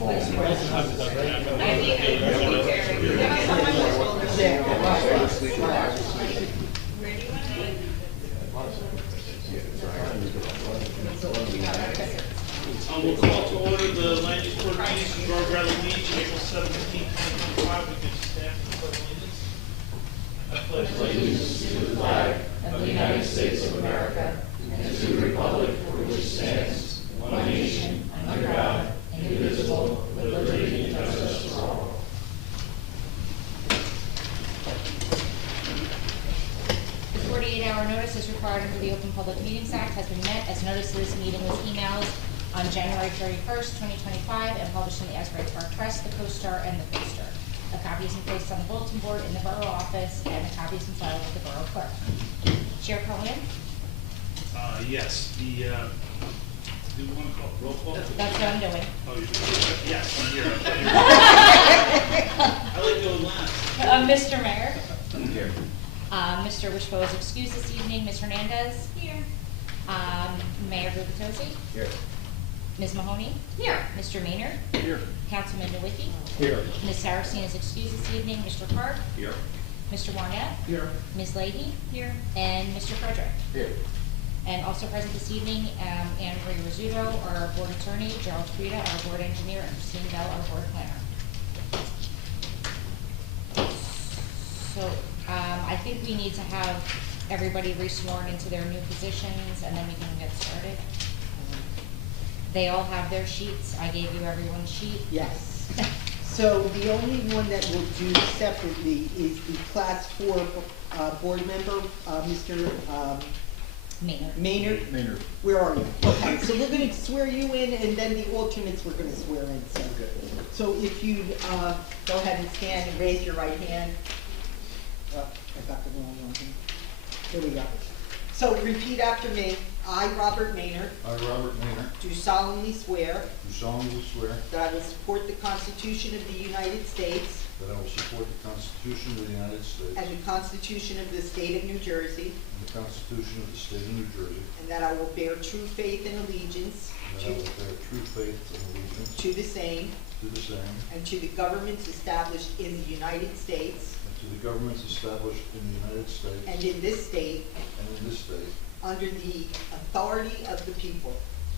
We'll call to order the land use board meeting in Grove Valley Beach, April 17, 2025. We can stand for the allegiance. I pledge allegiance to the flag of the United States of America and to the republic for which it stands, one nation, under God, indivisible, with liberty and justice for all. The 48-hour notice is required under the Open Public Meetings Act has been met as notice of this meeting was emailed on January 31st, 2025, and published in the Asbury Park Press, the Co-Star, and the Poster. A copy is placed on the bulletin board in the borough office, and a copy is filed with the borough clerk. Chair Cohen? Yes, do you want to call roll call? That's what I'm doing. Oh, you should. Yes, I'm here. I like going last. Mr. Mayor? Here. Mr. Wishbo is excused this evening. Ms. Hernandez? Here. Mayor Gubitosi? Here. Ms. Mahoney? Here. Mr. Maynard? Here. Councilman Nowicki? Here. Ms. Saracen is excused this evening. Mr. Park? Here. Mr. Barnett? Here. Ms. Leahy? Here. And Mr. Frederick? Here. And also present this evening, Anne Marie Rizzuto, our board attorney, Gerald Frida, our board engineer, and Christine Bell, our board planner. So, I think we need to have everybody re-sworn into their new positions, and then we can get started. They all have their sheets. I gave you everyone's sheet. Yes. So the only one that we'll do separately is the Class 4 board member, Mr. Maynard. Maynard. Where are you? Okay, so we're going to swear you in, and then the alternates we're going to swear in. So if you go ahead and stand and raise your right hand. Oh, I got the wrong one. Here we go. So repeat after me. I, Robert Maynard, I, Robert Maynard, do solemnly swear do solemnly swear that I will support the Constitution of the United States that I will support the Constitution of the United States and the Constitution of the State of New Jersey, and the Constitution of the State of New Jersey, and that I will bear true faith and allegiance and that I will bear true faith and allegiance to the same to the same and to the governments established in the United States and to the governments established in the United States and in this state and in this state under the authority of the people,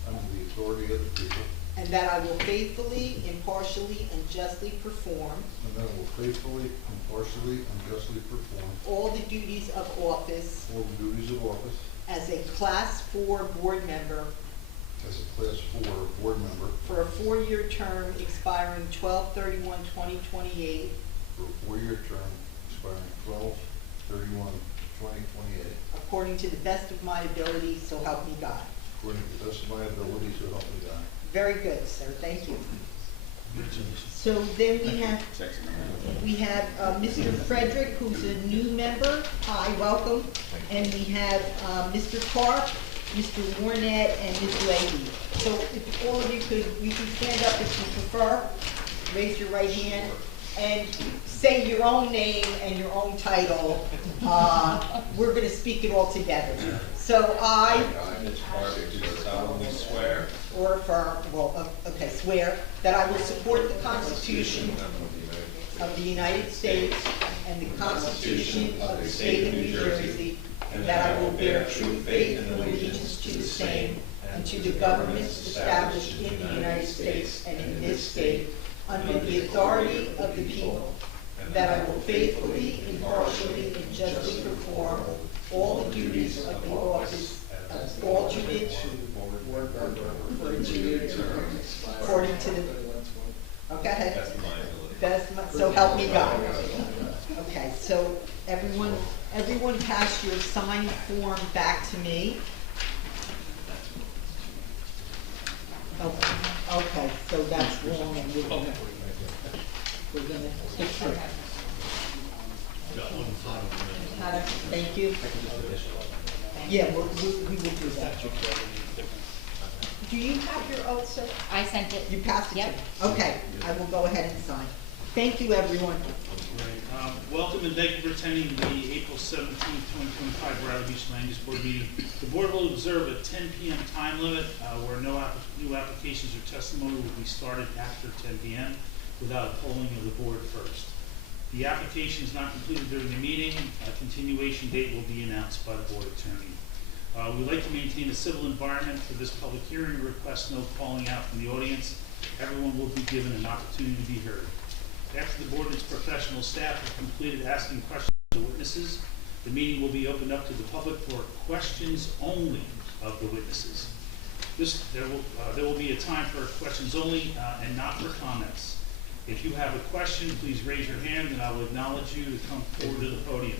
under the authority of the people, and that I will faithfully, impartially, and justly perform and that I will faithfully, impartially, and justly perform all the duties of office all the duties of office as a Class 4 board member as a Class 4 board member for a 4-year term expiring 12/31/2028, for a 4-year term expiring 12/31/2028, according to the best of my ability, so help me God. according to the best of my ability, so help me God. Very good, sir. Thank you. So then we have Mr. Frederick, who's a new member. Hi, welcome. And we have Mr. Clark, Mr. Warnett, and Ms. Leahy. So if all of you can stand up if you prefer, raise your right hand, and say your own name and your own title. We're going to speak it all together. So I, Ms. Carter, do solemnly swear or affirm, swear that I will support the Constitution of the United States and the Constitution of the State of New Jersey, and that I will bear true faith and allegiance to the same and to the governments established in the United States and in this state under the authority of the people, and that I will faithfully, impartially, and justly perform all the duties of the office of alternate board member for a 2-year term, according to the, okay? best of my ability. So help me God. Okay, so everyone pass your signed form back to me. Okay, so that's wrong, and we're gonna fix it. Thank you. Yeah, we will do that. Do you have your oath, sir? I sent it. You passed it to Yep. me? Okay, I will go ahead and sign. Thank you, everyone. Welcome and thank you for attending the April 17th, 2025 Bradley Beach Land Use Board meeting. The board will observe a 10 p.m. time limit where no new applications or testimony will be started after 10 p.m. without a polling of the board first. The application is not completed during the meeting. A continuation date will be announced by the board attorney. We'd like to maintain a civil environment for this public hearing and request no calling out from the audience. Everyone will be given an opportunity to be heard. After the board and its professional staff have completed asking questions of the witnesses, the meeting will be opened up to the public for questions only of the witnesses. There will be a time for questions only and not for comments. If you have a question, please raise your hand and I will acknowledge you to come forward to the podium.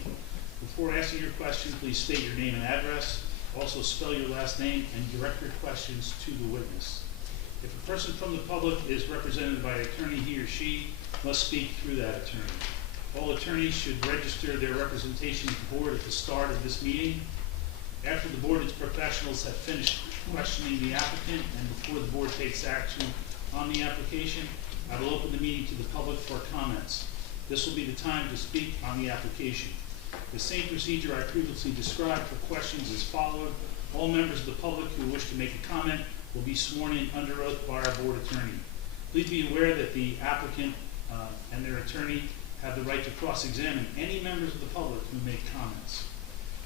Before asking your question, please state your name and address. Also spell your last name and direct your questions to the witness. If a person from the public is represented by an attorney, he or she must speak through that attorney. All attorneys should register their representation to the board at the start of this meeting. After the board and its professionals have finished questioning the applicant and before the board takes action on the application, I will open the meeting to the public for comments. This will be the time to speak on the application. The same procedure I previously described for questions is followed. All members of the public who wish to make a comment will be sworn in under oath by our board attorney. Please be aware that the applicant and their attorney have the right to cross-examine any members of the public who make comments.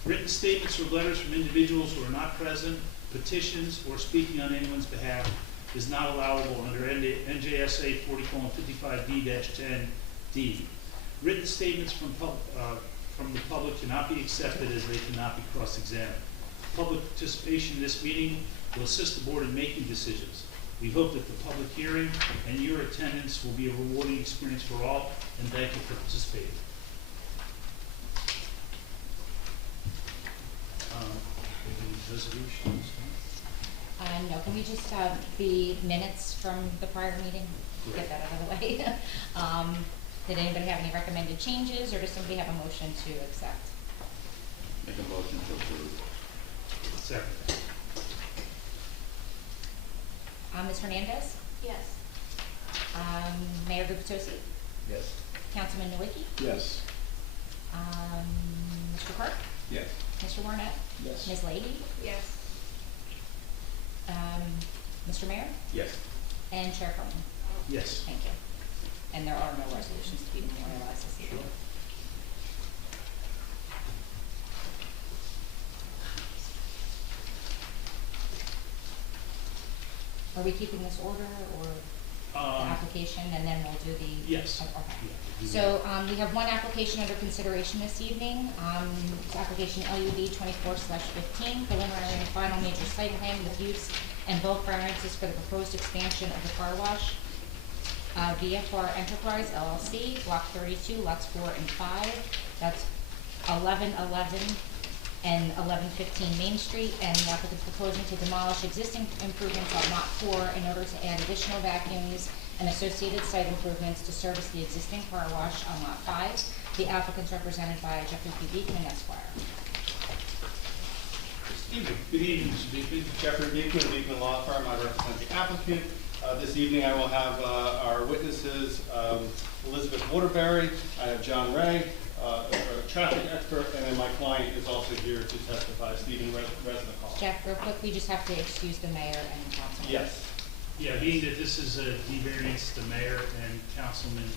Written statements or letters from individuals who are not present, petitions, or speaking on anyone's behalf is not allowable under NJSA 40:55D-10D. Written statements from the public cannot be accepted as they cannot be cross-examined. Public participation in this meeting will assist the board in making decisions. We hope that the public hearing and your attendance will be a rewarding experience for all, and thank you for participating. Any resolutions? No, can we just have the minutes from the prior meeting? Get that out of the way. Did anybody have any recommended changes, or does somebody have a motion to accept? Make a motion to approve. Second. Ms. Hernandez? Yes. Mayor Gupatosi? Yes. Councilman Nowicki? Yes. Mr. Park? Yes. Mr. Warnett? Yes. Ms. Leahy? Yes. Mr. Mayor? Yes. And Chair Cohen? Yes. Thank you. And there are no resolutions to be memorialized this evening. Are we keeping this order or the application, and then we'll do the? Yes. Okay. Yeah. So, we have one application under consideration this evening. It's application LUD 24/15, preliminary and final major site plan with use and bulk variances for the proposed expansion of the car wash. VFR Enterprise LLC, block 32, lots 4 and 5. That's 1111 and 1115 Main Street, and the applicant proposing to demolish existing improvements on lot 4 in order to add additional vacuums and associated site improvements to service the existing car wash on lot 5. The applicant's represented by Jeffrey P. Beekman, Esquire. Good evening, Mr. Beekman. Jeffrey Beekman, Beekman Law Firm. I represent the applicant. This evening I will have our witnesses, Elizabeth Waterbury, I have John Ray, a traffic expert, and then my client is also here to testify, Stephen Resnicoff. Jeff, real quick, we just have to excuse the mayor and councilman. Yes. Yeah, being that this is a D-variance, the mayor and Councilman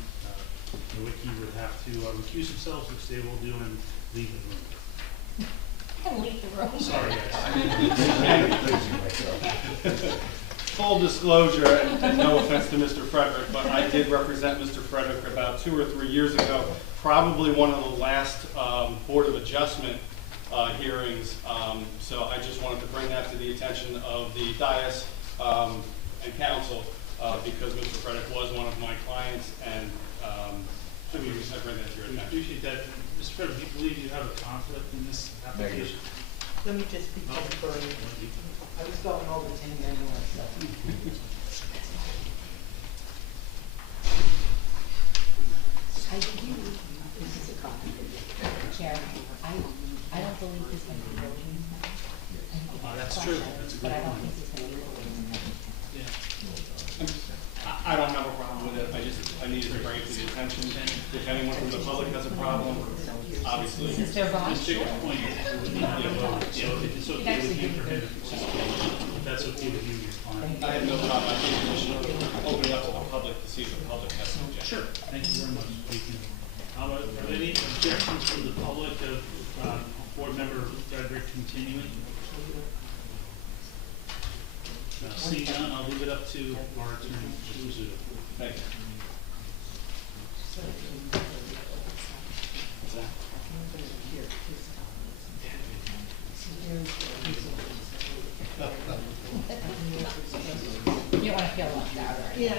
Nowicki would have to recuse themselves, which they will do, and leave the room. And leave the room. Sorry, guys. Full disclosure, and no offense to Mr. Frederick, but I did represent Mr. Frederick about 2 or 3 years ago, probably one of the last Board of Adjustment hearings. So I just wanted to bring that to the attention of the dais and council because Mr. Frederick was one of my clients, and I bring that to your We attention. appreciate that. Mr. Frederick, do you believe you have a conflict in this application? Let me just be confirmed. I was going over 10 anyway, so. I think this is a copy. Chair, I don't believe he's going to be voting. That's true. That's a But good I don't point. think he's going to be voting. Yeah. I don't have a problem with it. I I needed to bring it to the attention. If anyone from the public has a problem, obviously. Since they're gone. Let's take a point. Yeah, well, yeah, if it's okay with you for him to participate, if that's okay with you, you're fine. I have no problem. I think we should open it up to the public to see if the public has an objection. Sure, thank you very much. Thank you. Are there any objections from the public of Board Member Frederick continuing? Seeing none, I'll leave it up to our attorney, Mr. Rizzuto. Thank you. What's that? You don't want to feel left out, right? Yeah.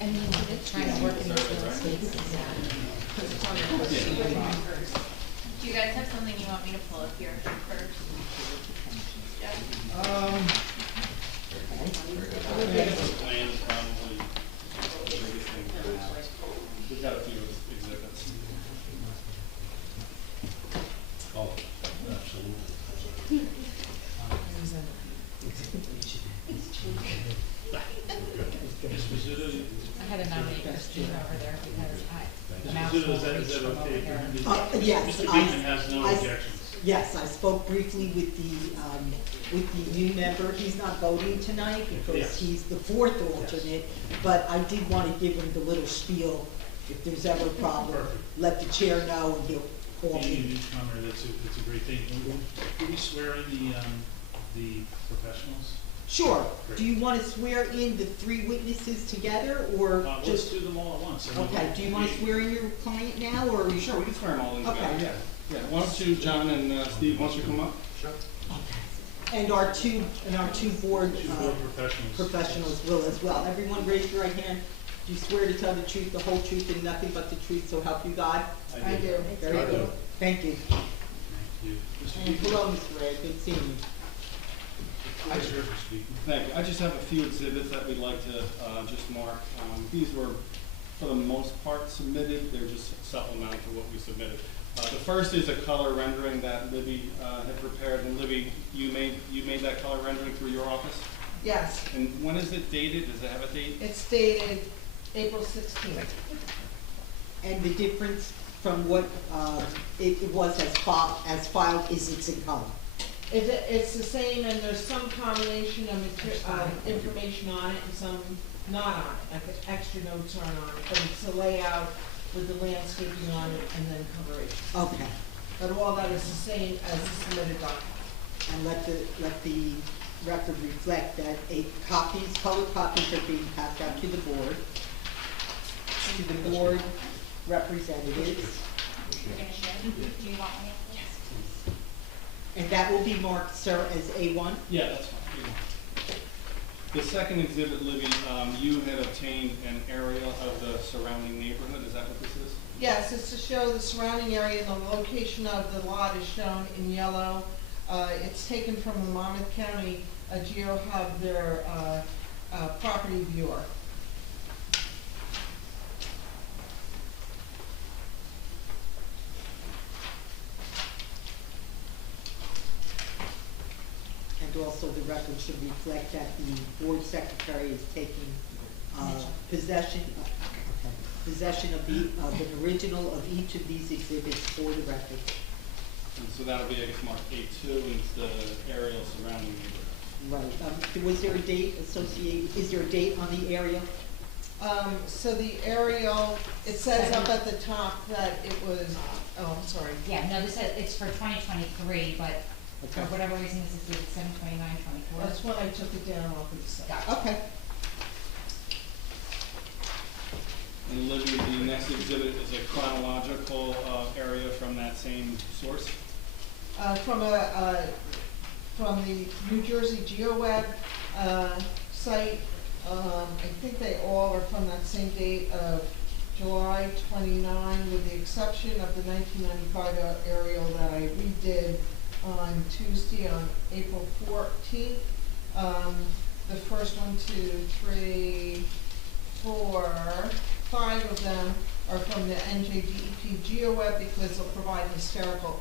I mean, trying to work in this little space. Do you guys have something you want me to pull up here first? Jeff? Plan is probably the biggest thing for now. We've got a few exhibits. Oh, absolutely. Ms. Rizzuto, I had to nominate Christine over there because Ms. the mouse Rizzuto, will is that reach over okay for here. him to? Yes, Mr. Beekman has no objections. Yes, I spoke briefly with the new member. He's not voting tonight because Yes. he's the fourth alternate, but I did want to give him the little spiel. If there's ever a problem, Perfect. let the chair know and he'll call Being a me. newcomer, that's a great thing. Do we swear in the professionals? Sure. Do you want to swear in the three witnesses together or Let's just? do them all at once. Okay, do you want to swear in your client now or? Sure, we can swear them all in together. Okay. Yeah. Yeah. Why don't you, John and Steve, why don't you come up? Sure. And our two board Two board professionals. professionals will as well. Everyone raise your right hand. Do you swear to tell the truth, the whole truth, and nothing but the truth, so help you God? I do. Very I do. good. Thank you. Thank you. Mr. And Beekman? hello, Mr. Ray, good seeing you. Hi, sir, Mr. Beekman. Thank you. I just have a few exhibits that we'd like to just mark. These were, for the most part, submitted. They're just supplemental to what we submitted. The first is a color rendering that Libby had prepared. And Libby, you made that color rendering through your office? Yes, And when is it dated? Does it have a date? it's dated April 16th. And the difference from what it was as filed is it's in color. It's the same, and there's some combination of information on it and some not on it, like extra notes aren't on it, but it's the layout with the landscaping on it and then coverage. Okay. But all that is the same as the submitted document. And let the record reflect that color copies are being passed out to the board representatives. You're gonna share? Do you want me? Yes. And that will be marked, sir, as A1? Yeah, that's fine. The second exhibit, Libby, you had obtained an aerial of the surrounding neighborhood. Is that what this is? Yes, it's to show the surrounding area, and the location of the lot is shown in yellow. It's taken from the Monmouth County GeoHub, their property viewer. And also the record should reflect that the board secretary is taking possession of the original of each of these exhibits for the record. And so that'll be, I guess, marked A2, and it's the aerial surrounding neighborhood. Right. Was there a date associated, is there a date on the aerial? So the aerial, it says up at the top that it was, oh, I'm sorry. Yeah, no, this is, it's for 2023, but for Okay. whatever reason, this is dated 7/29/24. That's when I took it down off of the site. Gotcha. Okay. And Libby, the next exhibit is a chronological area from that same source. From the New Jersey GeoWeb site. I think they all are from that same date of July 29, with the exception of the 1995 aerial that I redid on Tuesday, on April 14th. The first 1, 2, 3, 4, 5 of them are from the NJDEP GeoWeb because they'll provide historical,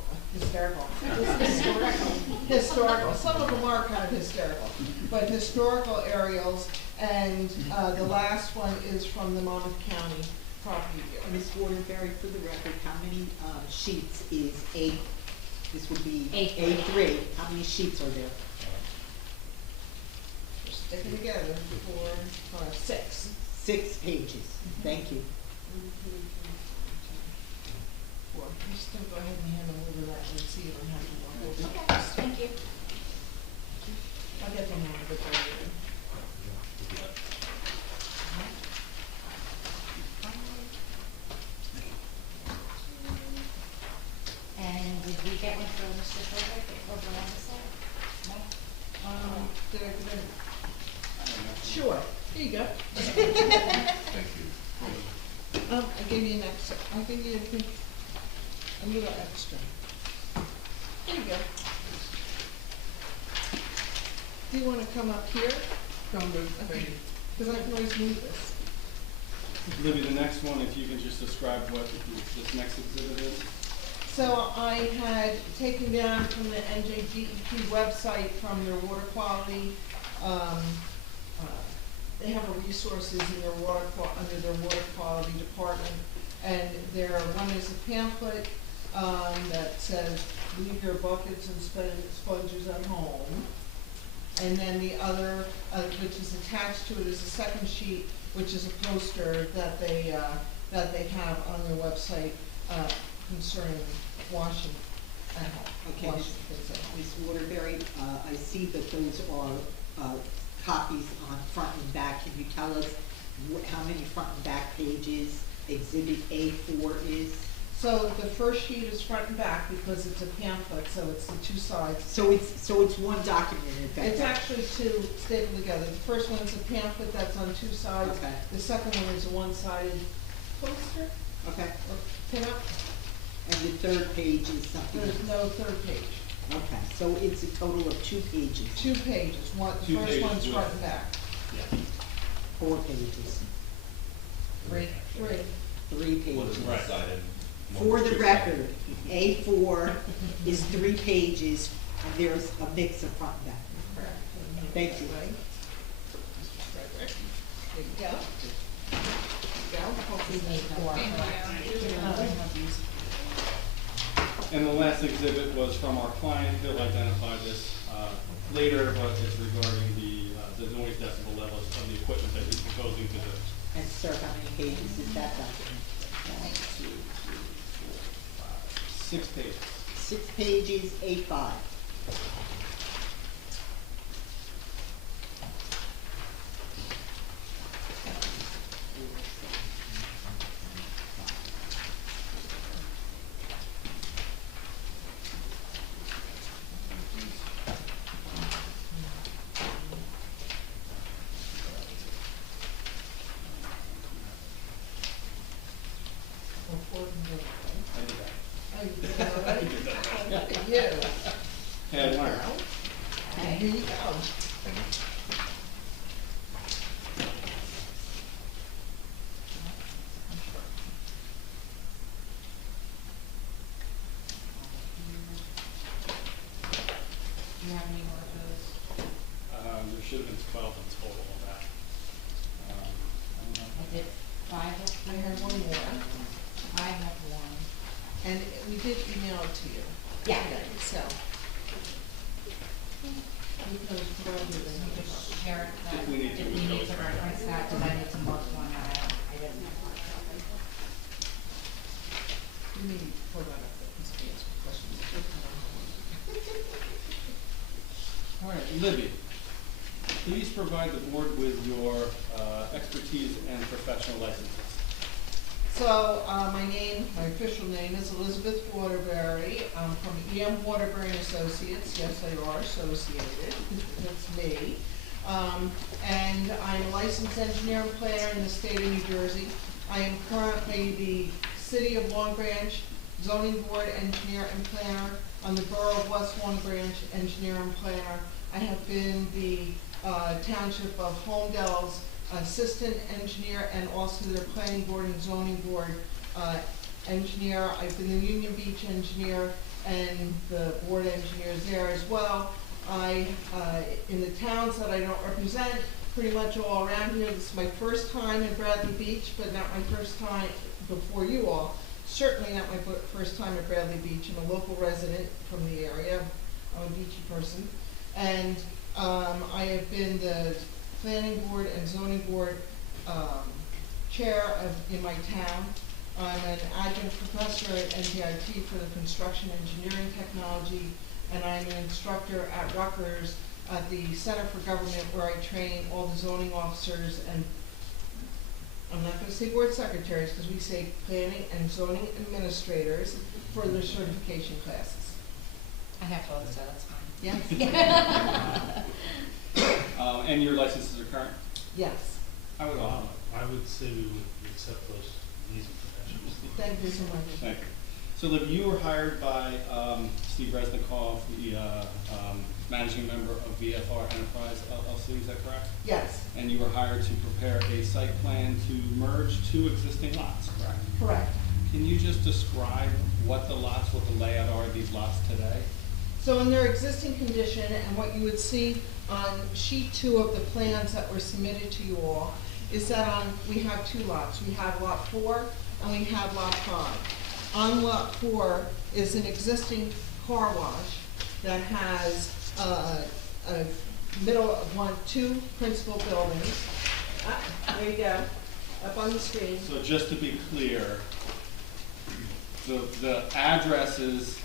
some of them are kind of hysterical, but historical aerials And, the last one is from the Monmouth County Property Bureau. Ms. Waterbury, for the record, how many sheets is this would be A3. A3, how many sheets are there? We're sticking together for, 6. 6 pages, thank you. 4. You still go ahead and hand them over that and see if I have to walk over. Okay, thank you. I'll get them on the board. And did we get one for Mr. Frederick or Veronica? No? Sure, here you go. Thank you. I gave you an extra, I'll give you a little extra. There you go. Do you wanna come up here? Don't move, because I can always move this. Libby, the next one, if you can just describe what this next exhibit is. So I had taken down from the NJDEP website from their water quality, they have a resources in their under their water quality department. And one is a pamphlet, that says, leave your buckets and sponges at home. And then the other, which is attached to it, is a second sheet, which is a poster that they have on their website, concerning washing at home. Okay, Washing things at home. Ms. Waterbury, I see that those are copies on front and back. Can you tell us how many front and back pages Exhibit A4 is? So the first sheet is front and back because it's a pamphlet, so it's the 2 sides. So it's one document in effect? It's actually 2 stapled together. The first one is a pamphlet that's on 2 sides. Okay. The second one is a one-sided poster Okay, or pin-up. and the third page is something? There's no third page. Okay, so it's a total of 2 pages? 2 pages. The 2 first pages one's with- front and back. 4 pages? 3. 3 pages? One-sided. For the record, A4 is 3 pages, and there's a mix of front and back. Correct. Thank you. Right. Mr. Frederick. There you go. There you go. Hopefully We made you 4. And the last exhibit was from our client. He'll identify this later, but it's regarding the noise decibel levels of the equipment that he's proposing to do. And sir, how many pages is that document? 6 pages. 6 pages, A5. I did that. Oh, you did that already? Look at you. Hey, I learned. And here you go. Do you have any more of those? There should have been 12 in total of that. I don't know. I did 5 up I here. have one more, I have 1. and we did email it to you. Yeah. today, So. We can provide you the- You just share it, If we need to, if we we can need always to bring it reference that, because I need to mark one that I didn't have. We need to pull that up, that needs to answer questions. All right, Libby, please provide the board with your expertise and professional licenses. So, my official name is Elizabeth Waterbury. I'm from EM Waterbury and Associates. Yes, they are associated. That's me. And I'm a licensed engineer and planner in the state of New Jersey. I am currently the City of Long Branch Zoning Board Engineer and Planner. I'm the Borough of West Long Branch Engineer and Planner. I have been the Township of Holmdale's Assistant Engineer and also their Planning Board and Zoning Board Engineer. I've been the Union Beach Engineer and the Board Engineers there as well. In the towns that I don't represent, pretty much all around here. This is my first time in Bradley Beach, but not my first time before you all. Certainly not my first time at Bradley Beach. I'm a local resident from the area. I'm a beachy person. And I have been the planning board and zoning board chair in my town. I'm an adjunct professor at NTIT for the construction engineering technology, and I'm an instructor at Rutgers at the Center for Government, where I train all the zoning officers and, I'm not going to say board secretaries, because we say planning and zoning administrators for their certification classes. I have both, so that's fine. Yes? And your licenses are current? Yes. I would I would say we would accept those amazing professionals. Thank you so much. Thank you. So Liv, you were hired by Steve Resnikoff, the managing member of VFR Enterprise LLC, is that correct? Yes, And you were hired to prepare a site plan to merge two existing lots, correct? correct. Can you just describe what the lots, what the layout are of these lots today? So in their existing condition, and what you would see on sheet 2 of the plans that were submitted to you all, is that we have two lots. We have lot 4 and we have lot 5. On lot 4 is an existing car wash that has a middle of two principal buildings. There you go, up on the screen. So just to be clear, the addresses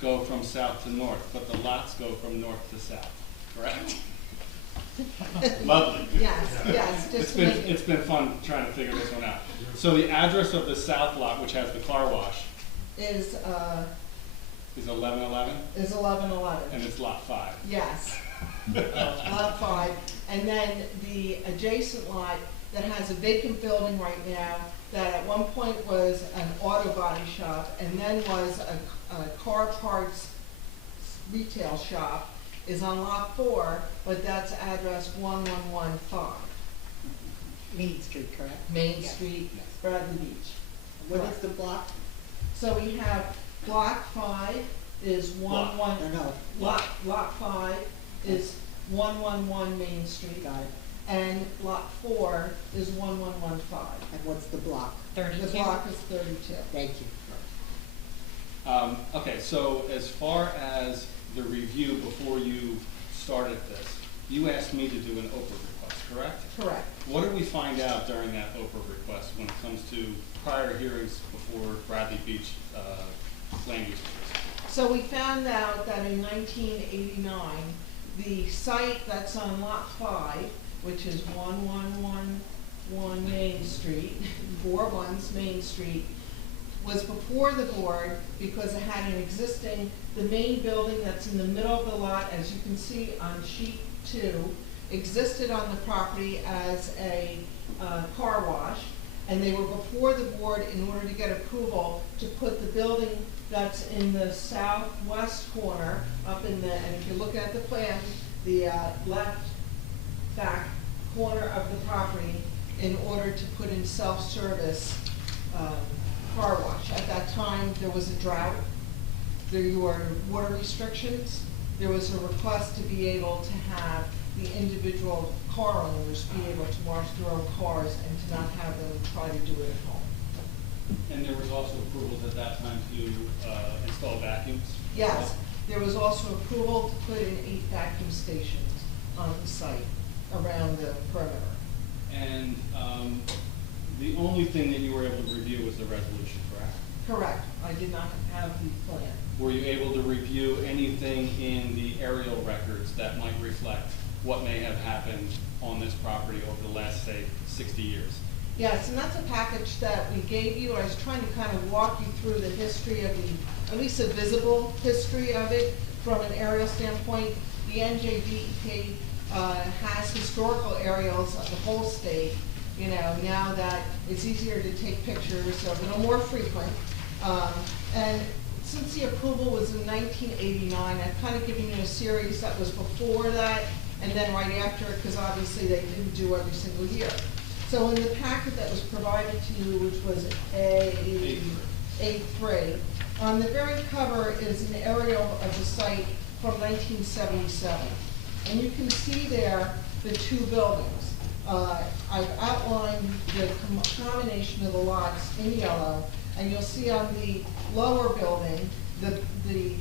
go from south to north, but the lots go from north to south, correct? Lovely. Yes, yes, just to make it. It's been fun trying to figure this one out. So the address of the south lot, which has the car wash, Is 1111, 1111. and it's lot 5. Yes. Lot 5, and then the adjacent lot that has a vacant building right now, that at one point was an auto body shop, and then was a car parts retail shop, is on lot 4, but that's address 1115, Main Street, correct? Main Yes. Street, Bradley Beach. What is the block? So we have block 5 is Block. lot 5 is 111 Main Street. Got it. And lot 4 is 1115. And what's the block? 32. The block is 32. Thank you. Okay, so as far as the review before you started this, you asked me to do an Oprah request, correct? Correct. What did we find out during that Oprah request when it comes to prior hearings before Bradley Beach land use boards? So we found out that in 1989, the site that's on lot 5, which is 1111 Main Street, 41's Main Street, was before the board because it had an existing, the main building that's in the middle of the lot, as you can see on sheet 2, existed on the property as a car wash, and they were before the board in order to get approval to put the building that's in the southwest corner, up in the, and if you're looking at the plan, the left back corner of the property, in order to put in self-service car wash. At that time, there was a drought, there were water restrictions, there was a request to be able to have the individual car owners be able to wash their own cars and to not have them try to do it at home. And there was also approvals at that time to install vacuums? Yes, there was also approval to put in 8 vacuum stations on the site around the perimeter. And the only thing that you were able to review was the resolution, correct? Correct, I did not have the plan. Were you able to review anything in the aerial records that might reflect what may have happened on this property over the last, say, 60 years? Yes, and that's a package that we gave you. I was trying to kind of walk you through the history of the, at least a visible history of it from an aerial standpoint. The NJDEP has historical aerials of the whole state, you know, now that it's easier to take pictures, so a little more frequent. And since the approval was in 1989, I've kind of given you a series that was before that and then right after, because obviously they didn't do every single year. So in the packet that was provided to you, which was A3, on the very cover is an aerial of the site from 1977. And you can see there the two buildings. I've outlined the combination of the lots in yellow, and you'll see on the lower building, the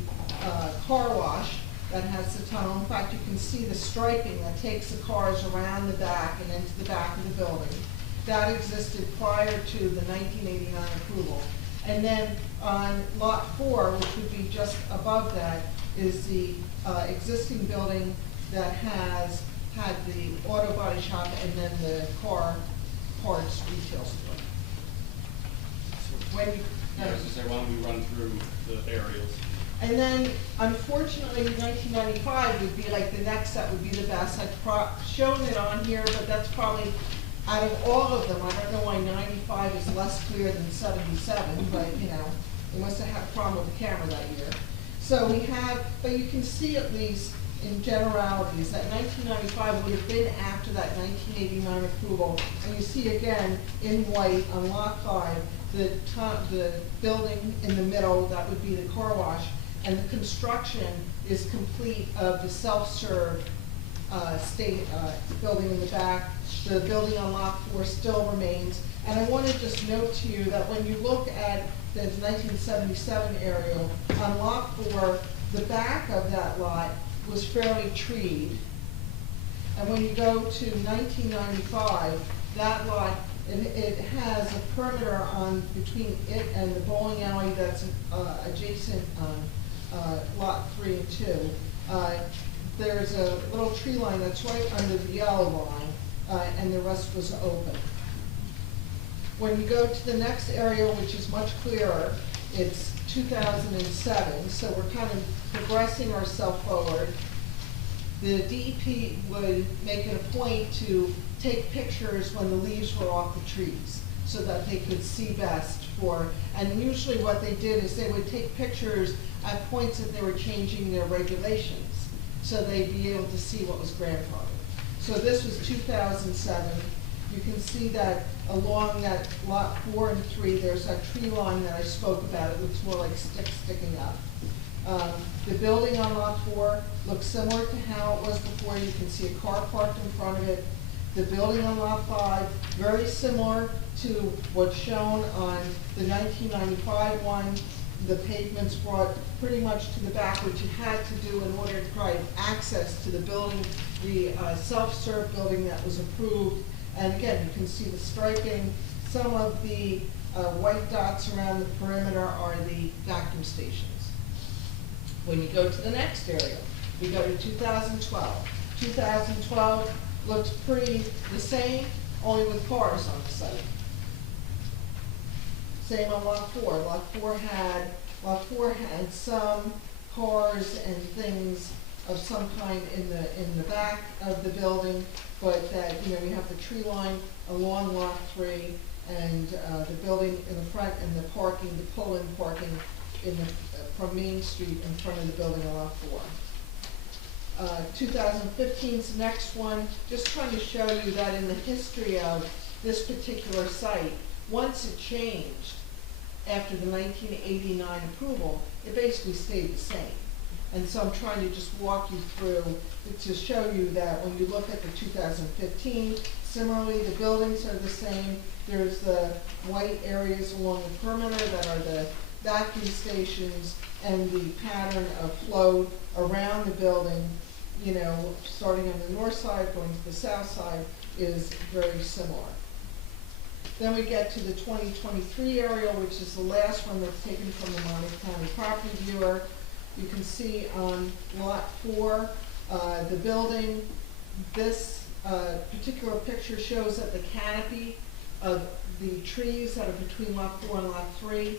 car wash that has the tunnel. In fact, you can see the striping that takes the cars around the back and into the back of the building. That existed prior to the 1989 approval. And then on lot 4, which would be just above that, is the existing building that has had the auto body shop and then the car parts retail store. When you, I was gonna say, why don't we run through the aerials? and then, unfortunately, 1995 would be like the next, that would be the best. I've shown it on here, but that's probably, out of all of them, I don't know why 95 is less clear than 77, but, you know, they must have had a problem with the camera that year. So we have, but you can see at least in generalities that 1995 would have been after that 1989 approval. And you see again in white on lot 5, the building in the middle, that would be the car wash, and the construction is complete of the self-serve building in the back. The building on lot 4 still remains. And I want to just note to you that when you look at the 1977 aerial, on lot 4, the back of that lot was fairly treed. And when you go to 1995, that lot, it has a perimeter on between it and the bowling alley that's adjacent on lot 3 and 2. There's a little tree line that's right under the yellow line, and the rest was open. When you go to the next area, which is much clearer, it's 2007, so we're kind of progressing ourselves forward. The DEP would make it a point to take pictures when the leaves were off the trees so that they could see best for, and usually what they did is they would take pictures at points that they were changing their regulations so they'd be able to see what was grandfathered. So this was 2007. You can see that along that lot 4 and 3, there's that tree line that I spoke about. It looks more like sticks sticking up. The building on lot 4 looks similar to how it was before. You can see a car parked in front of it. The building on lot 5, very similar to what's shown on the 1995 one. The pavements brought pretty much to the back, which you had to do in order to provide access to the building, the self-serve building that was approved. And again, you can see the striping. Some of the white dots around the perimeter are the vacuum stations. When you go to the next area, we go to 2012. 2012 looks pretty the same, only with cars on the site. Same on lot 4. Lot 4 had some cars and things of some kind in the back of the building, but that, you know, you have the tree line along lot 3 and the building in the front and the parking, the pull-in parking in the from Main Street in front of the building on lot 4. 2015's the next one, just trying to show you that in the history of this particular site, once it changed after the 1989 approval, it basically stayed the same. And so I'm trying to just walk you through to show you that when you look at the 2015, similarly, the buildings are the same. There's the white areas along the perimeter that are the vacuum stations, and the pattern of flow around the building, you know, starting on the north side, going to the south side, is very similar. Then we get to the 2023 aerial, which is the last one that's taken from the Monmouth County Property Viewer. You can see on lot 4, the building. This particular picture shows that the canopy of the trees that are between lot 4 and lot 3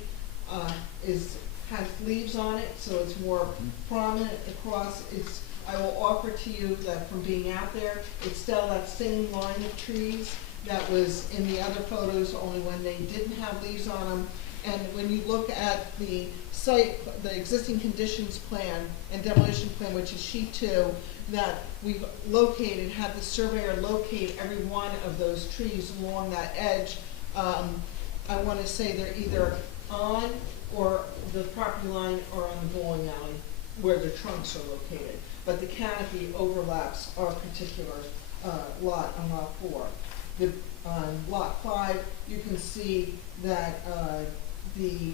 has leaves on it, so it's more prominent across. I will offer to you that from being out there, it's still that same line of trees that was in the other photos, only when they didn't have leaves on them. And when you look at the site, the existing conditions plan and demolition plan, which is sheet 2, that we've located, had the surveyor locate every one of those trees along that edge. I want to say they're either on or the property line or on the bowling alley where the trunks are located. But the canopy overlaps our particular lot on lot 4. On lot 5, you can see that the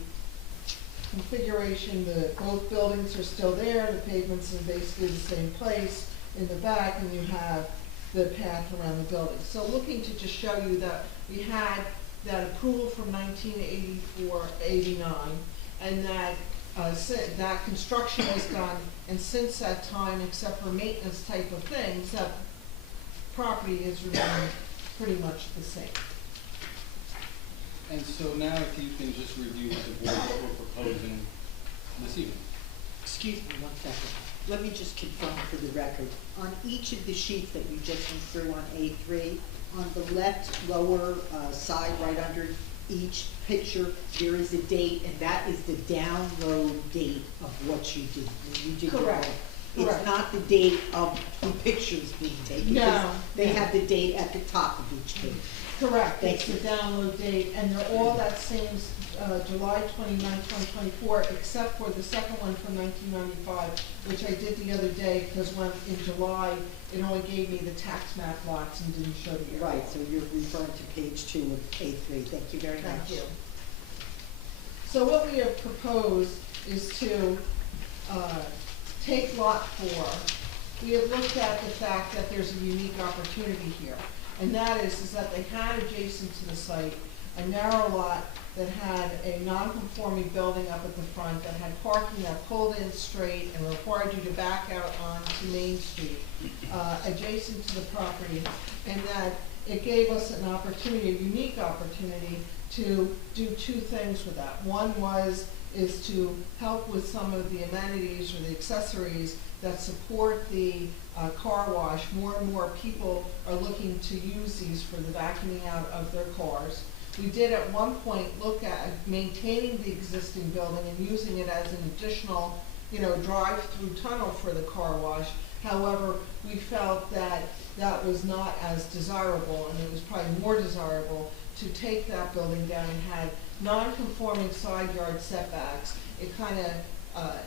configuration, both buildings are still there, the pavements are basically the same place in the back, and you have the path around the building. So looking to just show you that we had that approval from 1984-89, and that that construction was done, and since that time, except for maintenance type of things, that property has remained pretty much the same. And so now if you can just review with the board what we're proposing this evening. Excuse me one second. Let me just confirm for the record. On each of the sheets that you just went through on A3, on the left lower side, right under each picture, there is a date, and that is the download date of what you did. When you did Correct. It's Correct. not the date of the pictures being taken. No. because They have the date at the top of each page. Correct, Thank it's the you. download date, and they're all that same, July 29, 2024, except for the second one from 1995, which I did the other day, because when, in July, it only gave me the tax map lots and didn't show the area. Right, so you're referring to page 2 of A3. Thank you very much. Thank you. So what we have proposed is to take lot 4. We have looked at the fact that there's a unique opportunity here, and that is that they had adjacent to the site a narrow lot that had a non-conforming building up at the front that had parking that pulled in straight and required you to back out onto Main Street, adjacent to the property, and that it gave us an opportunity, a unique opportunity, to do two things with that. One is to help with some of the amenities or the accessories that support the car wash. More and more people are looking to use these for the vacuuming out of their cars. We did at one point look at maintaining the existing building and using it as an additional, drive-through tunnel for the car wash. However, we felt that that was not as desirable, and it was probably more desirable to take that building down and had non-conforming side yard setbacks. It kind of,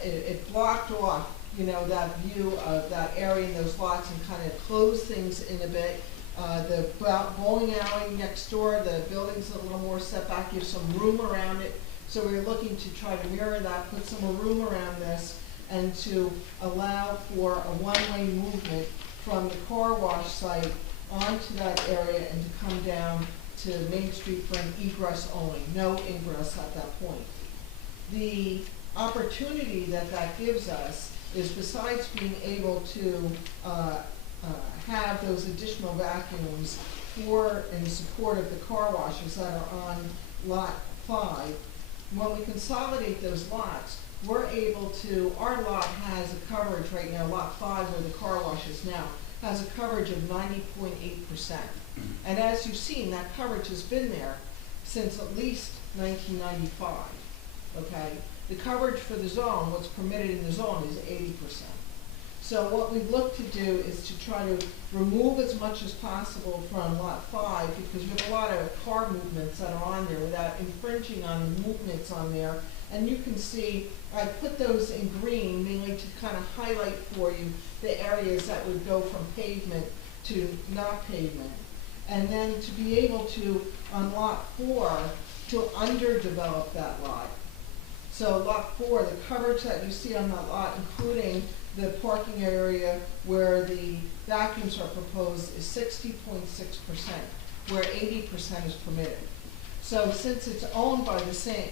it blocked off, that view of that area and those lots and kind of closed things in a bit. The bowling alley next door, the building's a little more setback, gives some room around it. So we're looking to try to mirror that, put some more room around this, and to allow for a one-way movement from the car wash site onto that area and to come down to Main Street for an egress only, no ingress at that point. The opportunity that that gives us is, besides being able to have those additional vacuums in support of the car washes that are on lot 5, when we consolidate those lots, we're able to, our lot has a coverage right now, lot 5 where the car wash is now, has a coverage of 90.8%. And as you've seen, that coverage has been there since at least 1995, okay? The coverage for the zone, what's permitted in the zone, is 80%. So what we've looked to do is to try to remove as much as possible from lot 5, because we have a lot of car movements that are on there without infringing on the movements on there. And you can see, I put those in green, mainly to kind of highlight for you the areas that would go from pavement to not pavement. And then to be able to, on lot 4, to underdevelop that lot. So lot 4, the coverage that you see on that lot, including the parking area where the vacuums are proposed, is 60.6%, where 80% is permitted. So since it's owned by the same,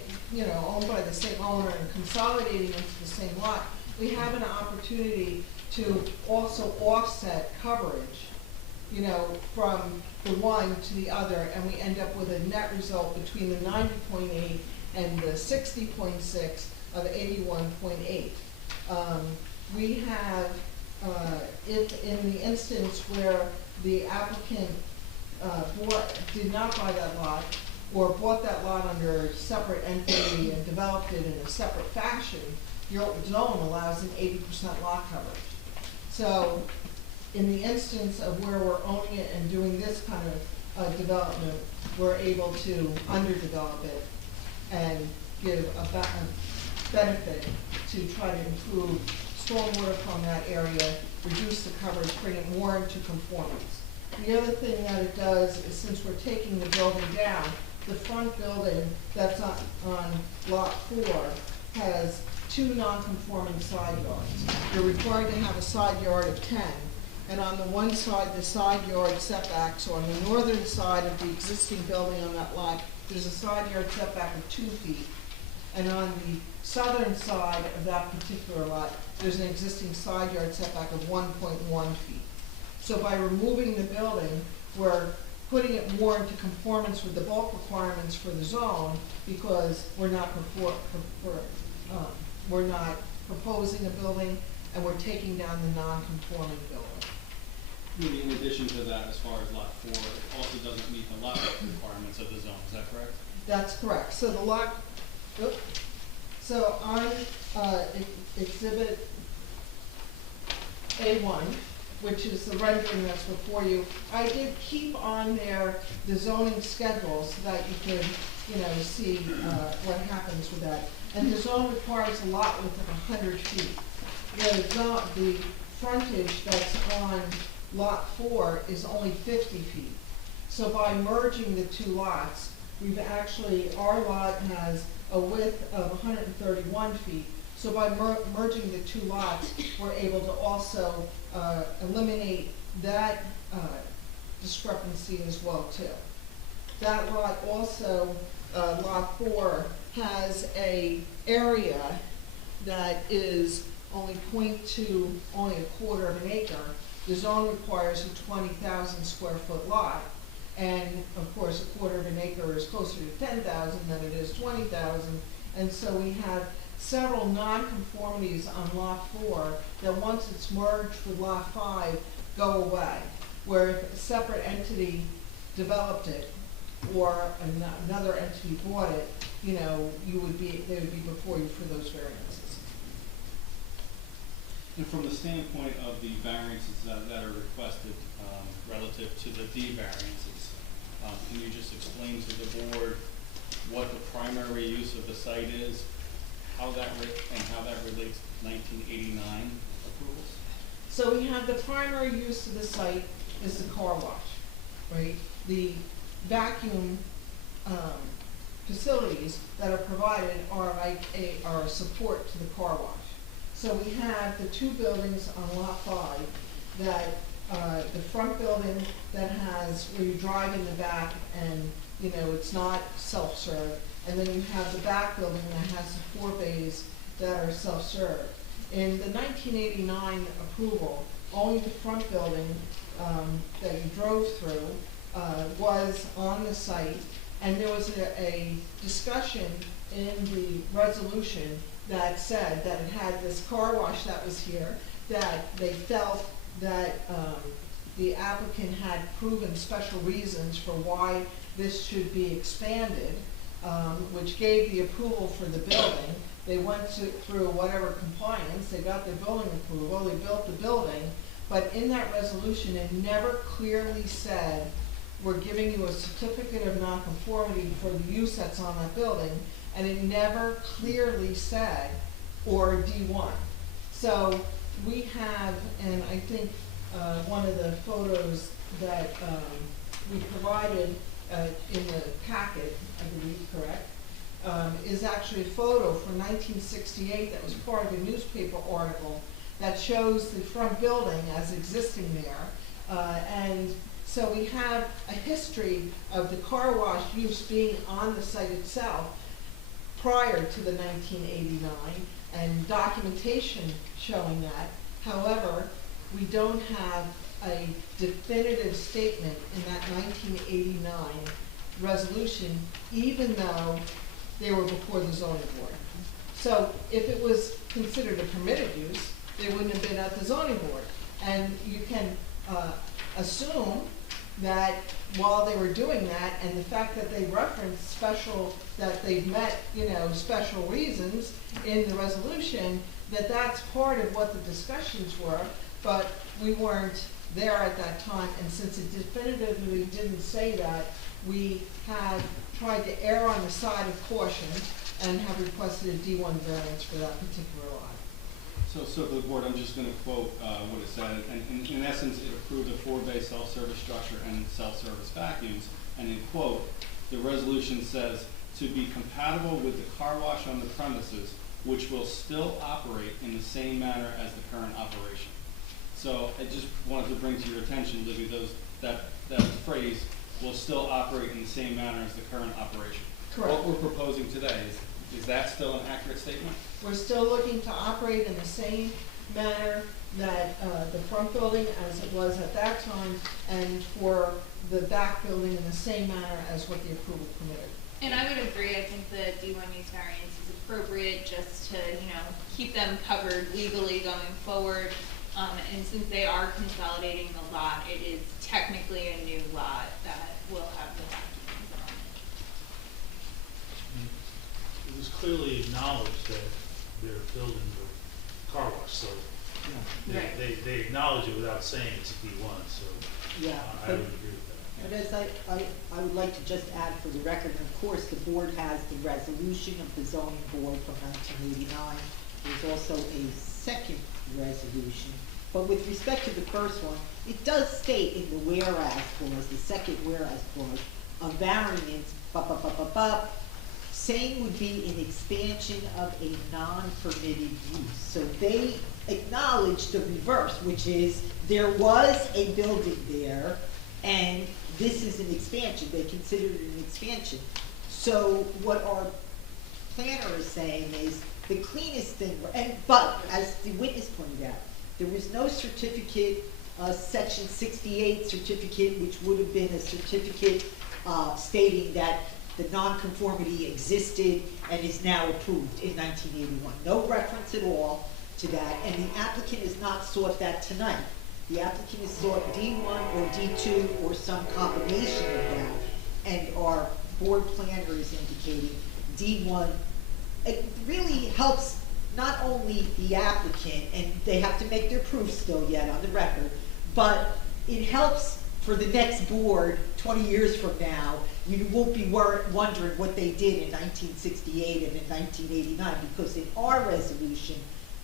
owned by the same owner and consolidating into the same lot, we have an opportunity to also offset coverage, from the one to the other, and we end up with a net result between the 90.8 and the 60.6 of 81.8. We have, if in the instance where the applicant did not buy that lot, or bought that lot under a separate entity and developed it in a separate fashion, your zone allows an 80% lot coverage. So in the instance of where we're owning it and doing this kind of development, we're able to underdevelop it and give a benefit to try to improve stormwater from that area, reduce the coverage, bring it more into conformance. the other thing that it does is, since we're taking the building down, the front building that's on lot 4 has 2 non-conforming side yards. You're required to have a side yard of 10, and on the one side, the side yard setbacks, so on the northern side of the existing building on that lot, there's a side yard setback of 2 feet. And on the southern side of that particular lot, there's an existing side yard setback of 1.1 feet. So by removing the building, we're putting it more into conformance with the bulk requirements for the zone, because we're not proposing a building, and we're taking down the non-conforming building. Maybe in addition to that, as far as lot 4, it also doesn't meet the lot requirements of the zone, is that correct? That's correct. So the lot, so on exhibit A1, which is the rendering that's before you, I did keep on there the zoning schedule so that you can, see what happens with that. And the zone requires a lot width of 100 feet. The frontage that's on lot 4 is only 50 feet. So by merging the 2 lots, our lot has a width of 131 feet. So by merging the 2 lots, we're able to also eliminate that discrepancy as well too. That lot also, lot 4, has a area that is only only a quarter of an acre. The zone requires a 20,000 square foot lot. And of course, a quarter of an acre is closer to 10,000 than it is 20,000. And so we have several non-conformities on lot 4 that, once it's merged with lot 5, go away. Where if a separate entity developed it or another entity bought it, they would be before you for those variances. And from the standpoint of the variances that are requested relative to the D variances, can you just explain to the board what the primary use of the site is, how that relates to 1989 approvals? So we have the primary use of the site is the car wash, right? The vacuum facilities that are provided are are a support to the car wash. So we have the 2 buildings on lot 5 that, the front building that has, where you drive in the back and, it's not self-serve. And then you have the back building that has the 4 bays that are self-serve. In the 1989 approval, only the front building that you drove through was on the site, and there was a discussion in the resolution that said that it had this car wash that was here, that they felt that the applicant had proven special reasons for why this should be expanded, which gave the approval for the building. They went through whatever compliance, they got their building approval, they built the building, but in that resolution, it never clearly said, we're giving you a certificate of nonconformity for the use that's on that building, and it never clearly said, or D1. So we have, and I think one of the photos that we provided in the packet, I believe, correct, is actually a photo from 1968 that was part of a newspaper article that shows the front building as existing there. And so we have a history of the car wash use being on the site itself prior to the 1989, and documentation showing that. However, we don't have a definitive statement in that 1989 resolution, even though they were before the zoning board. So if it was considered a permitted use, they wouldn't have been at the zoning board. And you can assume that while they were doing that, and the fact that they referenced that they've met, special reasons in the resolution, that that's part of what the discussions were, but we weren't there at that time, and since it definitively didn't say that, we have tried to err on the side of caution and have requested a D1 variance for that particular lot. So for the board, I'm just gonna quote, what it said, and in essence, it approved a 4-bay self-service structure and self-service vacuums, and in quote, the resolution says, to be compatible with the car wash on the premises, which will still operate in the same manner as the current operation. So I just wanted to bring to your attention, Libby, that phrase, will still operate in the same manner as the current operation. Correct. What we're proposing today, is that still an accurate statement? We're still looking to operate in the same manner that the front building as it was at that time, and for the back building in the same manner as what the approval permitted. And I would agree, I think the D1 use variance is appropriate just to, keep them covered legally going forward. And since they are consolidating the lot, it is technically a new lot that will have the vacuums on it. It was clearly acknowledged that they're building the car wash, so Right. they acknowledge it without saying it's a D1, so Yeah, I but, would agree with that. but as I would like to just add for the record, and of course, the board has the resolution of the zoning board from 1989. There's also a second resolution, but with respect to the first one, it does state in the whereas clause, the second whereas clause, a variance, same would be an expansion of a non-permitted use. So they acknowledge the reverse, which is there was a building there, and this is an expansion. They considered it an expansion. So what our planner is saying is the cleanest thing, but as the witness pointed out, there was no certificate, section 68 certificate, which would have been a certificate stating that the nonconformity existed and is now approved in 1981. No reference at all to that, and the applicant has not sought that tonight. The applicant has sought D1 or D2 or some combination of that, and our board planner is indicating D1. It really helps not only the applicant, and they have to make their proof still yet on the record, but it helps for the next board 20 years from now. You won't be wondering what they did in 1968 and in 1989, because in our resolution,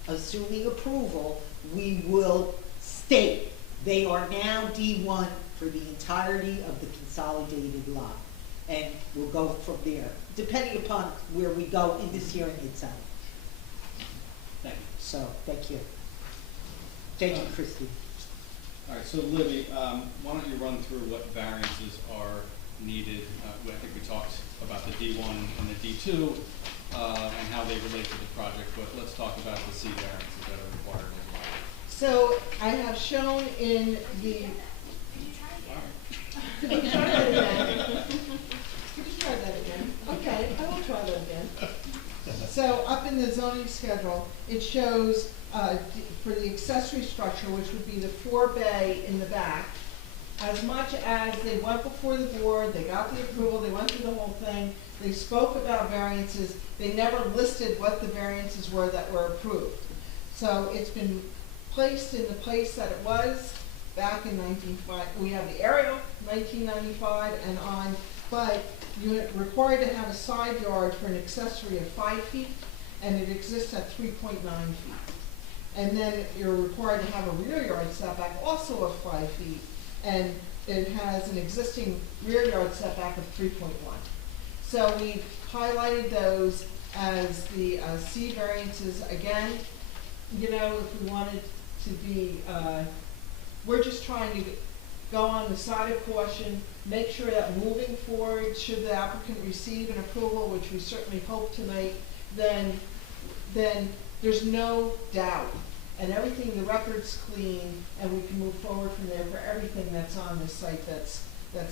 assuming approval, we will state they are now D1 for the entirety of the consolidated lot. And we'll go from there, depending upon where we go in this hearing itself. Thank you. So, thank you. Thank you, Christie. All right, so Libby, why don't you run through what variances are needed? I think we talked about the D1 and the D2 and how they relate to the project, but let's talk about the C variances that are required as well. So I have shown in the. Could you try that again? Could you try that again? Okay, I will try that again. So up in the zoning schedule, it shows for the accessory structure, which would be the 4-bay in the back, as much as they went before the board, they got the approval, they went through the whole thing, they spoke about variances, they never listed what the variances were that were approved. So it's been placed in the place that it was back in 1995. We have the aerial, 1995 and on, but you're required to have a side yard for an accessory of 5 feet, and it exists at 3.9 feet. And then you're required to have a rear yard setback also of 5 feet, and it has an existing rear yard setback of 3.1. So we've highlighted those as the C variances. Again, if we wanted to be, we're just trying to go on the side of caution, make sure that moving forward, should the applicant receive an approval, which we certainly hope to make, then there's no doubt, and everything, the record's clean, and we can move forward from there for everything that's on this site that's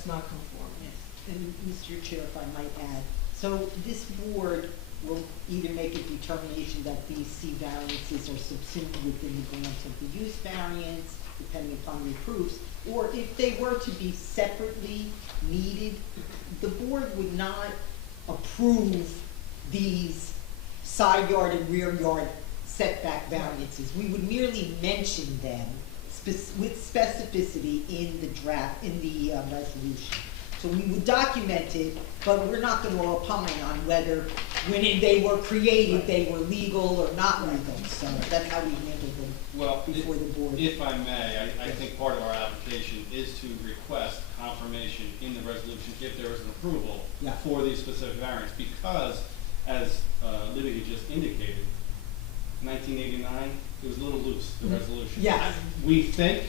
not conforming. Yes. And Mr. Chair, if I might add, so this board will either make a determination that these C variances are subsumed within the grant of the use variance, depending upon the proofs, or if they were to be separately needed, the board would not approve these side yard and rear yard setback variances. We would merely mention them with specificity in the draft, in the resolution. So we would document it, but we're not going to opine on whether when they were created, they were legal or not legal, so that's how we handled them Well, before the board. if I may, I think part of our application is to request confirmation in the resolution if there is an approval Yeah. for these specific variants, because as Libby had just indicated, 1989, it was a little loose, the resolution. Yes. We think,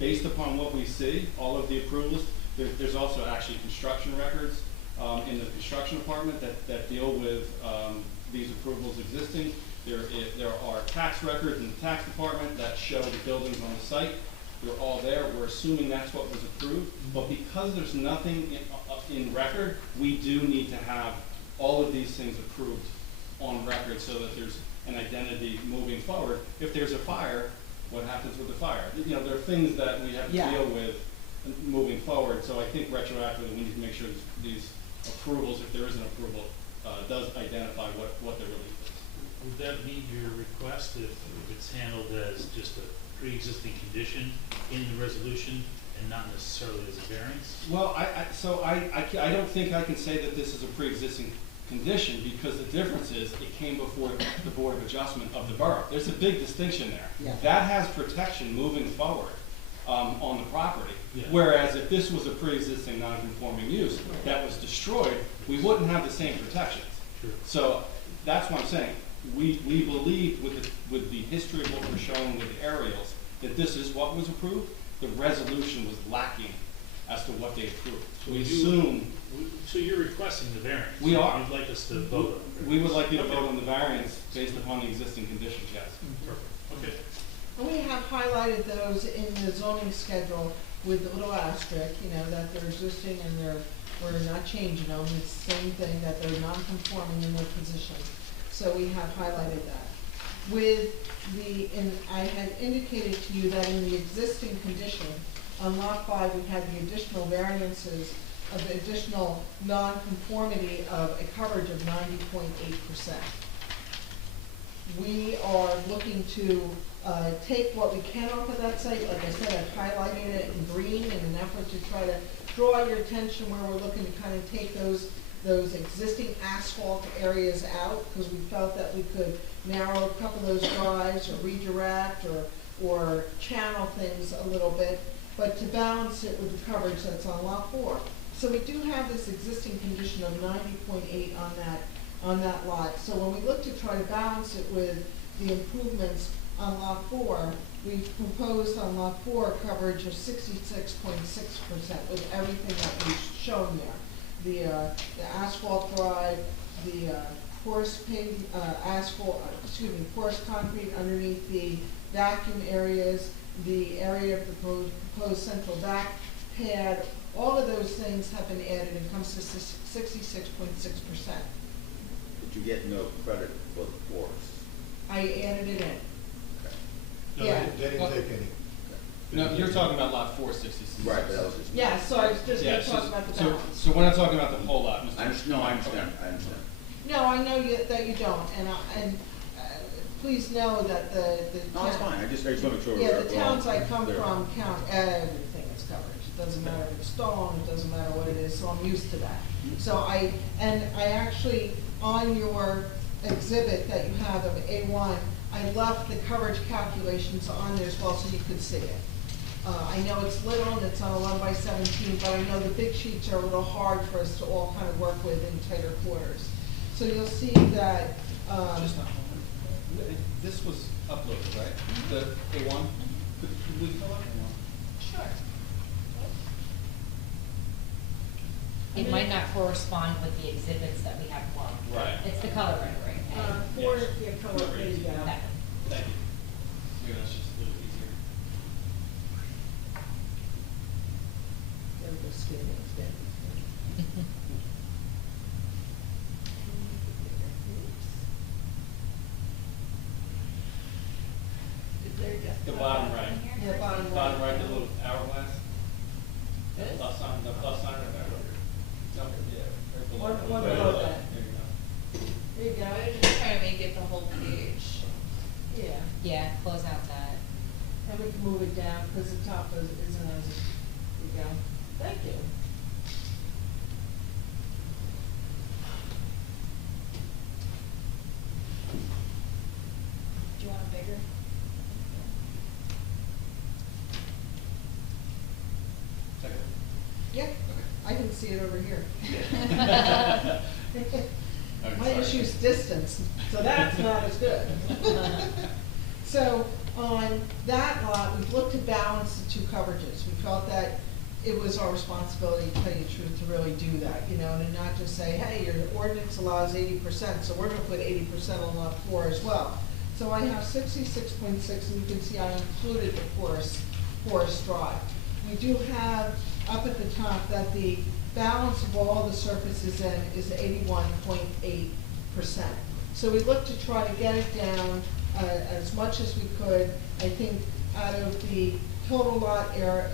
based upon what we see, all of the approvals, there's also actually construction records in the construction department that deal with these approvals existing. There are tax records in the tax department that show the buildings on the site. They're all there. We're assuming that's what was approved. But because there's nothing in record, we do need to have all of these things approved on record so that there's an identity moving forward. If there's a fire, what happens with the fire? You know, there are things that we have to Yeah. deal with moving forward. So I think retroactively, we need to make sure these approvals, if there is an approval, does identify what the relief is. Would that meet your request if it's handled as just a pre-existing condition in the resolution and not necessarily as a variance? Well, I don't think I can say that this is a pre-existing condition, because the difference is it came before the Board of Adjustment of the borough. There's a big distinction there. Yeah. That has protection moving forward on the property. Yeah. Whereas if this was a pre-existing non-conforming use that was destroyed, we wouldn't have the same protections. Sure. So that's what I'm saying. We believe with the history of what we're showing with the aerials, that this is what was approved. The resolution was lacking as to what they approved. So we assume. So you're requesting the variance? We are. You'd like us to vote on it? We would like you to Okay. vote on the variance based upon the existing conditions, yes. Perfect, okay. And we have highlighted those in the zoning schedule with the little asterisk, that they're existing and we're not changing them. It's the same thing, that they're non-conforming in their position. So we have highlighted that. And I had indicated to you that in the existing condition, on lot 5, we had the additional variances of the additional non-conformity of a coverage of 90.8%. We are looking to take what we can off of that site. Like I said, I've highlighted it in green in an effort to try to draw your attention where we're looking to kind of take those existing asphalt areas out, because we felt that we could narrow a couple of those drives or redirect or channel things a little bit, but to balance it with the coverage that's on lot 4. So we do have this existing condition of 90.8 on that lot. So when we look to try to balance it with the improvements on lot 4, we've proposed on lot 4 coverage of 66.6% with everything that we've shown there. The asphalt drive, the porous porous concrete underneath the vacuum areas, the area of the proposed central vac pad, all of those things have been added and comes to 66.6%. But you get no credit for the force. I added it in. No, Yeah. they didn't take any. No, you're talking about lot 466. Right, but that was just. Yeah, so I was just Yeah, gonna talk about the so balance. so we're not talking about the whole lot, Mr. I understand, I understand. No, I know that you don't, and please know that the. No, it's fine, I just want to make sure. Yeah, we're the towns I come clear. from count everything as coverage. It doesn't matter if it's stone, it doesn't matter what it is, so I'm used to that. So I actually, on your exhibit that you have of A1, I left the coverage calculations on there as well so you could see it. I know it's little and it's on 11/17, but I know the big sheets are a little hard for us to all kind of work with in tighter quarters. So you'll see that, Just not one. This was uploaded, right? The A1? Could we fill out A1? Sure. It might not correspond with the exhibits that we have marked. Right. It's the color rendering. for your color, Number please, 18. yeah. Thank you. Maybe that's just a little easier. There we go, skin is dead. There you go. The bottom right. Yeah, bottom right. Bottom right, the little hourglass. The This? plus sign, the plus sign or whatever. No, yeah, right below. One below that. There you go. There you go. I was just trying to make it the whole page. Yeah, Yeah, close out that. and we can move it down, because the top isn't as, there you go. Thank you. agree. Second. Yeah, I can see it over here. I'm My sorry. issue's distance, so that's not as good. So on that lot, we've looked to balance the two coverages. We felt that it was our responsibility, to tell you the truth, to really do that, you know, and not just say, hey, your ordinance allows 80%, so we're gonna put 80% on lot 4 as well. So I have 66.6, and you can see I included the Forest Drive. We do have up at the top that the balance of all the surfaces in is 81.8%. So we looked to try to get it down as much as we could. I think out of the total lot area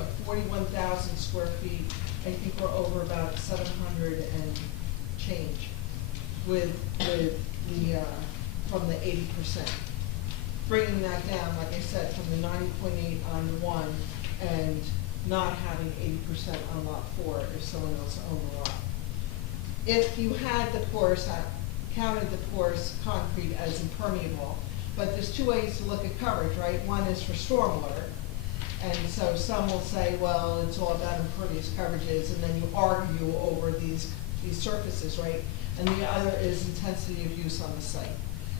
of 41,000 square feet, I think we're over about 700 and change with the from the 80%. Bringing that down, like I said, from the 90.8 on 1 and not having 80% on lot 4 if someone else owned the lot. If you had the porous, counted the porous concrete as impermeable, but there's two ways to look at coverage, right? One is for stormwater, and so some will say, well, it's all about impervious coverages, and then you argue over these surfaces, right? And the other is intensity of use on the site.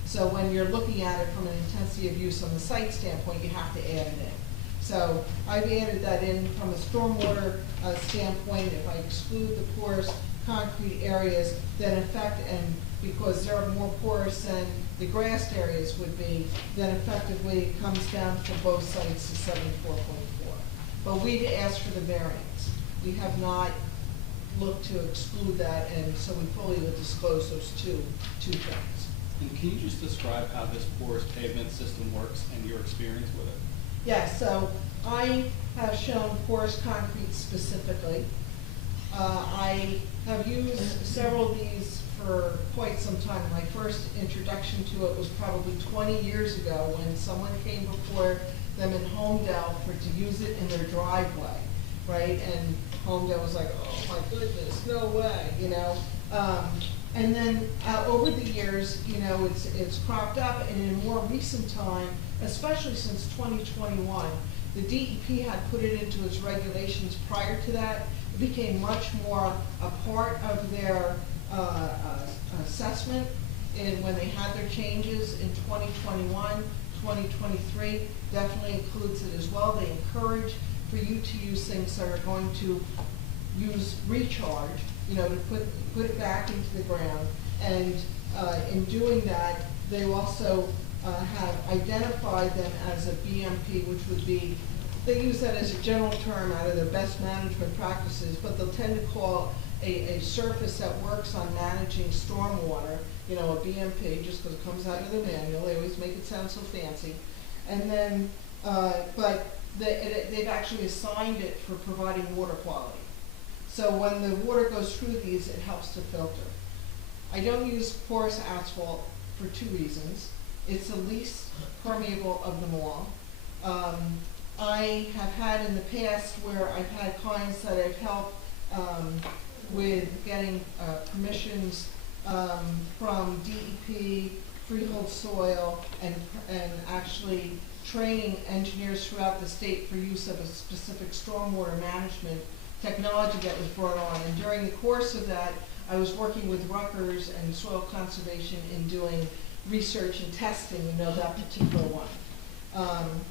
So when you're looking at it from an intensity of use on the site standpoint, you have to add it in. So I've added that in from a stormwater standpoint. If I exclude the porous concrete areas, then in fact, and because they're more porous than the grassed areas would be, then effectively it comes down for both sites to 74.4. But we'd asked for the variance. We have not looked to exclude that, and so we fully would disclose those two things. And can you just describe how this porous pavement system works and your experience with it? Yes, so I have shown porous concrete specifically. I have used several of these for quite some time. My first introduction to it was probably 20 years ago when someone came before them in Homedale to use it in their driveway, right? And Homedale was like, oh my goodness, no way, you know? And then over the years, you know, it's cropped up, and in more recent time, especially since 2021, the DEP had put it into its regulations. Prior to that, it became much more a part of their assessment, and when they had their changes in 2021, 2023, definitely includes it as well. They encourage for you to use things that are going to use recharge, you know, to put it back into the ground. And in doing that, they also have identified them as a BMP, which would be, they use that as a general term out of their best management practices, but they'll tend to call a surface that works on managing stormwater, you know, a BMP, just because it comes out of the manual. They always make it sound so fancy. And then, but they've actually assigned it for providing water quality. So when the water goes through these, it helps to filter. I don't use porous asphalt for two reasons. It's the least permeable of them all. I have had in the past where I've had clients that I've helped with getting permissions from DEP, Freehold Soil, and actually training engineers throughout the state for use of a specific stormwater management technology that was brought on. And during the course of that, I was working with Rutgers and Soil Conservation in doing research and testing, you know, that particular one.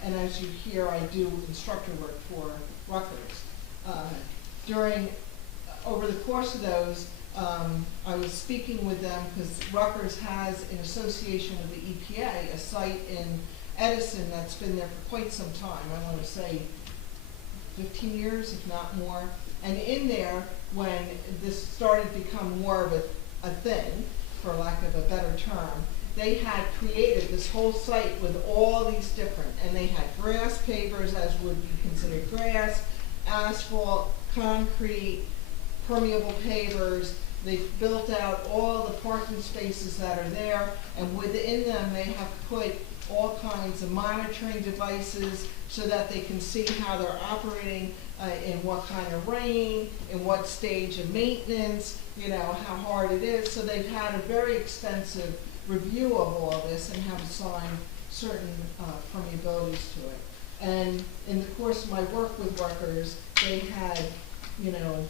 And as you hear, I do instructor work for Rutgers. Over the course of those, I was speaking with them because Rutgers has, in association with the EPA, a site in Edison that's been there for quite some time. I want to say 15 years, if not more. And in there, when this started to become more of a thing, for lack of a better term, they had created this whole site with all these different, and they had grass pavers, as would be considered grass, asphalt, concrete, permeable pavers. They've built out all the parking spaces that are there, and within them they have put all kinds of monitoring devices so that they can see how they're operating in what kind of rain, in what stage of maintenance, you know, how hard it is. So they've had a very extensive review of all of this and have assigned certain permeabilities to it. And in the course of my work with Rutgers, they had, you know,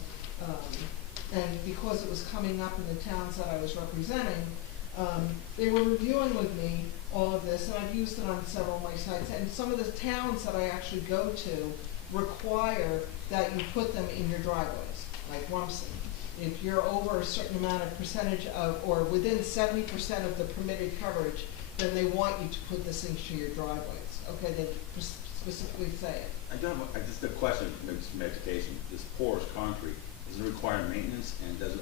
and because it was coming up in the towns that I was representing, they were reviewing with me all of this, and I've used it on several of my sites. And some of the towns that I actually go to require that you put them in your driveways, like Rumson. If you're over a certain amount of percentage of, or within 70% of the permitted coverage, then they want you to put this into your driveways. Okay, they specifically say it. I don't have, just a question, maybe some education. This porous concrete, does it require maintenance, and does it,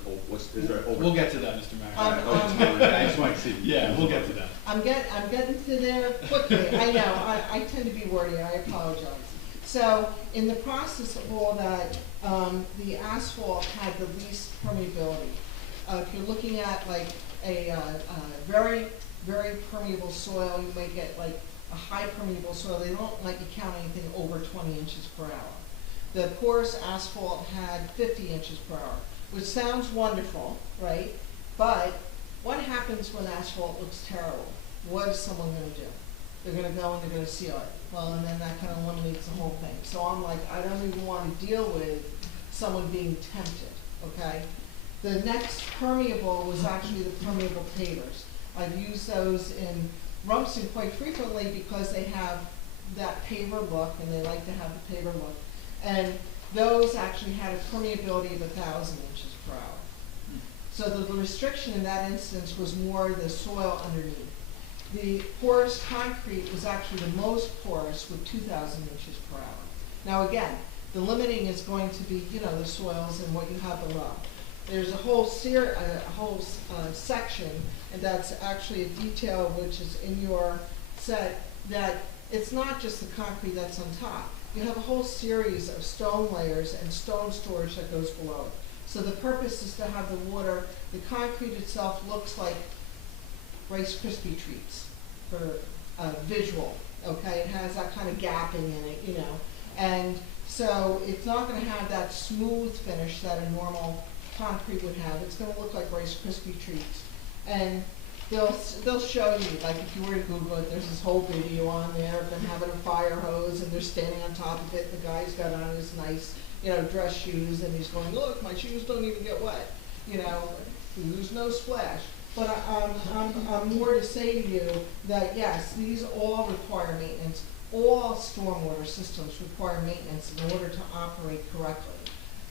is there over? We'll get to that, Mr. Mayor. I just want to see. Yeah, we'll get to that. I'm getting to there quickly. I know, I tend to be wordy, I apologize. So, in the process of all that, the asphalt had the least permeability. If you're looking at like a very, very permeable soil, you might get like a high permeable soil. They don't let you count anything over 20 inches per hour. The porous asphalt had 50 inches per hour, which sounds wonderful, right? But what happens when asphalt looks terrible? What is someone going to do? They're going to go and they're going to seal it. Well, and then that kind of eliminates the whole thing. So I'm like, I don't even want to deal with someone being tempted, okay? The next permeable was actually the permeable pavers. I've used those in Rumson quite frequently because they have that paver look, and they like to have the paver look. And those actually had a permeability of 1,000 inches per hour. So the restriction in that instance was more the soil underneath. The porous concrete was actually the most porous with 2,000 inches per hour. Now again, the limiting is going to be, you know, the soils and what you have below. There's a whole section, and that's actually a detail which is in your set, that it's not just the concrete that's on top. You have a whole series of stone layers and stone storage that goes below it. So the purpose is to have the water, the concrete itself looks like Rice Krispie treats for visual, okay? It has that kind of gapping in it, you know. And so it's not going to have that smooth finish that a normal concrete would have. It's going to look like Rice Krispie treats. And they'll show you, like if you were to Google it, there's this whole video on there of them having a fire hose and they're standing on top of it. The guy's got on his nice, you know, dress shoes, and he's going, look, my shoes don't even get wet, you know, there's no splash. But I'm more to say to you that yes, these all require maintenance. All stormwater systems require maintenance in order to operate correctly.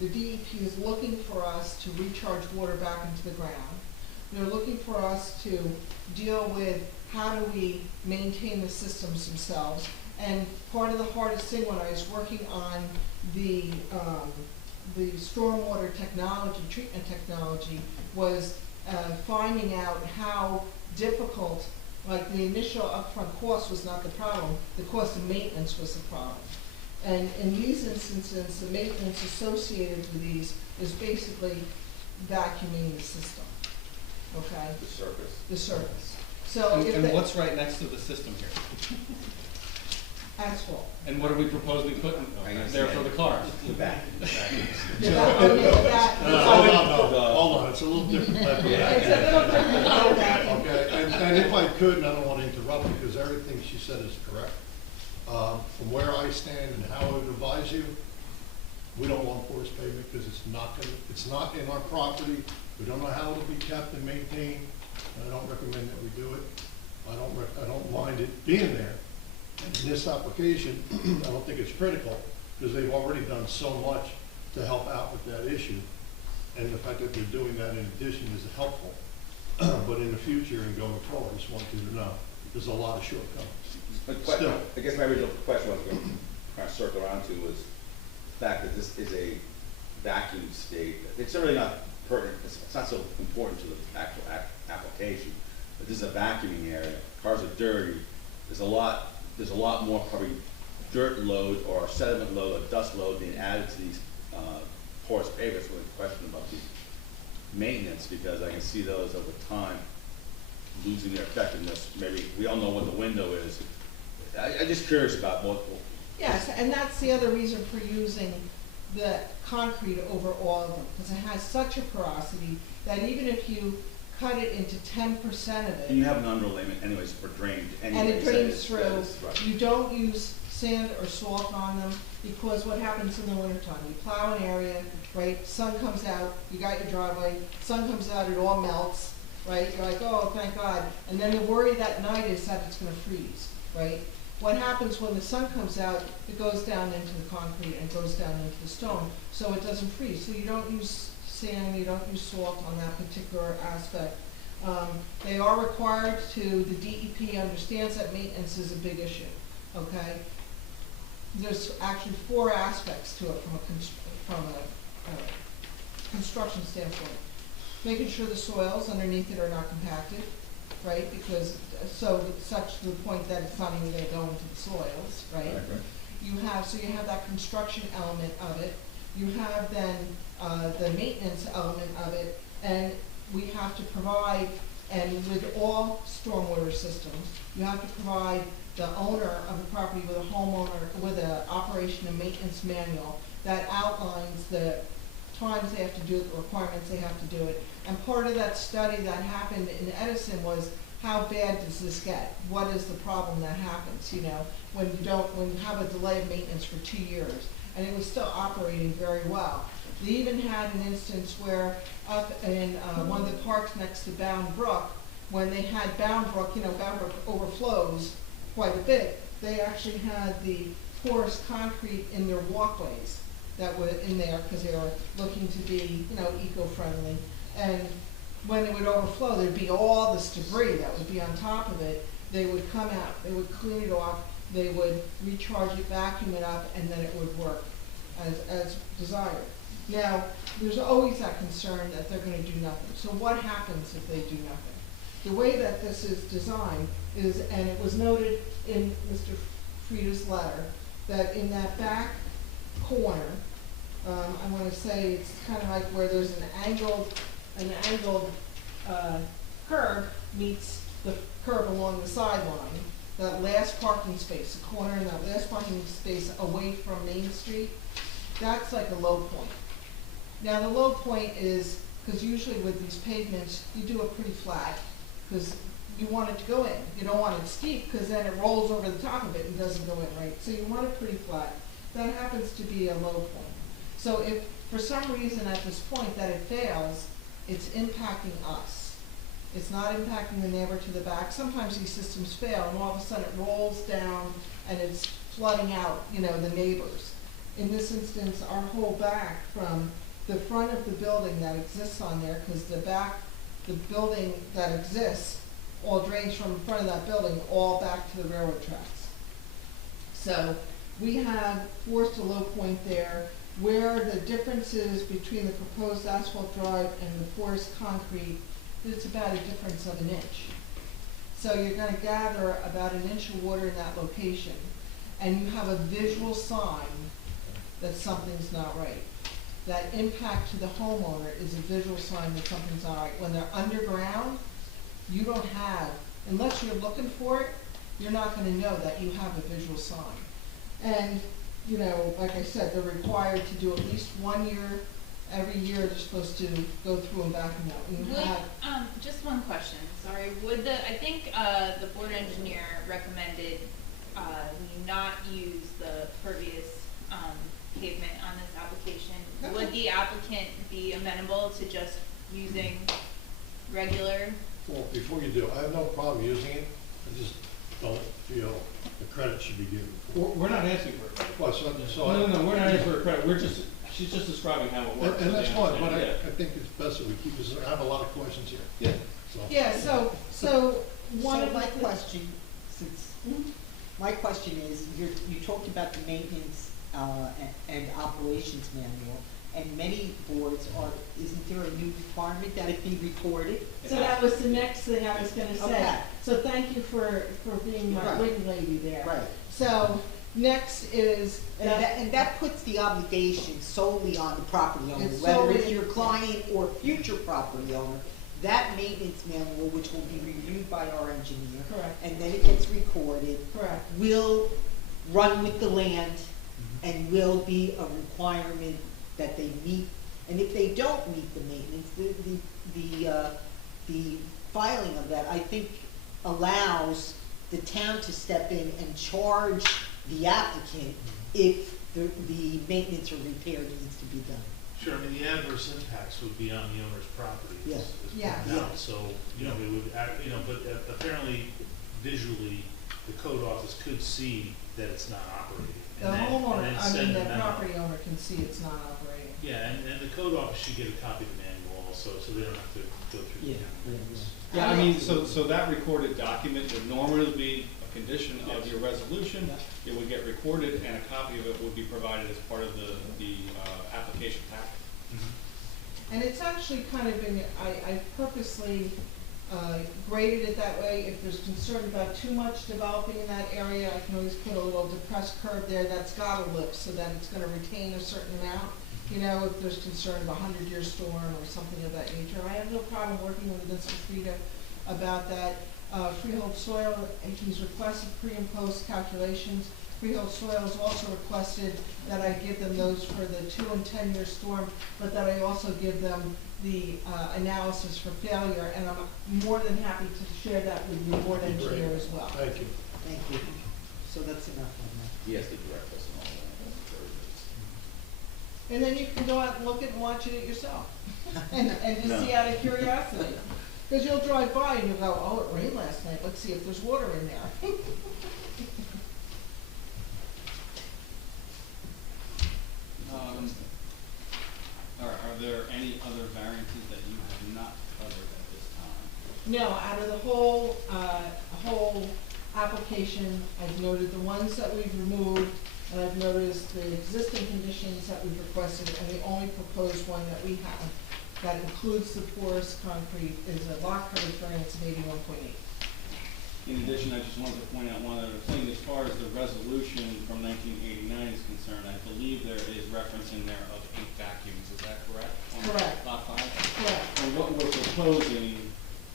The DEP is looking for us to recharge water back into the ground. They're looking for us to deal with how do we maintain the systems themselves. And part of the hardest thing when I was working on the stormwater technology, treatment technology, was finding out how difficult, like the initial upfront cost was not the problem, the cost of maintenance was the problem. And in these instances, the maintenance associated with these is basically vacuuming the system, okay? The surface. The surface. So if And what's right next to the system here? asphalt. And what are we proposing putting there for the cars? The back. Hold on, it's a little different type of. It's a little different than that. Okay, and if I could, and I don't want to interrupt because everything she said is correct. From where I stand and how I would advise you, we don't want porous pavement because it's not in our property. We don't know how it'll be kept and maintained. And I don't recommend that we do it. I don't mind it being there. In this application, I don't think it's critical because they've already done so much to help out with that issue. And the fact that they're doing that in addition is helpful. But in the future and going forward, I just want you to know there's a lot of shortcomings. Still. I guess my original question was going to kind of circle around to was the fact that this is a vacuum state. It's really not pertinent. It's not so important to the actual application. But this is a vacuuming area. Cars are dirty. There's a lot more probably dirt load or sediment load or dust load being added to these porous pavers. Really question about the maintenance because I can see those over time losing their effectiveness. Maybe we all know what the window is. I'm just curious about what. Yes, and that's the other reason for using the concrete over all of them, because it has such a porosity that even if you cut it into 10% of it. And you have an underlayment anyways for drainage anyways. And it that drains is- through. that is right. You don't use sand or salt on them, because what happens in the wintertime, you plow an area, right, sun comes out, you got your driveway, sun comes out, it all melts, right, you're like, oh, thank God, and then the worry that night is that it's gonna freeze, right? What happens when the sun comes out, it goes down into the concrete and goes down into the stone, so it doesn't freeze, so you don't use sand, you don't use salt on that particular aspect. They are required to, the DEP understands that maintenance is a big issue, okay? There's actually 4 aspects to it from a construction standpoint. Making sure the soils underneath it are not compacted, right? Because, so such to the point that it's not even gonna go into the soils, right? You have that construction element of it. You have then, the maintenance element of it, and we have to provide, and with all stormwater systems, you have to provide the owner of the property with a homeowner, with an operation and maintenance manual that outlines the times they have to do it, the requirements they have to do it. And part of that study that happened in Edison was, how bad does this get? What is the problem that happens, you know, when you have a delay of maintenance for 2 years? And it was still operating very well. They even had an instance where up in one of the parks next to Bound Brook, when they had Bound Brook, you know, Bound Brook overflows quite a bit, they actually had the porous concrete in their walkways that were in there because they were looking to be, you know, eco-friendly. And when it would overflow, there'd be all this debris that would be on top of it. They would come out, they would clean it off, they would recharge it, vacuum it up, and then it would work as desired. Now, there's always that concern that they're gonna do nothing. So what happens if they do nothing? The way that this is designed is, and it was noted in Mr. Frieda's letter, that in that back corner, I wanna say it's kind of like where there's an angled curb meets the curb along the sideline, that last parking space, the corner in that last parking space away from Main Street, that's like a low point. Now, the low point is, because usually with these pavements, you do it pretty flat, because you want it to go in. You don't want it steep, because then it rolls over the top of it and doesn't go in right. So you want it pretty flat. That happens to be a low point. So if, for some reason at this point that it fails, it's impacting us. It's not impacting the neighbor to the back. Sometimes these systems fail, and all of a sudden it rolls down and it's flooding out, you know, the neighbors. In this instance, our whole back from the front of the building that exists on there, because the building that exists all drains from the front of that building all back to the railroad tracks. So we have forced a low point there where the differences between the proposed asphalt drive and the porous concrete, it's about a difference of 1 inch. So you're gonna gather about 1 inch of water in that location, and you have a visual sign that something's not right. That impact to the homeowner is a visual sign that something's not right. When they're underground, you don't have, unless you're looking for it, you're not gonna know that you have a visual sign. And, you know, like I said, they're required to do at least 1 year. Every year they're supposed to go through and back them out. And you have, Just one question, sorry, I think, the board engineer recommended, you not use the pervious, pavement on this application. Okay. Would the applicant be amenable to just using regular? Well, before you do, I have no problem using it, I just don't feel the credit should be given for it. We're not asking for credit. Well, so No, we're not asking for credit, she's just describing how it works. And that's fine, but Yeah. I think it's best that we keep this, I have a lot of questions here. Yeah. So. yeah, so one So of my the question, my question is, you talked about the maintenance and operations manual, and many boards isn't there a new requirement that it be recorded? So that was the next thing I was gonna say. Okay. So thank you for being my Right. wing lady there. Right. So next is And that puts the obligation solely on the property owner, It's whether it's solely- your client or future property owner. That maintenance manual, which will be reviewed by our engineer. Correct. And then it gets recorded. correct. Will run with the land and will be a requirement that they meet. And if they don't meet the maintenance, the filing of that, I think allows the town to step in and charge the applicant if the maintenance or repair needs to be done. Sure, I mean, the adverse impacts would be on the owner's property. Yeah. as Yeah. pointed out. So, you know, it would, but apparently visually, the code office could see that it's not operating. The and then- homeowner, and then I mean, send the a memo. property owner can see it's not operating. Yeah, and the code office should get a copy of the manual also, so they don't have to go through the Yeah, manuals. Yeah, I mean, so that recorded document would normally be a condition of Yes. your resolution. It would get recorded and a copy of it would be provided as part of the application packet. And it's actually kind of been, I purposely graded it that way. If there's concern about too much developing in that area, I can always put a little depressed curve there that's got a lip so that it's gonna retain a certain amount. You know, if there's concern of a 100-year storm or something of that nature. I have no problem working with Mr. Frida about that. Freehold Soil, he's requested pre and post calculations. Freehold Soil has also requested that I give them those for the 2 and 10-year storm, but that I also give them the analysis for failure, and I'm more than happy to share that with your board engineer as well. Thank you. Thank you. So that's enough on that. He has to direct us and all that. And then you can go out and look at and watch it yourself, and just No. see out of curiosity. Because you'll drive by and you'll go, oh, it rained last night, let's see if there's water in there. Are there any other variances that you have not covered at this time? No, out of the whole application, I've noted the ones that we've removed, and I've noticed the existing conditions that we've requested, and the only proposed one that we have that includes the porous concrete is a lot coverage variance of 81.8. In addition, I just wanted to point out one other thing. As far as the resolution from 1989 is concerned, I believe there is reference in there of 8 vacuums. Is that correct? On Correct. Lot 5? Correct. And what we're proposing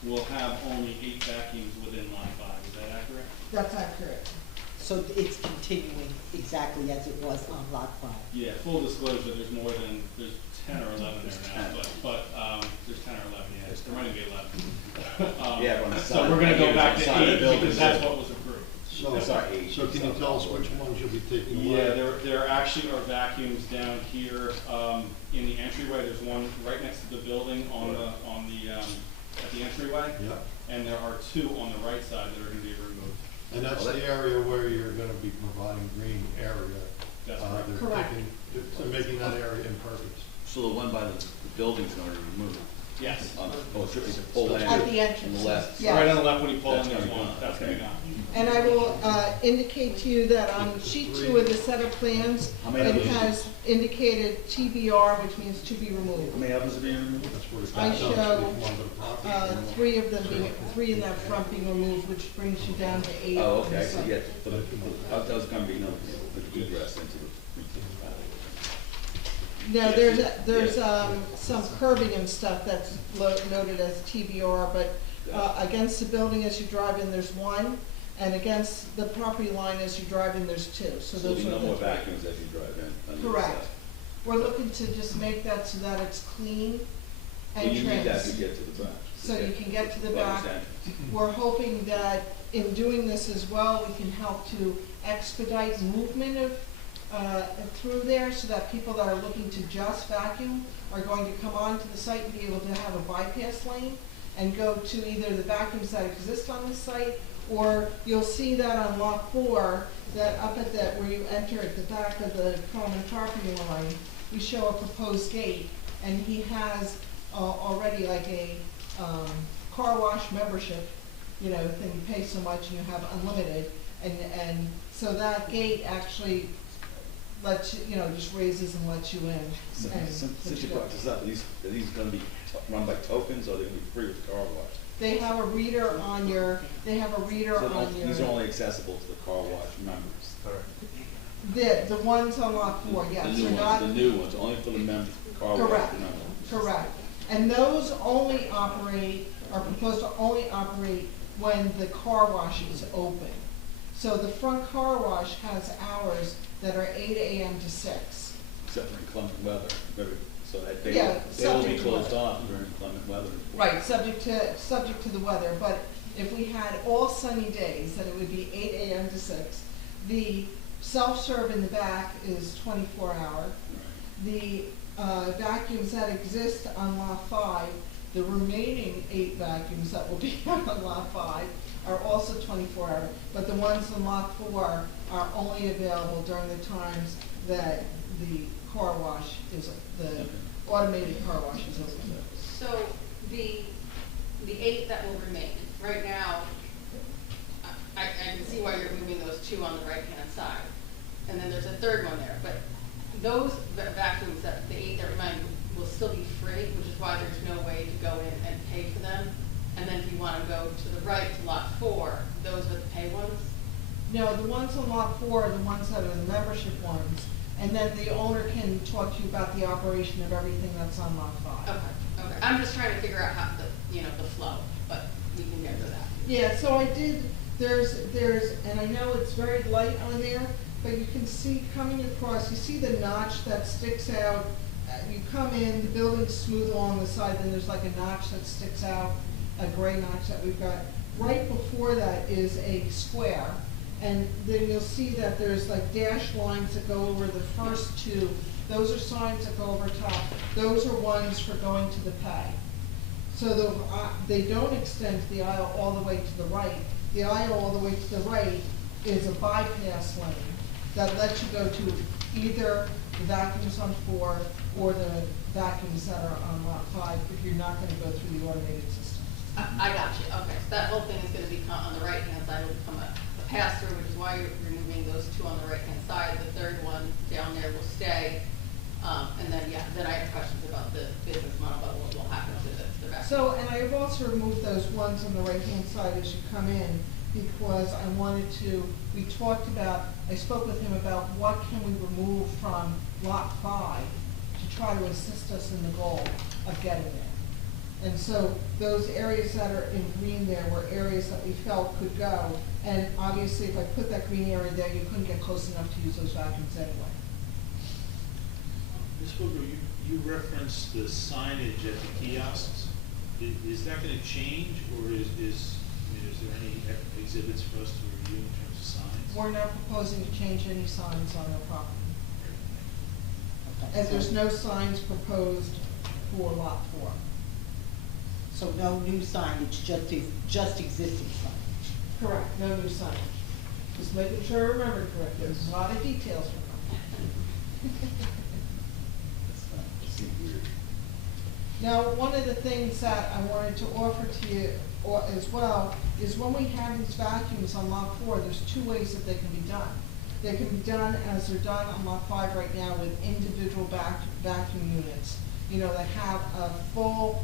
will have only 8 vacuums within Lot 5. Is that accurate? That's accurate. So it's continuing exactly as it was on lot 5. Yeah, full disclosure, there's 10 or 11 there now, but there's 10 or 11, yeah, there might be 11. Yeah, but on the So side- we're gonna go yeah, back on the to side of the 8 building, because that's so- what was approved. So, Sorry, so can you tell us which ones you'll be taking away? Yeah, there actually are vacuums down here, in the entryway, there's one right next to the building at the entryway. Yeah, And there are 2 on the right side that are gonna be removed. and that's the area where you're gonna be providing green area. That's They're Correct. they're making that area impervious. So the one by the building's already removed. Yes. It's a full land. At the entrance. On the left. Yeah. Right on the left when you pull in, That's there's gonna be one, gone. that's gonna be Okay. gone. And I will indicate to you that on sheet 2 of the set of plans, How many it of those? has indicated TBR, which means to be How removed. many ovens are being removed? That's where it's I got dumped, show, so you come onto the property. 3 of them being, 3 in that front being removed, which brings you down to 8. Oh, on okay, the so side. yeah, that was gonna be the egress into the. No, there's some curbing and stuff that's noted as TBR, but against the building as you drive in, there's 1, and against the property line as you drive in, there's 2. So So there'll those be are no the more 3. vacuums as you drive in. on the Correct. side. We're looking to just make that so that it's clean Well, you need that to entrance, get to the back. so you can get to the Well, back. understand. We're hoping that in doing this as well, we can help to expedite movement of, through there, so that people that are looking to just vacuum are going to come onto the site and be able to have a bypass lane and go to either the vacuums that exist on the site, or you'll see that on lot 4, that up at that, where you enter at the back of the common property line, we show a proposed gate, and he has already like a car wash membership, you know, thing, you pay so much and you have unlimited, and so that gate actually lets you, just raises and lets you in. and lets Since you you go. brought this up, are these gonna be run by tokens, or are they gonna be free with car wash? They have a reader on your, So these are only accessible to the car wash members. the ones on lot 4, yes, The new they're ones, not. the new ones, only for the members, car wash Correct. members. Correct. And those only operate, are proposed to only operate when the car wash is open. So the front car wash has hours that are 8 AM to 6. Except for inclement weather, very So that they, Yeah, they will be subject to closed weather. off during inclement weather. Right, subject to the weather, but if we had all sunny days, then it would be 8 AM to 6. The self-serve in the back is 24-hour. The vacuums that exist on Lot 5, the remaining 8 vacuums that will be on Lot 5 are also 24-hour, but the ones on Lot 4 are only available during the times that the car wash is, the automated car wash is open. So the 8 that will remain, right now, I can see why you're moving those 2 on the right-hand side. And then there's a third one there, but those vacuums, that the 8 that remain will still be free, which is why there's no way to go in and pay for them. And then if you wanna go to the right to Lot 4, those are the pay ones? No, the ones on Lot 4 are the ones that are the membership ones, and then the owner can talk to you about the operation of everything that's on Lot 5. Okay. I'm just trying to figure out how the flow, but we can get to that. Yeah, so I did, there's, and I know it's very light on there, but you can see coming across, you see the notch that sticks out. You come in, the building's smooth along the side, then there's like a notch that sticks out, a gray notch that we've got. Right before that is a square, and then you'll see that there's like dashed lines that go over the first 2. Those are signs that go over top. Those are ones for going to the pay. So they don't extend the aisle all the way to the right. The aisle all the way to the right is a bypass lane that lets you go to either the vacuums on 4 or the vacuums that are on Lot 5 if you're not gonna go through the automated system. I got you, okay, so that whole thing is gonna become, on the right-hand side, will become a pass-through, which is why you're removing those 2 on the right-hand side. The third one down there will stay, and then, then I have questions about the business model, about what will happen to the rest. So, and I have also removed those ones on the right-hand side as you come in, because I wanted to, we talked about, I spoke with him about what can we remove from Lot 5 to try to assist us in the goal of getting there. And so those areas that are in green there were areas that we felt could go, and obviously if I put that green area there, you couldn't get close enough to use those vacuums anyway. Ms. Booker, you referenced the signage at the kiosks. Is that gonna change, or is there any exhibits for us to review in terms of signs? We're not proposing to change any signs on our property. Okay, And so- there's no signs proposed for Lot 4. So no new signage, just existing signage. Correct, no new signage. Just making sure I remember correctly, there's a lot of details for them. Now, one of the things that I wanted to offer to you as well is when we have these vacuums on Lot 4, there's 2 ways that they can be done. They can be done as they're done on Lot 5 right now with individual vacuum units, that have a full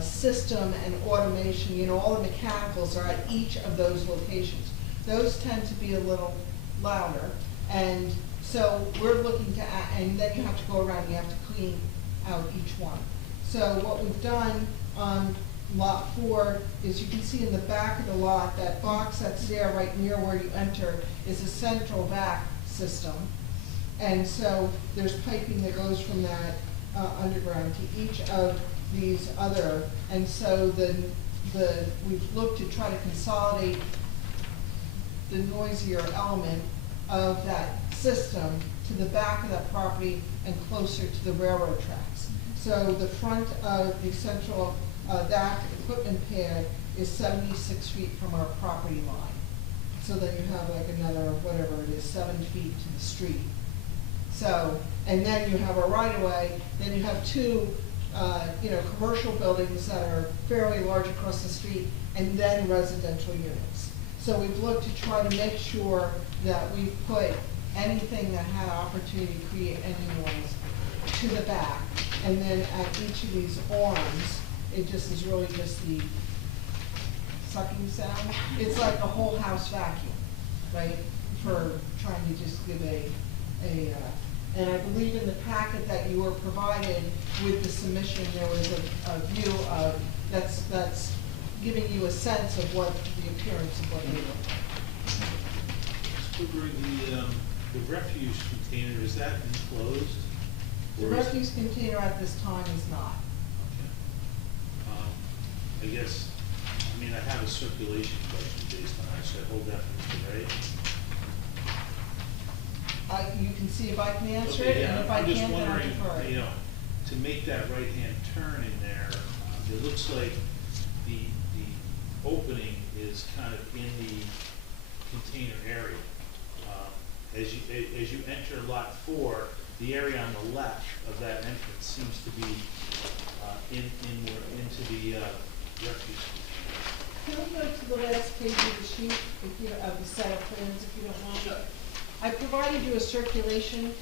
system and automation, all the mechanicals are at each of those locations. Those tend to be a little louder, and so we're looking to, and then you have to go around, you have to clean out each one. So what we've done on Lot 4 is you can see in the back of the lot, that box that's there right near where you enter is a central vac system. And so there's piping that goes from that underground to each of these other, and so we've looked to try to consolidate the noisier element of that system to the back of that property and closer to the railroad tracks. So the front of the central DAC equipment pad is 76 feet from our property line. So then you have like another, whatever it is, 7 feet to the street. So, and then you have a right-of-way, then you have 2, commercial buildings that are fairly large across the street, and then residential units. So we've looked to try to make sure that we've put anything that had opportunity to create any noise to the back. And then at each of these arms, it just is really just the sucking sound. It's like a whole house vacuum, right? For trying to just give and I believe in the packet that you were provided with the submission, there was a view of, that's giving you a sense of what the appearance of what they look like. Mr. Booker, the refuse container, is that enclosed? The Or is- refuse container at this time is not. Okay. I guess, I mean, I have a circulation question based on, that. Should I hold that for Mr. Ray? You can see if I can answer Okay, it, yeah, and if I I'm just can't, then I'll wondering, defer it. you know, to make that right-hand turn in there, it looks like the opening is kind of in the container area. As you enter lot 4, the area on the left of that entrance seems to be into the refuse container. Can we go to the last page of the sheet, if you, of the set of plans, if you don't mind? I provided you a circulation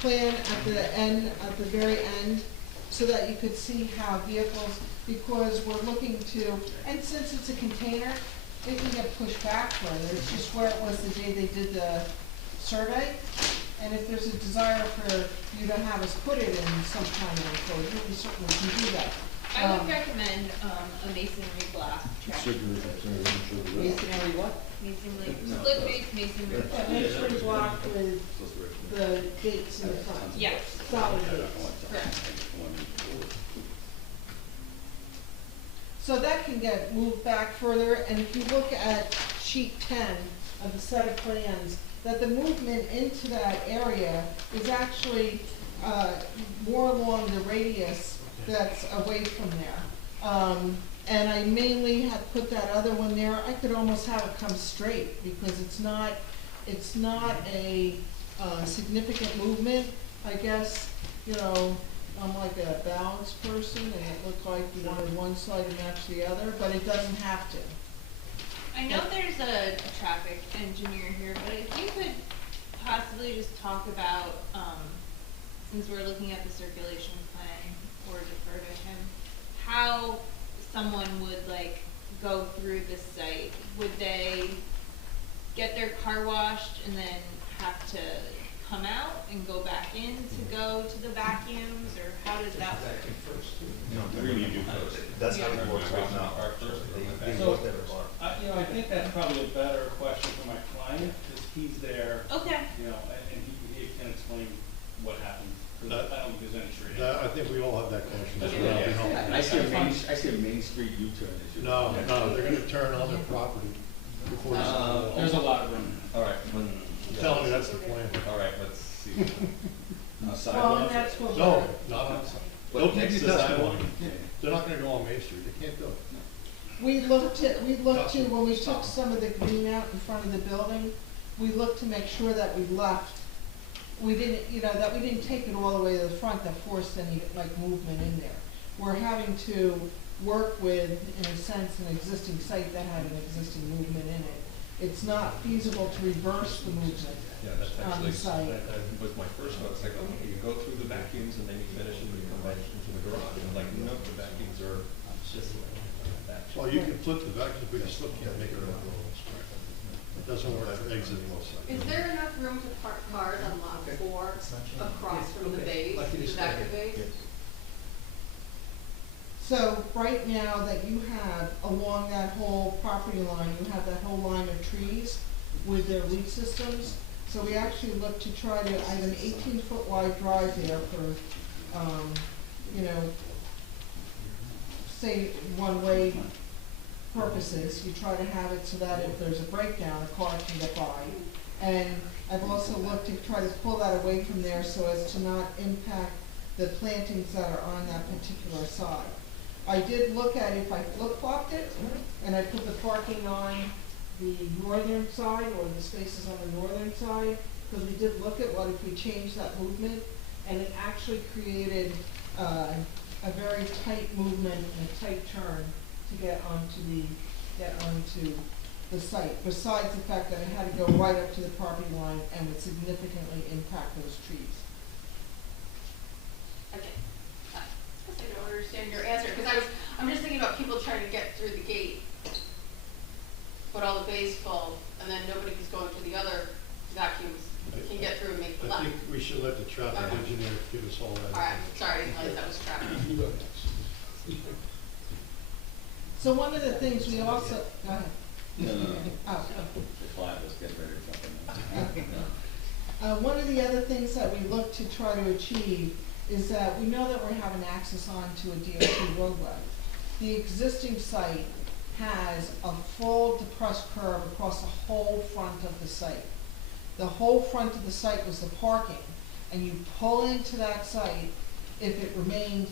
plan at the end, at the very end, so that you could see how vehicles, because we're looking to, and since it's a container, it can get pushed back further. It's just where it was the day they did the survey. And if there's a desire for you to have us put it in some kind of enclosure, we certainly can do that. I would recommend, a masonry block track. Masonry what? Masonry, split face masonry. A masonry block with the gates in the front. Yes, Solid gates. correct. So that can get moved back further, and if you look at sheet 10 of the set of plans, that the movement into that area is actually more along the radius that's away from there. And I mainly had put that other one there. I could almost have it come straight, because it's not a significant movement. I guess, you know, I'm like a balanced person, and it looked like you wanted one side to match the other, but it doesn't have to. I know there's a traffic engineer here, but if you could possibly just talk about, since we're looking at the circulation plan, or defer to him, how someone would like go through the site. Would they get their car washed and then have to come out and go back in to go to the vacuums, or how does that work? That's how it works right now. So, I think that's probably a better question for my client, because he's there, Okay, you know, and he can explain what happened. 'Cause I don't think there's any straight That, I answer. think we all have that question. That's Yeah. what I'll be helping. I see a Main Street U-turn as you. No, they're gonna turn on their property before it's. There's a lot of room. All right, I'm telling you, that's the plan. all right, let's see. Well, and Sidewalk. that's what No, we're, not on, But they'll give next you to the testimony. sidewalk. Yeah. They're not gonna go on Main Street, they can't do it. we looked to, when we took some of the green out in front of the building, we looked to make sure that we left, we didn't, you know, that we didn't take it all the way to the front that forced any, like, movement in there. We're having to work with, in a sense, an existing site that had an existing movement in it. It's not feasible to reverse the movement Yeah, that's on actually, the site. that was my first thought, it's like, okay, you go through the vacuums and then you finish and you come back into the garage. And like, no, the vacuums are just that. Well, you can flip the vacuum, but you still can't make it run. It doesn't work for exiting the site. Is there enough room to park cars on lot 4 across from the bays, the vacuum bays? So right now that you have along that whole property line, you have that whole line of trees with their leaf systems. So we actually look to try to, I have an 18-foot wide drive there for, you know, say one-way purposes. You try to have it so that if there's a breakdown, a car can get by. And I've also looked to try to pull that away from there so as to not impact the plantings that are on that particular side. I did look at if I flip-flopped it, and I put the parking on the northern side, or the spaces on the northern side, because we did look at what if we changed that movement, and it actually created a very tight movement and a tight turn to get onto the site, besides the fact that it had to go right up to the property line and would significantly impact those trees. Okay. I guess I don't understand your answer, because I'm just thinking about people trying to get through the gate, put all the bays full, and then nobody who's going to the other vacuums can get through and make the I left. think we should let the traffic Okay. engineer give us all that. All right, information. sorry, I didn't realize that was traffic. So one of the things we also, go ahead. No. Oh. The client was getting ready to jump in. One of the other things that we look to try to achieve is that we know that we're having access onto a DOT roadway. The existing site has a full depressed curve across the whole front of the site. The whole front of the site was the parking, and you pull into that site, if it remained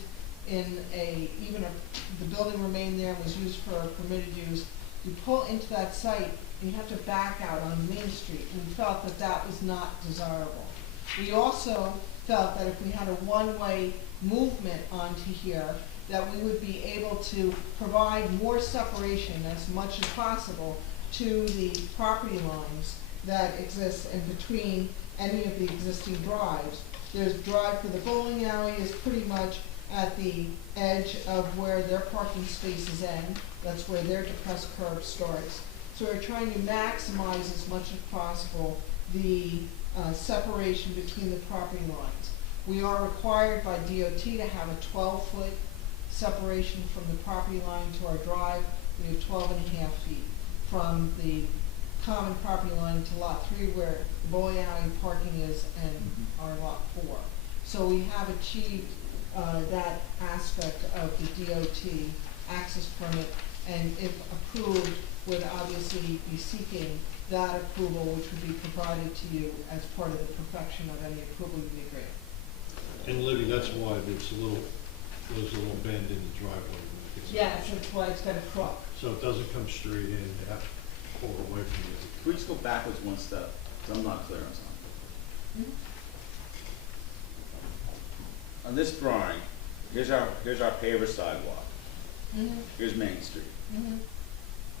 in the building remained there and was used for permitted use, you pull into that site and you have to back out on Main Street, and we felt that that was not desirable. We also felt that if we had a one-way movement onto here, that we would be able to provide more separation as much as possible to the property lines that exist in between any of the existing drives. There's drive for the bowling alley is pretty much at the edge of where their parking spaces end. That's where their depressed curb starts. So we're trying to maximize as much as possible the separation between the property lines. We are required by DOT to have a 12-foot separation from the property line to our drive. We have 12 and a half feet from the common property line to lot 3 where the bowling alley parking is and our lot 4. So we have achieved that aspect of the DOT access permit, and if approved, would obviously be seeking that approval, which would be provided to you as part of the perfection of any approval you may grant. And Libby, that's why there's a little bend in the driveway. when it gets- Yes, that's why it's got a crook. So it doesn't come straight in, they have to pull away from it. Can we just go backwards one step? 'Cause I'm not clear on something. On this drawing, here's our paver sidewalk. Here's Main Street.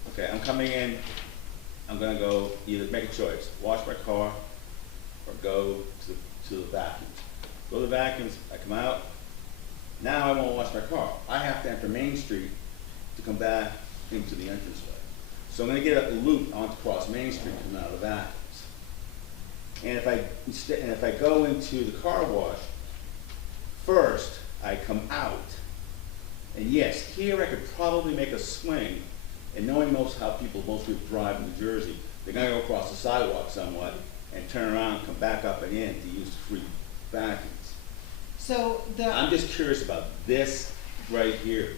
Okay, I'm coming in, I'm gonna go either make a choice, wash my car or go to the vacuums. Go to the vacuums, I come out, now I wanna wash my car. I have to enter Main Street to come back into the entranceway. So I'm gonna get a loop onto cross Main Street coming out of the vacuums. And if I go into the car wash, first I come out, and yes, here I could probably make a swing, and knowing how most people drive in New Jersey, they're gonna go across the sidewalk somewhat and turn around and come back up and in to use the free vacuums. So I'm just curious about this right here.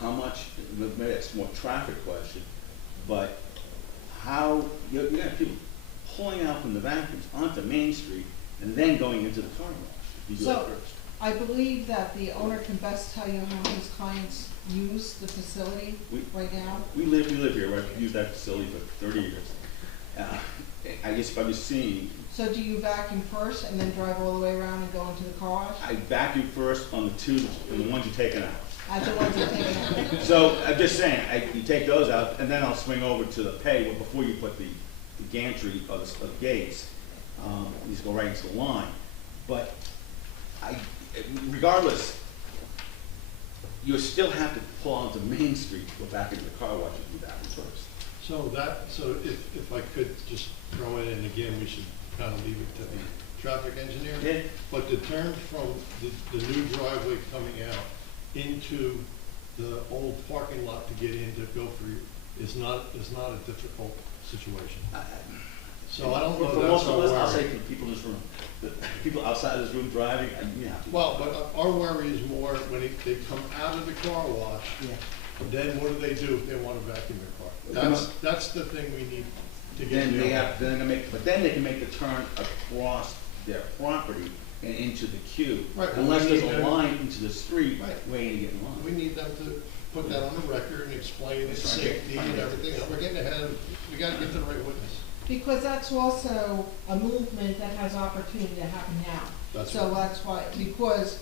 How much, maybe it's more traffic question, but how, you're gonna have people pulling out from the vacuums onto Main Street and then going into the car wash. You do it So, first. I believe that the owner can best tell you how his clients use the facility right now. We live here, right? We've used that facility for 30 years. I'm just seeing, So do you vacuum first and then drive all the way around and go into the car wash? I vacuum first on the ones you're taking out. At the ones you're taking out? So, I'm just saying, you take those out, and then I'll swing over to the pay, before you put the gantry or the gates, you just go right into the line. But regardless, you still have to pull onto Main Street to go back into the car wash and do that one first. So if I could just throw it in again, we should kind of leave it to the traffic engineer. Yeah. But the turn from the new driveway coming out into the old parking lot to get in to go for is not a difficult situation. So I don't know For if most that's of us, our I'll say worry. to people in this room, the people outside this room driving, yeah. Well, but our worry is more when they come out of the car wash, then what do they do if they want to vacuum their car? That's the thing we need to get. Then they can make the turn across their property and into the queue. Right, but Unless we there's need a them- line into the street Right. waiting to get in line. We need them to put that on the record and explain the That's right. safety and everything. We're getting ahead, we gotta get to the right witness. Because that's also a movement that has opportunity to happen now. That's So right. that's why, because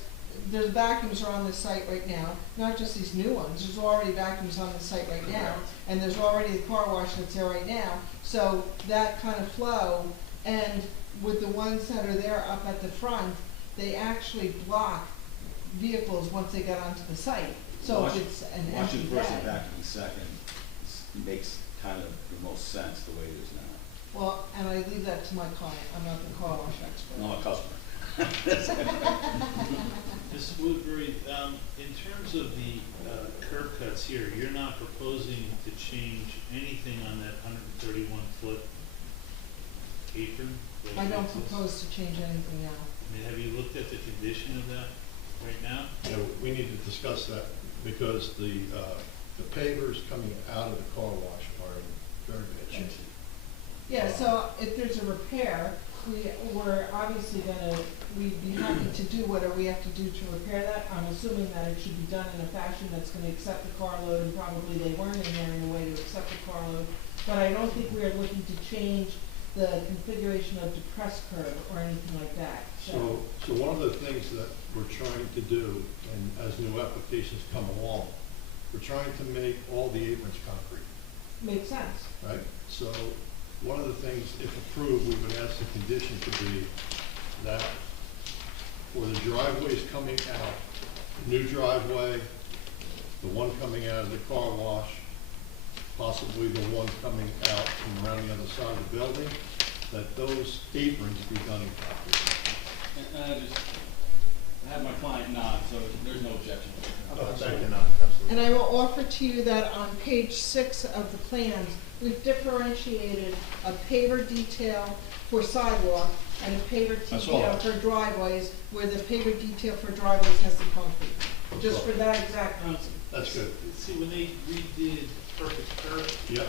there's vacuums are on the site right now, not just these new ones, there's already vacuums on the site right now, and there's already the car wash that's there right now, so that kind of flow, and with the ones that are there up at the front, they actually block vehicles once they get onto the site, so if it's an empty Washing first and bed. vacuuming second makes kind of the most sense the way it is now. Well, and I leave that to my client, I'm not the car wash expert. Not a customer. Mrs. Woodbury, in terms of the curb cuts here, you're not proposing to change anything on that 131-foot apron? that I don't exists? propose to change anything now. I mean, have you looked at the condition of that? right now. Yeah, we need to discuss that, because the pavers coming out of the car wash are in very bad shape. Yeah, so if there's a repair, we're obviously we'd be happy to do whatever we have to do to repair that. I'm assuming that it should be done in a fashion that's gonna accept the carload, and probably they weren't in there in a way to accept the carload. But I don't think we're looking to change the configuration of depressed curb or anything like that, So one of the things that we're trying to do, and as new applications come along, we're trying to make all the aprons concrete, Makes sense. right? So one of the things, if approved, we would ask the condition to be that for the driveways coming out, new driveway, the one coming out of the car wash, possibly the one coming out from around the other side of the building, that those aprons be done in concrete. And I just had my client nod, so there's no objection. Thank you, And I will offer to you that on page 6 of the plans, we've differentiated a paver detail for sidewalk and a paver That's all. detail for driveways, where the paver detail for driveways has the concrete, just for that exact reason. That's good. See, when they redid Perfect Curve, Yeah.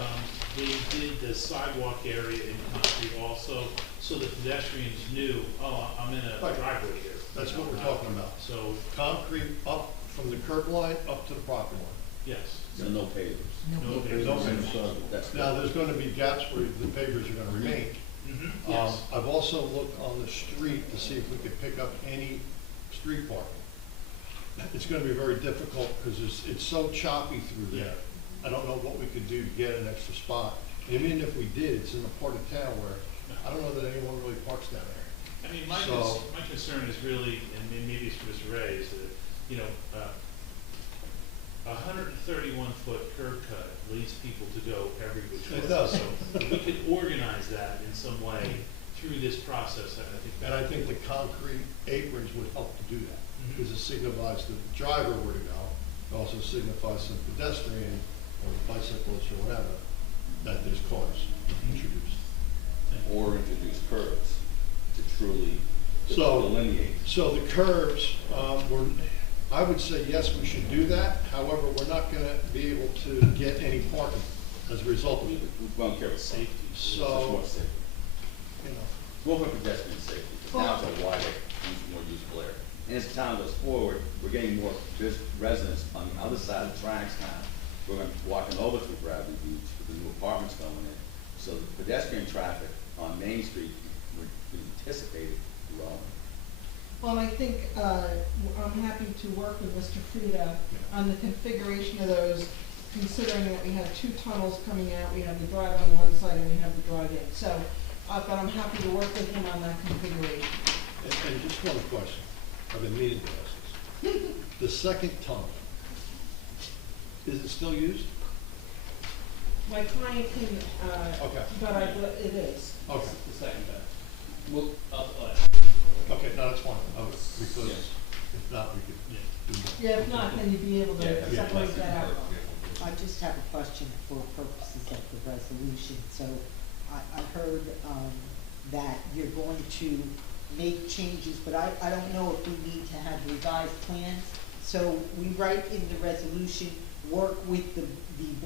they did the sidewalk area in concrete also, so the pedestrians knew, oh, I'm in a Right. driveway here. That's what we're talking about. So, Concrete up from the curb line up to the property line. yes. So no pavers. No There's no pavers. pavers. That's Now, good. there's gonna be gaps where the pavers are gonna remain. Mhm, yes. I've also looked on the street to see if we could pick up any street parking. It's gonna be very difficult, because it's so choppy through there. I don't know what we could do to get an extra spot. And even if we did, it's in a part of town where I don't know that anyone really parks down there. I mean, So- my concern is really, and maybe it's for Mr. Ray, is that, you know, 131-foot curb cut leads people to go every which way. It does. So if we could organize that in some way through this process, I think that. And I think the concrete aprons would help to do that, Mhm. because it signifies to the driver where to go. It also signifies to the pedestrian or the bicyclist or whatever, that there's cars introduced. Or introduce curbs to truly So- delineate. So the curbs, I would say, yes, we should do that. However, we're not gonna be able to get any parking as a result of We it. don't care about Safety. It's So- more safety. You know, It's more for pedestrian safety, because now it's a wider, more usable area. And as time goes forward, we're getting more residents on the other side of the tracks now. We're gonna be walking over through Bradley Beach with the new apartments going in. So the pedestrian traffic on Main Street, we anticipated growing. Well, I think, I'm happy to work with Mr. Frida on the configuration of those, considering that we have 2 tunnels coming out, we have the drive on one side and we have the drive in. So, but I'm happy to work with him on that configuration. and just one question, I've been meaning to ask this. The second tunnel, is it still used? My client can, Okay. but it is. Okay, The second bed. Well, okay, no, that's fine, because if not, we could do more. Yeah, if not, then you'd be able to Yeah, separate that out. I just have a question for purposes of the resolution. So I heard that you're going to make changes, but I don't know if we need to have revised plans. So we write in the resolution, work with the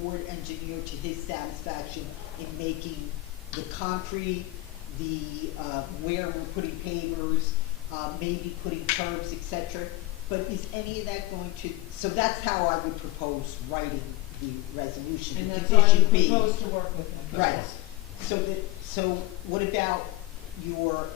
board engineer to his satisfaction in making the concrete, where we're putting pavers, maybe putting curbs, et cetera. But is any of that going to, so that's how I would propose writing the resolution, And the that's how I condition B. propose to work with him. Right, so what about your,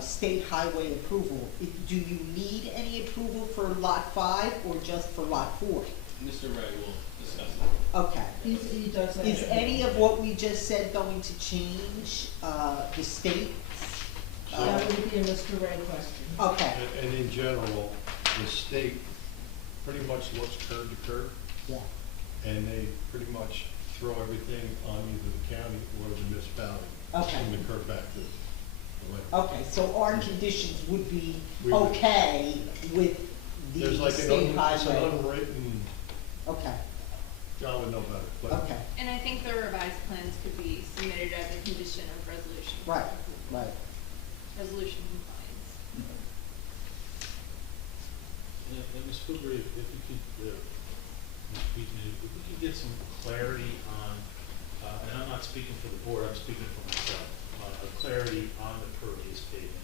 state highway approval? Do you need any approval for lot 5 or just for lot 4? Mr. Ray will discuss it. Okay. He does that. Is any of what we just said going to change, the state? That would be a Mr. Ray question. Okay, And in general, the state pretty much looks curb to curb, yeah, and they pretty much throw everything on either the county or the municipality. Okay. From the curb back to the lake. okay, so our conditions would be We would- okay with There's the like state it's an highway? unwritten, Okay, John would know better, but. okay, And I think the revised plans could be submitted as a condition of resolution. right, right. Resolution compliance. still agree, if we could, Mr. Beekman, if we could get some clarity on, and I'm not speaking for the board, I'm speaking for myself, clarity on the pervious pavement,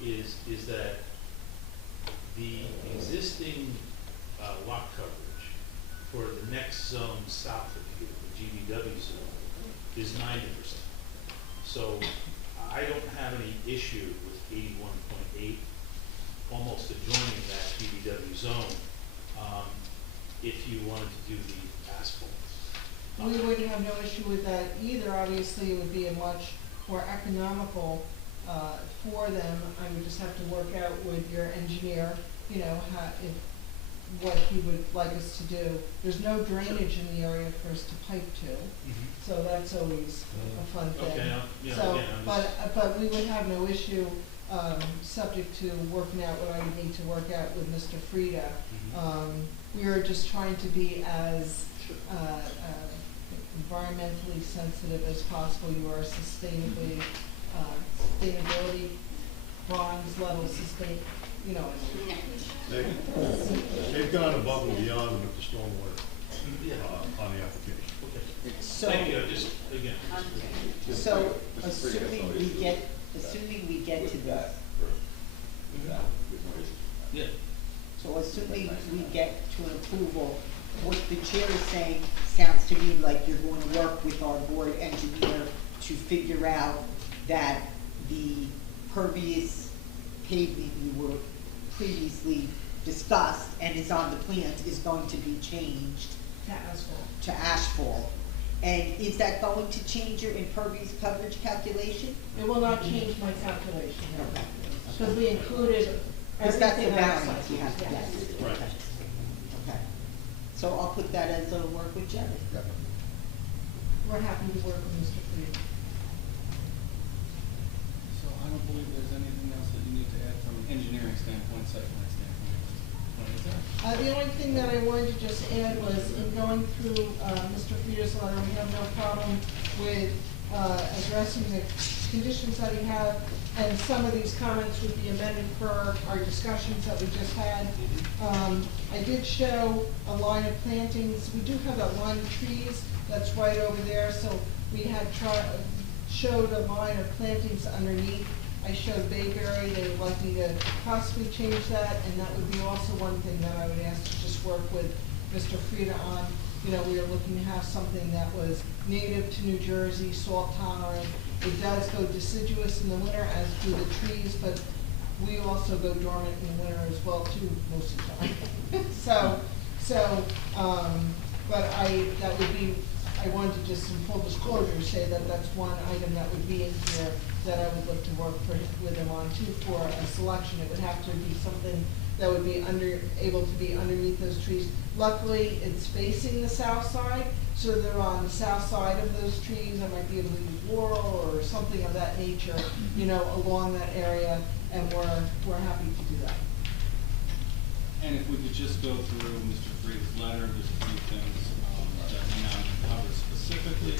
is that the existing lot coverage for the next zone south of here, the GVW zone, is 90%. So I don't have any issue with 81.8, almost adjoining that GVW zone, if you wanted to do the asphalt. We wouldn't have no issue with that either. Obviously, it would be a much more economical for them. I would just have to work out with your engineer, you know, what he would like us to do. There's no drainage in the area for us to pipe to, so that's always a fun thing. Okay, you know, So, again, I'm just. but we would have no issue, subject to working out what I would need to work out with Mr. Frida. We are just trying to be as environmentally sensitive as possible. You are sustainability, bronze level sustain, you know. They've gone above and beyond with the stormwater, Yeah. on the application. Okay. So, Thank you, just, again. so assuming we get to this, Yeah. so assuming we get to an approval, what the chair is saying sounds to me like you're going to work with our board engineer to figure out that the pervious pavement you were previously discussed and is on the plans is going to be changed To asphalt. to asphalt. And is that going to change your impervious coverage calculation? It will not change my calculation, Okay. because we included Because that's the everything variance outside. you have to get. Right. Okay. So I'll put that as a work with Jerry. We're happy to work with Mr. Freed. So I don't believe there's anything else that you need to add from an engineering standpoint, site plan standpoint. Is there? The only thing that I wanted to just add was in going through, Mr. Frida's letter, we have no problem with, addressing the conditions that he had, and some of these comments would be amended per our discussions that we just had. I did show a line of plantings. We do have that line of trees that's right over there, so we had showed a line of plantings underneath. I showed Bayberry. They would like me to possibly change that, and that would be also one thing that I would ask to just work with Mr. Frida on. You know, we are looking to have something that was native to New Jersey, salt tolerant. It does go deciduous in the winter, as do the trees, but we also go dormant in the winter as well too, most of the time. But that would be, I wanted to just, in full disclosure, say that that's one item that would be in here that I would look to work with him on too for a selection. It would have to be something that would be able to be underneath those trees. Luckily, it's facing the south side, so they're on the south side of those trees. I might be able to use laurel or something of that nature, you know, along that area, and we're happy to do that. And if we could just go through Mr. Freed's letter, there's a few things that we now cover specifically.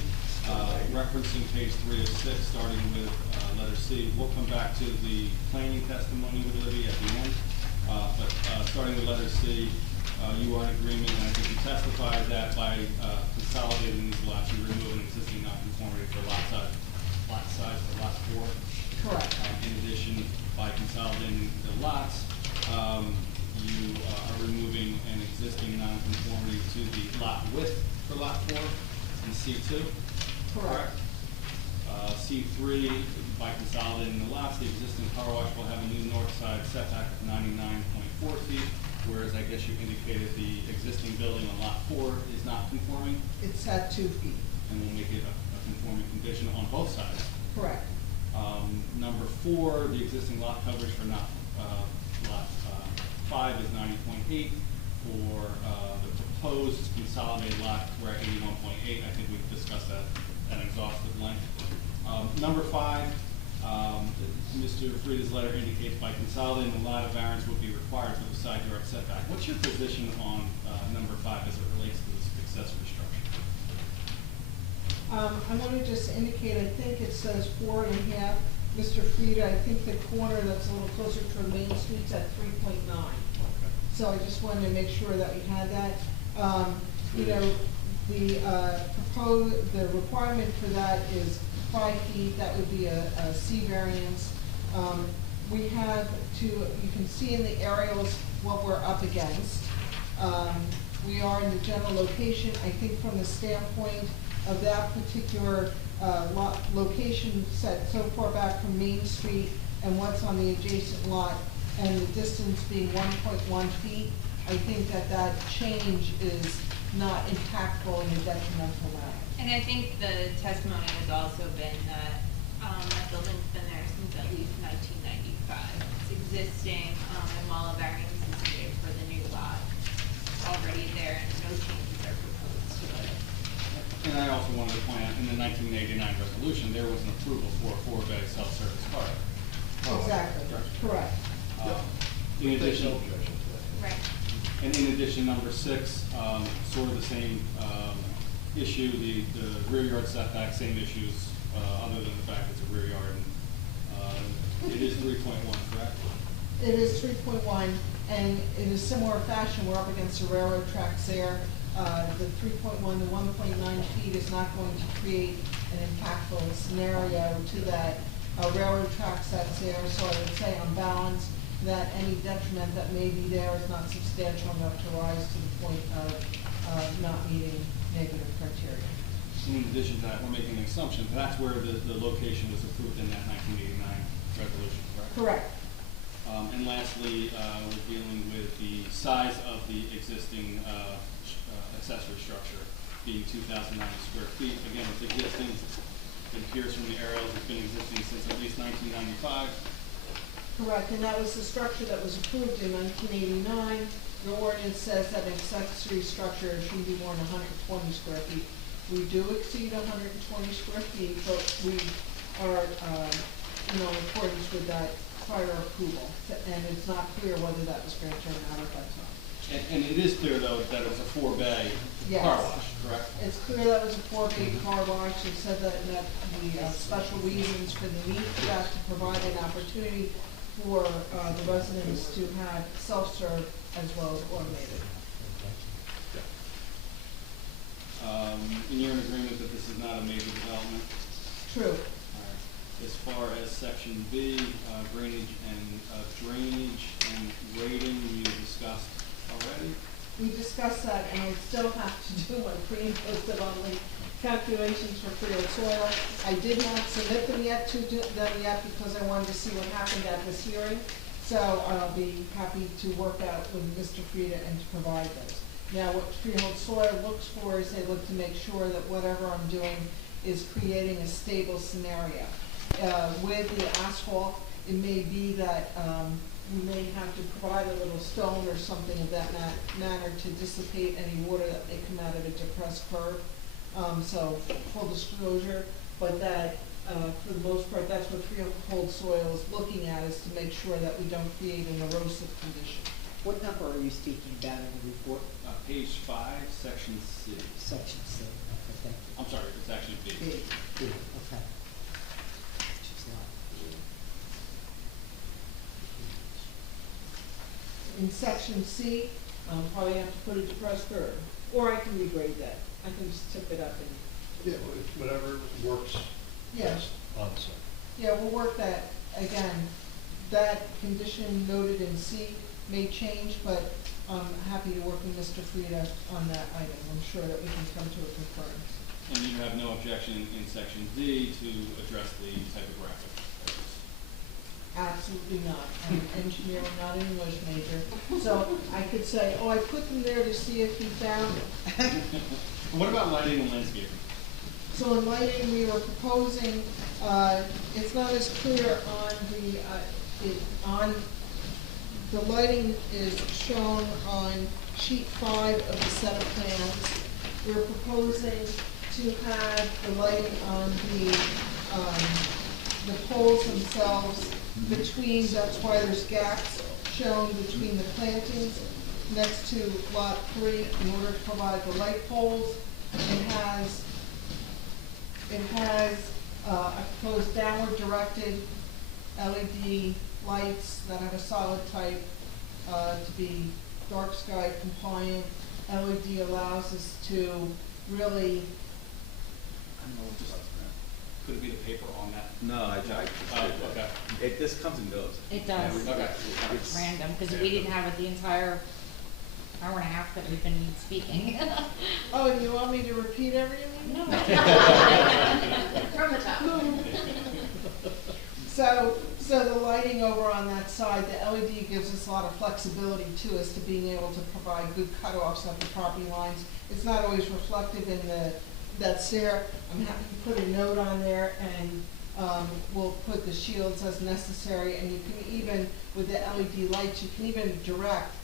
Referencing page 3 of 6, starting with letter C. We'll come back to the planning testimony with Libby at the end. But starting with letter C, you are in agreement, and I think you testified that by consolidating these lots, you remove an existing nonconformity for lot size for lot 4. Correct. In addition, by consolidating the lots, you are removing an existing nonconformity to the lot width for lot 4 in C2. Correct. C3, by consolidating the lots, the existing car wash will have a new north side setback of 99.4 feet, whereas I guess you indicated the existing building on lot 4 is not conforming, It's at 2 feet. and we'll make it a conforming condition on both sides. Correct. Number 4, the existing lot coverage for lot 5 is 90.8. For the proposed consolidated lot, we're at 81.8. I think we've discussed that at exhaustive length. Number 5, Mr. Frida's letter indicates by consolidating the lot, a variance would be required for the side yard setback. What's your position on number 5 as it relates to this accessory structure? I want to just indicate, I think it says 4.5. Mr. Frida, I think the corner that's a little closer to Main Street's at 3.9. So I just wanted to make sure that we had that. You know, the requirement for that is 5 feet, that would be a C variance. We have to, you can see in the aerials what we're up against. We are in the general location, I think from the standpoint of that particular location set so far back from Main Street and what's on the adjacent lot, and the distance being 1.1 feet, I think that that change is not impactful in a detrimental manner. And I think the testimony has also been that, that building's been there since at least 1995. It's existing, and while a variance is needed for the new lot, it's already there and no changes are proposed to it. And I also wanted to point out, in the 1989 resolution, there was an approval for a 4-bay self-service car. Exactly, correct. In There's addition, no objection to that. Right. and in addition, number 6, sort of the same issue, the rear yard setback, same issues, other than the fact it's a rear yard. And, it is 3.1, correct? It is 3.1, and in a similar fashion, we're up against the railroad tracks there. The 3.1, the 1.9 feet is not going to create an impactful scenario to that railroad tracks that's there. So I would say on balance, that any detriment that may be there is not substantial enough to rise to the point of not meeting negative criteria. In addition to that, we're making an assumption, that's where the location was approved in that 1989 resolution, correct? Correct. And lastly, we're dealing with the size of the existing accessory structure being 2,090 square feet. Again, it's existing, it appears from the aerials, it's been existing since at least 1995. Correct, and that was the structure that was approved in 1989. The ordinance says that an accessory structure shouldn't be more than 120 square feet. We do exceed 120 square feet, but we are, in accordance with that prior approval. And it's not clear whether that was granted or not at that time. And it is clear, though, that it was a 4-bay Yes. car wash, correct? It's clear that was a 4-bay car wash. It said that the special reasons for the need for that to provide an opportunity for the residents to have self-serve as well as automated. And you're in agreement that this is not a major development? True. All right. As far as section B, drainage and grading, you discussed already? We discussed that, and I still have to do my pre and posted on the calculations for freon soil. I did not submit them yet because I wanted to see what happened at this hearing. So I'll be happy to work out with Mr. Frieda and to provide those. Now, what freehold soil looks for is they look to make sure that whatever I'm doing is creating a stable scenario. With the asphalt, it may be that we may have to provide a little stone or something of that manner to dissipate any water that may come out of a depressed curb. So full disclosure, but that for the most part, that's what freehold soil is looking at, is to make sure that we don't create an erosive condition. What number are you speaking about in the report? Page 5, section C. Section C, okay, thank you. I'm sorry, it's actually B. B, okay. Just not- In section C, probably have to put a depressed curb, or I can regrade that. I can just tip it up and, Yeah, whatever works Yeah. best on site. yeah, we'll work that. Again, that condition noted in C may change, but I'm happy to work with Mr. Frieda on that item. I'm sure that we can come to a concurrence. And you have no objection in section D to address the typographic errors? Absolutely not. I'm an engineer, not an English major. So I could say, oh, I put them there to see if he found it. And what about lighting and landscaping? So in lighting, we were proposing, it's not as clear on the lighting is shown on sheet 5 of the set of plans. We're proposing to have the lighting on the poles themselves between, that's why there's gaps shown between the plantings next to lot 3 in order to provide the light poles. It has a proposed downward directed LED lights that have a solid type to be dark sky compliant. LED allows us to really, Could it be the paper on that? No, I Oh, okay. this comes and goes. It does. Okay. It's random, because we didn't have it the entire hour and a half that we've been speaking. oh, and you want me to repeat everything? No. From the top. So the lighting over on that side, the LED gives us a lot of flexibility too, as to being able to provide good cutoffs of the property lines. It's not always reflective in that's there. I'm happy to put a note on there, and we'll put the shields as necessary, and you can even, with the LED lights, you can even direct.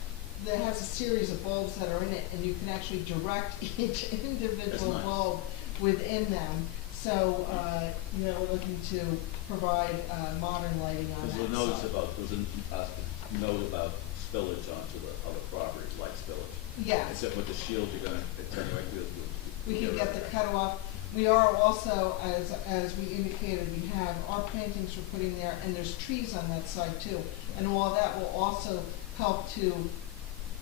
That has a series of bulbs that are in it, and you can actually direct each individual nice. bulb within them. So, you know, we're looking to provide modern lighting on that There's a notice side. about, there's a note about spillage onto the other properties, light spillage. Yes. Except with the shield, you're gonna attenuate the. We can get the cutoff. We are also, as we indicated, we have our plantings we're putting there, and there's trees on that side too. And all that will also help to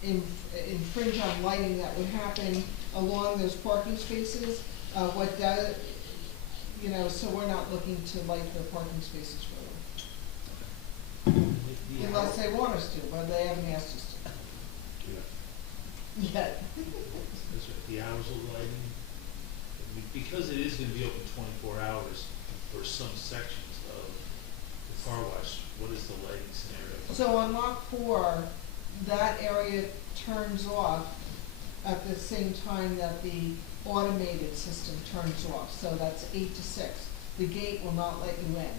infringe on lighting that would happen along those parking spaces. What does, you know, so we're not looking to light the parking spaces for them. Unless they want us to, but they haven't asked us Yeah. to. Yet. That's right, the hours of lighting, because it is gonna be open 24 hours for some sections of the car wash, what is the lighting scenario? So on lot 4, that area turns off at the same time that the automated system turns off, so that's 8 to 6. The gate will not let you in.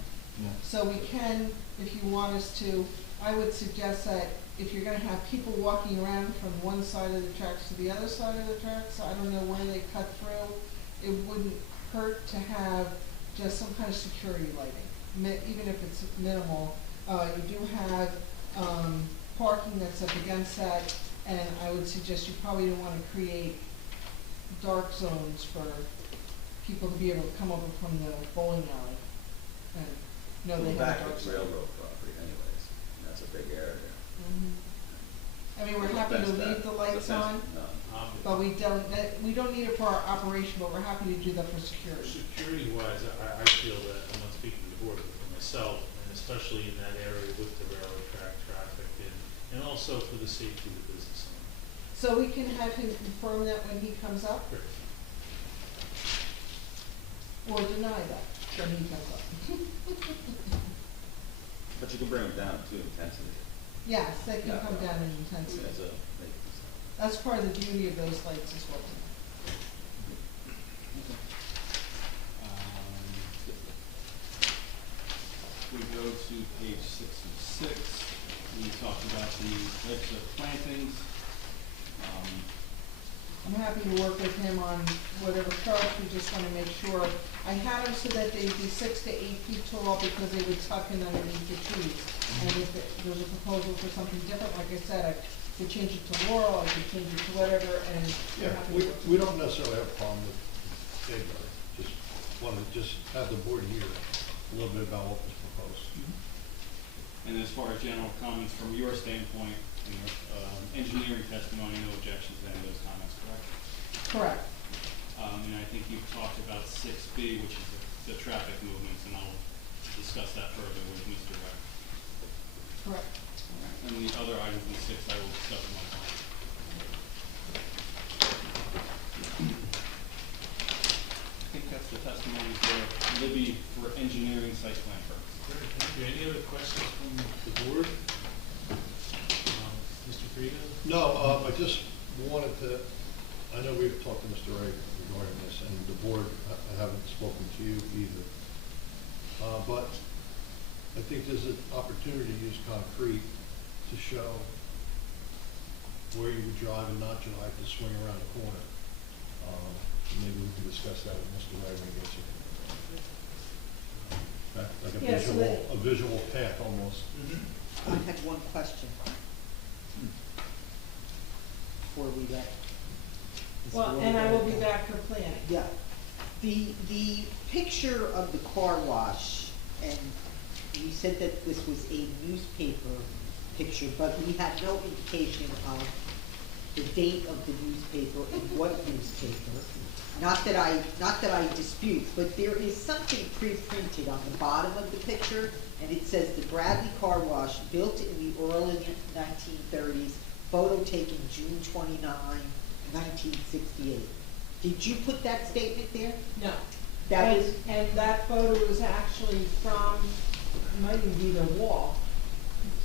So we can, if you want us to, I would suggest that if you're gonna have people walking around from one side of the tracks to the other side of the tracks, I don't know where they cut through, it wouldn't hurt to have just some kind of security lighting, even if it's minimal. You do have, parking that's up against that, and I would suggest you probably don't wanna create dark zones for people to be able to come over from the bowling alley and know they have a Back dark of zone. railroad property anyways, and that's a big area there. I mean, we're happy to Fence that. leave the lights fence- on, No. but we don't need it for our operation, but we're happy to do that for security. Security wise, I feel that, I'm not speaking to the board, but for myself, and especially in that area with the railroad track traffic, and also for the safety of the business owner. So we can have him confirm that when he comes up, Great. or deny that when he comes up. But you can bring them down to intensity. Yes, they can Yeah. come down in intensity. As a, That's part of the beauty of those lights as well. We go to page 66, we talked about the types of plantings. I'm happy to work with him on whatever charts, we just wanna make sure. I had them so that they'd be 6 to 8 feet tall because they would tuck in underneath the trees. And if there's a proposal for something different, like I said, I could change it to laurel, I could change it to whatever, and we're Yeah, happy to work. we don't necessarily have a problem with Bayberry, just wanted to just have the board hear a little bit about what was proposed. And as far as general comments from your standpoint, you know, engineering testimony, no objections to any of those comments, correct? Correct. And I think you've talked about 6B, which is the traffic movements, and I'll discuss that further with Mr. Beck. Correct. And the other items in 6 I will discuss with my client. I think that's the testimony for Libby for engineering site plan purposes. Great, thank you. Any other questions from the board? Mr. Frieda? No, I just wanted to, I know we've talked to Mr. Ray regarding this, and the board, I haven't spoken to you either. But I think there's an opportunity to use concrete to show where you would drive and not drive to swing around the corner. Maybe we can discuss that with Mr. Ray when he gets here. Like Yeah, so a visual path almost. I had one question. Before we let. Ms. Well, and I will be Rosenberg go. back for planning. Yeah. The picture of the car wash, and you said that this was a newspaper picture, but we had no indication of the date of the newspaper and what newspaper. Not that I dispute, but there is something pre-printed on the bottom of the picture, and it says the Bradley Car Wash, built in the early 1930s, photo taken June 29, 1968. Did you put that statement there? No. That And- is, And that photo was actually from, it might even be the wall,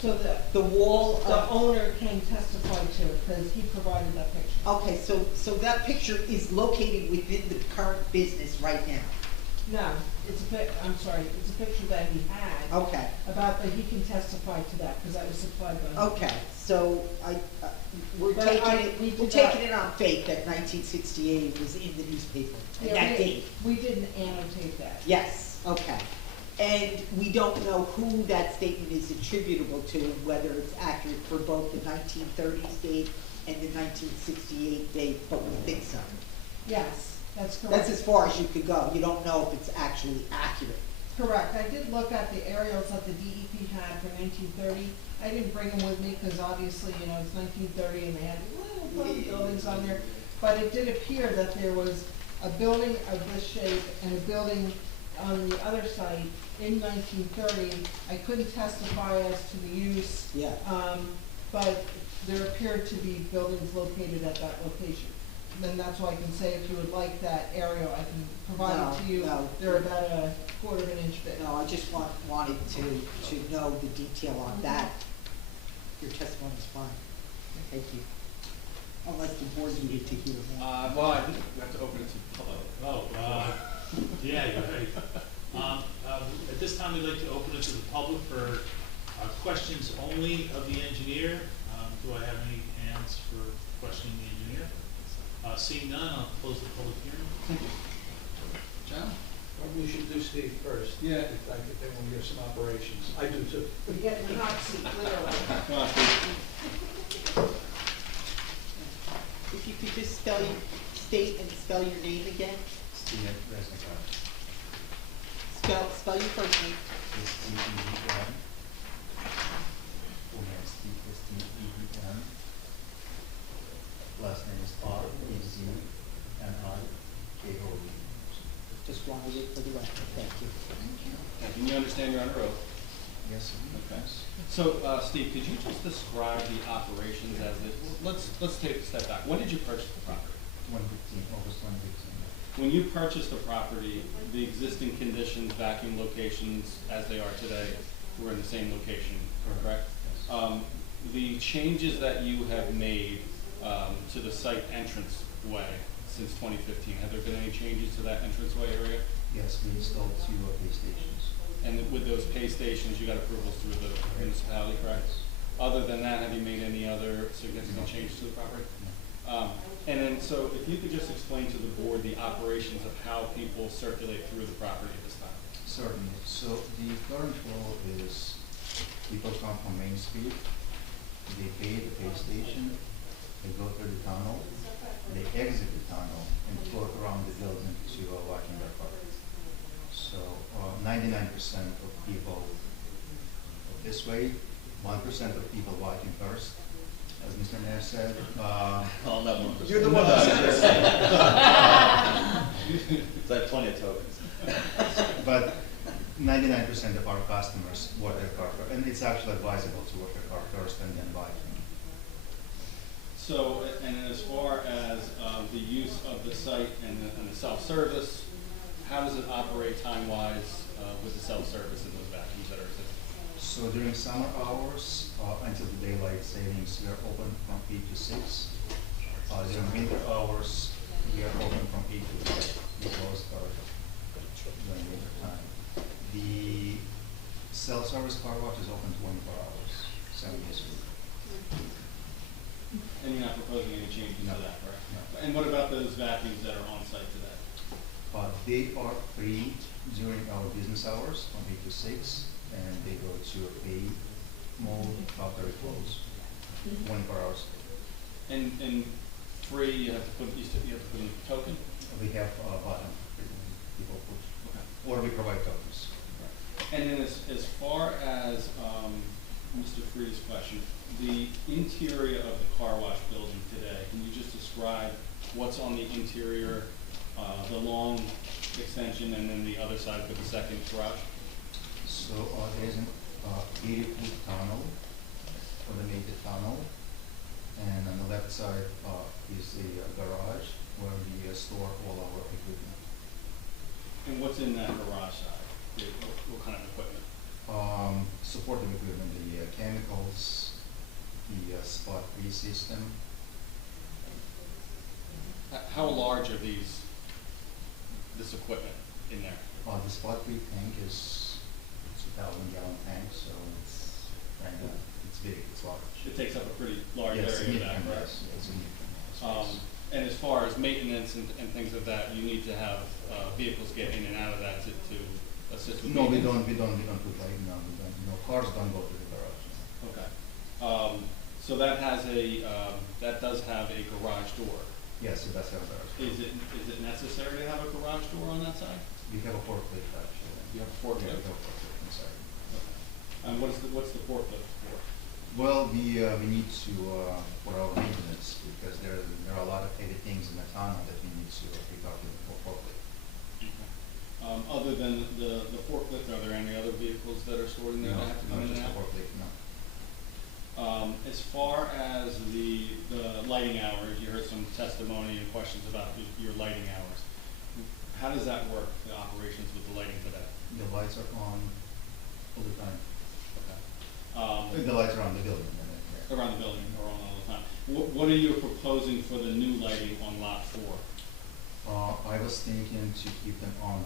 so that the wall the of, owner can testify to it, because he provided that picture. okay, so that picture is located within the current business right now? No, it's I'm sorry, it's a picture that he had. Okay. About that he can testify to that, because that was supplied by him. Okay, so we're But we taking did not- it on faith that 1968 was in the newspaper, and Yeah, that date. we didn't annotate that. Yes, okay. And we don't know who that statement is attributable to, and whether it's accurate for both the 1930s date and the 1968 date, but we think so. Yes, that's correct. That's as far as you could go. You don't know if it's actually accurate. Correct. I did look at the aerials that the DEP had for 1930. I didn't bring them with me because obviously, you know, it's 1930 and they had little tiny buildings on there. But it did appear that there was a building of this shape and a building on the other side in 1930. I couldn't testify as to the use. Yeah. But there appeared to be buildings located at that location. And that's why I can say if you would like that aerial, I can provide it to you. No. They're about a quarter of an inch thick. No, I just wanted to know the detail on that. Your testimony is fine. Thank you. Unless the board needed to hear more. Well, I think we have to open it to public. Yeah, you're right. At this time, we'd like to open it to the public for questions only of the engineer. Do I have any hands for questioning the engineer? Seeing none, I'll close the public hearing. Thank you. John? Probably should do Steve first. Yeah. I think they want to hear some operations. I do too. You get the hot seat, literally. Come on, Steve. If you could just state and spell your name again. Steve Resnick. Spell your first name. S-T-E-V-N. Full name Steve, S-T-E-V-N. Last name is R-E-Z-N-I-K-O-E. Just wanted it for the record. Thank you. Can you understand you're under oath? Yes, sir. Okay. So, Steve, could you just describe the operations as it, let's take a step back. When did you purchase the property? 2015, August 2015. When you purchased the property, the existing conditions, vacuum locations as they are today were in the same location, correct? Yes. The changes that you have made to the site entrance way since 2015, have there been any changes to that entranceway area? Yes, we installed 2 pay stations. And with those pay stations, you got approvals through the municipality, correct? Other than that, have you made any other significant changes to the property? And then, so if you could just explain to the board the operations of how people circulate through the property at this time. Certainly. So the current flow is people come from Main Street, they pay the pay station, they go through the tunnel, they exit the tunnel and float around the building to walking their car. So 99% of people this way, 1% of people walking first. As Mr. Mayor said, You're the one who said it. It's like plenty of tokens. but 99% of our customers walk their car first, and it's actually advisable to walk their car first and then bike. So, and as far as the use of the site and the self-service, how does it operate time-wise with the self-service and those vacuums that are existing? So during summer hours, until the daylight savings, we are open from 8 to 6. During winter hours, we are open from 8 to 5. We close during winter time. The self-service car wash is open 24 hours, 7 days a week. And you're not proposing any changes No. to that, correct? No. And what about those vacuums that are on site today? They are free during our business hours from 8 to 6, and they go to a pay mode after it closes, 24 hours. And free, you have to put in a token? We have a button people push, or we provide tokens. And then as far as Mr. Freeh's question. The interior of the car wash building today, can you just describe what's on the interior, the long extension and then the other side with the second garage? So, there is an 80-foot tunnel, automated tunnel, and on the left side is the garage where we store all our equipment. And what's in that garage side? What kind of equipment? Supportive equipment, the chemicals, the spot free system. How large are this equipment in there? The spot free tank is 2,000-gallon tank, so it's big, it's large. It takes up a pretty large Yes, area of that, significant, right? yes, it's significant space. And as far as maintenance and things of that, you need to have vehicles get in and out of that to assist with No, we maintenance? don't put lighting on, cars don't go to the garage. Okay. So that has that does have a garage door. Yes, it does have a garage. Is it necessary to have a garage door on that side? We have a forklift actually. You have a Yeah, forklift? we have a forklift inside. Okay. And what's the forklift for? Well, we need to, for our maintenance, because there are a lot of heavy things in the tunnel that we need to pick up with the forklift. Other than the forklift, are there any other vehicles that are stored in there that have to come in and just out? the forklift, no. As far as the lighting hours, you heard some testimony and questions about your lighting hours. How does that work, the operations with the lighting today? The lights are on all the time. Okay. The lights are on the building. Yeah. Around the building or on all the time. What are you proposing for the new lighting on lot 4? I was thinking to keep them on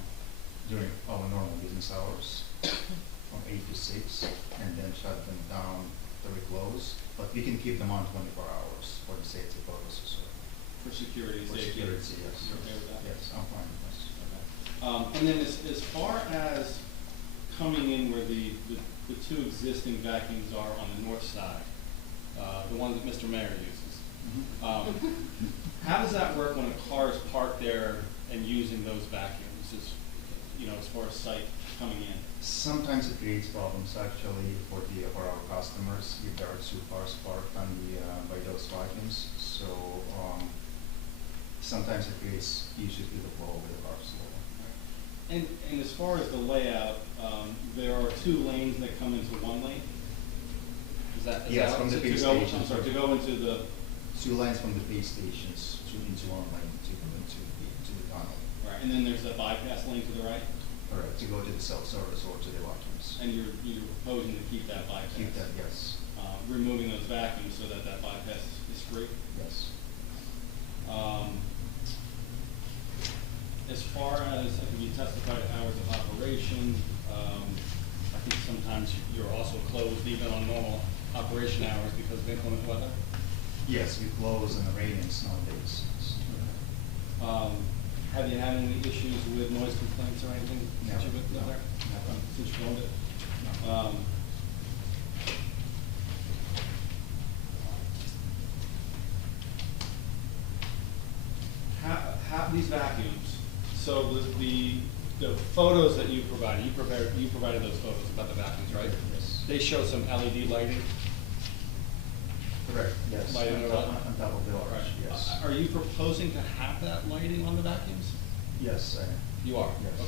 during our normal business hours, from 8 to 6, and then shut them down till we close. But we can keep them on 24 hours for the safety purposes. For security and For safety? security, yes. You're okay with that? Yes, I'm fine with this. Okay. And then as far as coming in where the two existing vacuums are on the north side, the one that Mr. Mayor uses, how does that work when a car is parked there and using those vacuums, as far as sight coming in? Sometimes it creates problems actually for our customers if there are two cars parked on by those vacuums. So sometimes it creates issues with the flow with the cars. And as far as the layout, there are 2 lanes that come into 1 lane? Yes, from the base station. I'm sorry, to go into the... 2 lines from the base stations into 1 lane to go into the tunnel. Right, and then there's a bypass lane to the right? Correct, to go to the self-service or to the vacuums. And you're proposing to keep that bypass? Keep that, yes. Removing those vacuums so that bypass is free? Yes. As far as, I think you testified hours of operation, I think sometimes you're also closed even on normal operation hours because of inclement weather? Yes, we close on the rain and snow days. Have you had any issues with noise complaints or anything since you've been there? No. Since you owned it? No. How these vacuums, so the photos that you provided those photos about the vacuums, right? Yes. They show some LED lighting? Correct, yes. Lighting On top of the Right. arch, yes. Are you proposing to have that lighting on the vacuums? Yes, You are? Yes.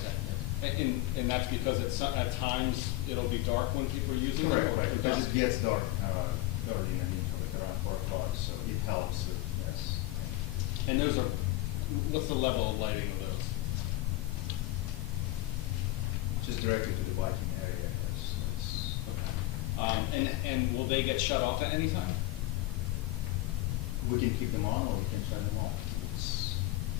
Okay. And that's because at times it'll be dark when people are using it? correct, or right, because dusk? it gets dark early in the evening, like around 4 o'clock, so it helps with, yes. And those are, what's the level of lighting of those? Just directly to the biking area, yes. Okay. And will they get shut off at any time? We can keep them on or we can turn them off. It's,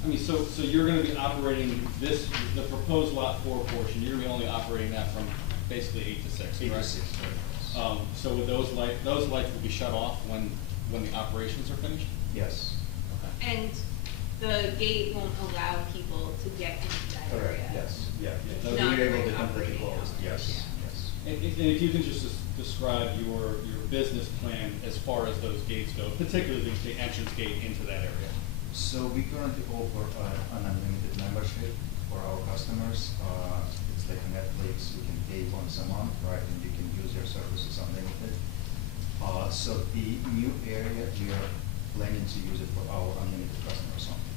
I mean, so you're gonna be operating the proposed lot 4 portion, you're gonna be only operating that from basically 8 to 6, 8 to correct? 6, right, yes. So with those lights will be shut off when the operations are finished? Yes, Okay. And the gate won't allow people to get into that area? correct, yes, yeah. Yeah. So Not we're able during to completely operating close, hours, yes, yeah. yes. And if you can just describe your business plan as far as those gates go, particularly the entrance gate into that area. So we currently offer an unlimited membership for our customers. It's It's like Netflix, you can pay once a month, right, and you can use their services unlimited. So the new area, we are planning to use it for our unlimited customers only.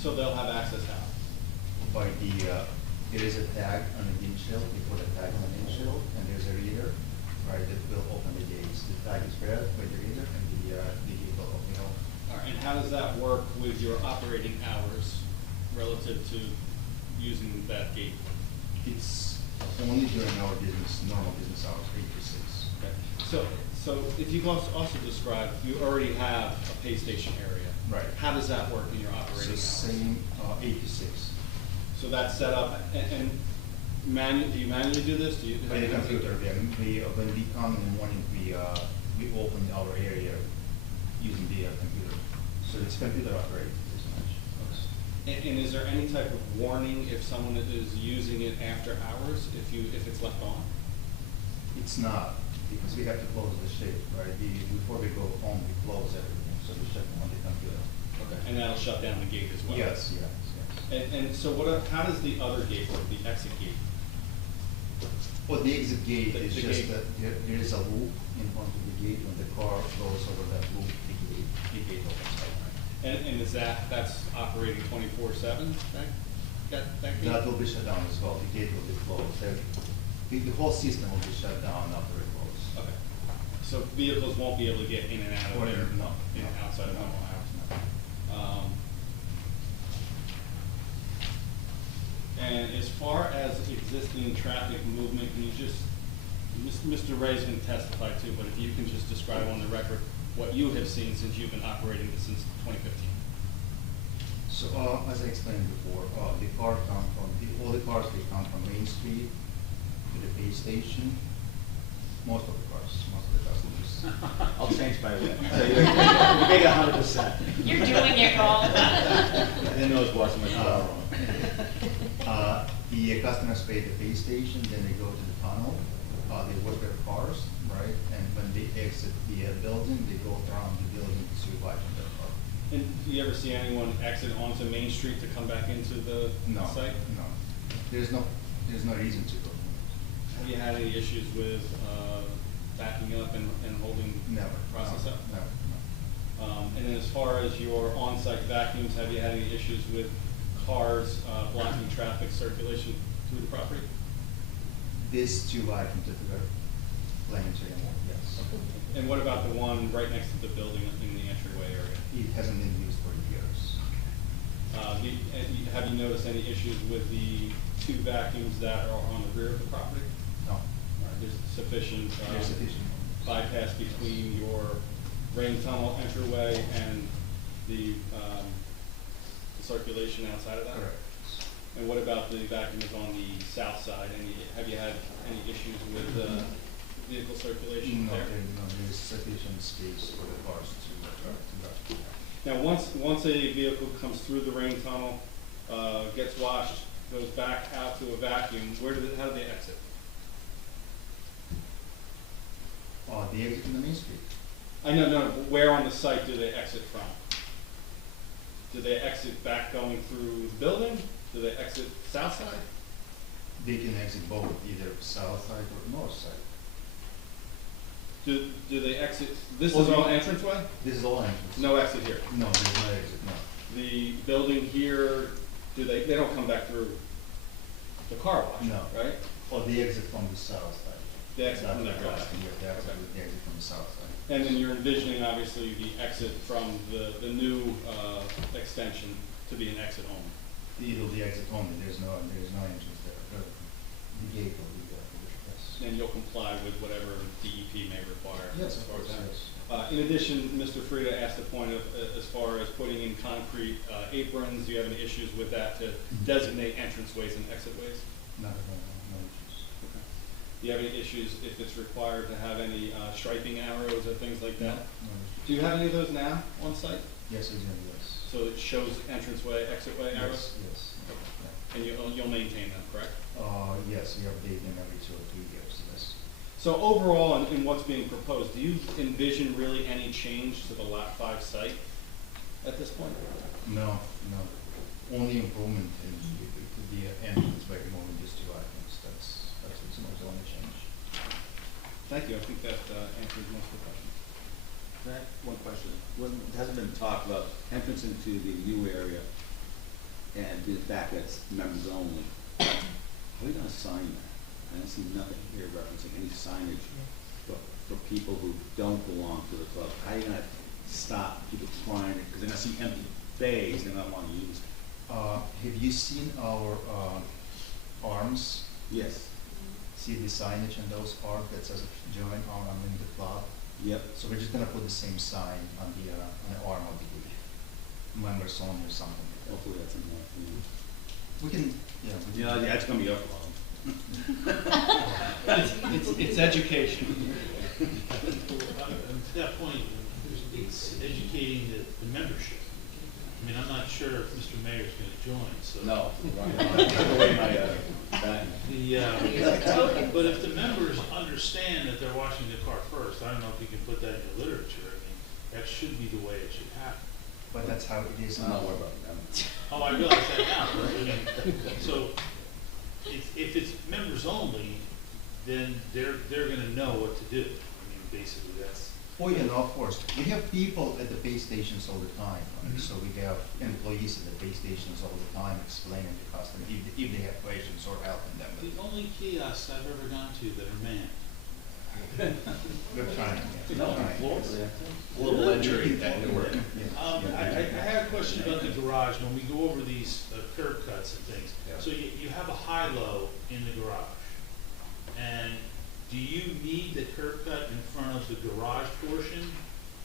So they'll have access how? By there is a tag on the windshield, we put a tag on the windshield, and there's a reader, right, that will open the gates. The tag is read by the reader, and the gate will open up. All right, and how does that work with your operating hours relative to using that gate? It's only during our business, normal business hours, 8 to 6. Okay. So if you can also describe, you already have a pay station area. Right. How does that work in your So operating hours? same, 8 to 6. So that's set up, and do you manually do this? Do you? By the computer, when we come in the morning, we open our area using the computer. So it's computer operated, pretty much. And is there any type of warning if someone is using it after hours, if it's left on? It's not, because we have to close the shift, right? Before we go home, we close everything, so we shut down the computer. Okay. And that'll shut down the gate as well? Yes. And so how does the other gate work, the exit gate? Well, the exit gate The is gate. just that there is a loop in front of the gate. When the car goes over that loop, the gate opens up. And that's operating 24/7, that gate? That will be shut down as well. The gate will be closed. The whole system will be shut down after it closes. Okay. So vehicles won't be able to get in and out of Or there? no. Outside of normal hours? And as far as existing traffic movement, can you just, Mr. Ray's going to testify too, but if you can just describe on the record what you have seen since you've been operating this since 2015? So, as I explained before, all the cars, they come from Main Street to the base station. Most of the customers. I'll change my way. You make it 100%. You're doing it wrong. I didn't know it was watching my car wrong. The customers pay the base station, then they go to the tunnel, they work their cars, right? And when they exit the building, they go around the building to revive their car. And do you ever see anyone exit onto Main Street to come back into the No, site? no. There's no reason to go. Have you had any issues with backing up and holding Never. process No, up? no. And then as far as your on-site vacuums, have you had any issues with cars blocking traffic circulation through the property? These two items that we are planning to remove, yes. And what about the one right next to the building in the entryway area? It hasn't been used for years. Have you noticed any issues with the two vacuums that are on the rear of the property? No. There's sufficient There's sufficient. bypass between your rain tunnel entryway and the circulation outside of that? Correct. And what about the vacuums on the south side? Have you had any issues with vehicle circulation No, there? there is sufficient space for the cars to go. Now, once a vehicle comes through the rain tunnel, gets washed, goes back out to a vacuum, how do they exit? The exit from the Main Street. I know, no, but where on the site do they exit from? Do they exit back going through the building? Do they exit south side? They can exit both, either south side or north side. Do they exit, this Well, is all the- entranceway? This is all entrance. No exit here? No, there's no exit, no. The building here, they don't come back through the car wash? No. Right? Or the exit from the south side. They exit from That's the what south you're asking, yeah, the exit, Okay. the exit from the south side. And then you're envisioning, obviously, the exit from the new extension to be an exit only. It'll be exit only, there's no entrance there. The gate will be there, yes. And you'll comply with whatever DEP may require. Yes, as of far as course, that. yes. In addition, Mr. Frieda asked the point of, as far as putting in concrete aprons, do you have any issues with that to designate entranceways and exitways? Not at all, no issues. Do you have any issues if it's required to have any striping arrows or things like that? No issues. Do you have any of those now on site? Yes, I do, yes. So it shows entranceway, exitway arrows? Yes, yes. And you'll maintain them, correct? Yes, we update them every 2 or 3 years, yes. So overall, in what's being proposed, do you envision really any change to the Lot 5 site at this point? No, no. only improvement in the entrance by removing these two items. That's the only change. Thank you, I think that answers most of the questions. That, one question, it hasn't been talked about entrance into the new area and the fact that it's members only. How are you gonna sign that? I don't see nothing here referencing any signage for people who don't belong to the club. How are you gonna stop people trying it, because they're gonna see empty bays, they're not wanna use it? Have you seen our arms? Yes, See the signage on those arms that says join our unlimited club? yep. So we're just gonna put the same sign on the arm of the members only or something. Hopefully that's enough. We can, yeah. we can- Yeah, that's gonna be your problem. It's education. And to that point, it's educating the membership. I mean, I'm not sure if Mr. Mayor's gonna join, so. No, right, take away my, baton. But if the members understand that they're washing the car first, I don't know if you can put that in your literature. I mean, that should be the way it should happen. But that's how it is I'm now. not worried about them. Oh, I realize that now, but I mean, so if it's members only, then they're gonna know what to do. I mean, basically, that's. Oh, yeah, no, of course. We have people at the base stations all the time, right? So we have employees at the base stations all the time explaining to customers if they have questions or helping them. The only kiosks I've ever gone to that are manned. We're trying. yeah. No, We're trying. Florida. Little injury that can work. Yeah. I have a question about the garage, when we go over these curb cuts and things. Yeah. So you have a high-low in the garage, and do you need the curb cut in front of the garage portion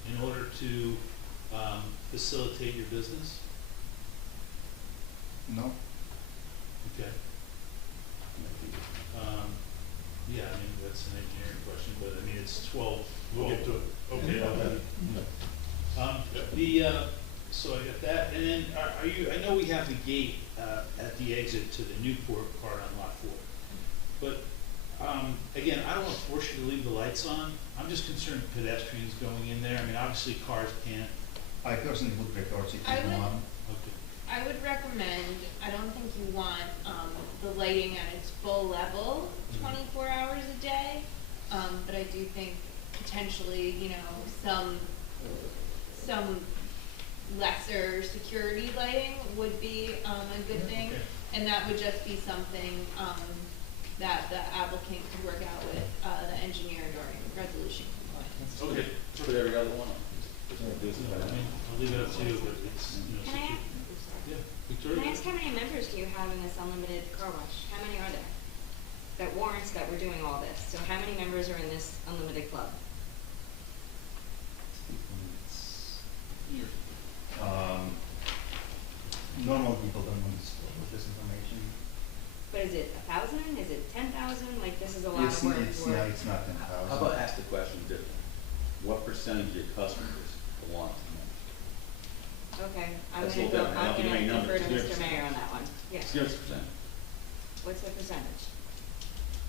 in order to facilitate your business? No? Okay. Yeah, I mean, that's an engineering question, but I mean, it's 12. We'll get to it. Okay. So I got that, and then are you, I know we have the gate at the exit to the Newport part on lot 4. But, again, I don't want to force you to leave the lights on. I'm just concerned pedestrians going in there. I mean, obviously cars can't. I personally would prefer to keep I would- one. Okay. I would recommend, I don't think you want, the lighting at its full level, 24 hours a day. But I do think potentially, you know, some lesser security lighting would be, a good thing. Okay. And that would just be something, that the applicant could work out with, the engineer during resolution compliance. Okay. Put every other one on. I mean, I'll leave it up to you, but it's, you know. Can I ask- Yeah, Can Victoria? I ask how many members do you have in this unlimited car wash? How many are there? That warrants that we're doing all this. So how many members are in this unlimited club? Normal people don't want to disclose this information. But is it 1,000? Is it 10,000? Like, this is a lot of work It's for. it's not 10,000. How about ask the question differently? What percentage of your customers belong to them? Okay, I'm That's a gonna little go, different. I'm I'll give you gonna a number. defer to Just give Mr. us- Mayor on that one. Yeah. Give us a percent. What's the percentage?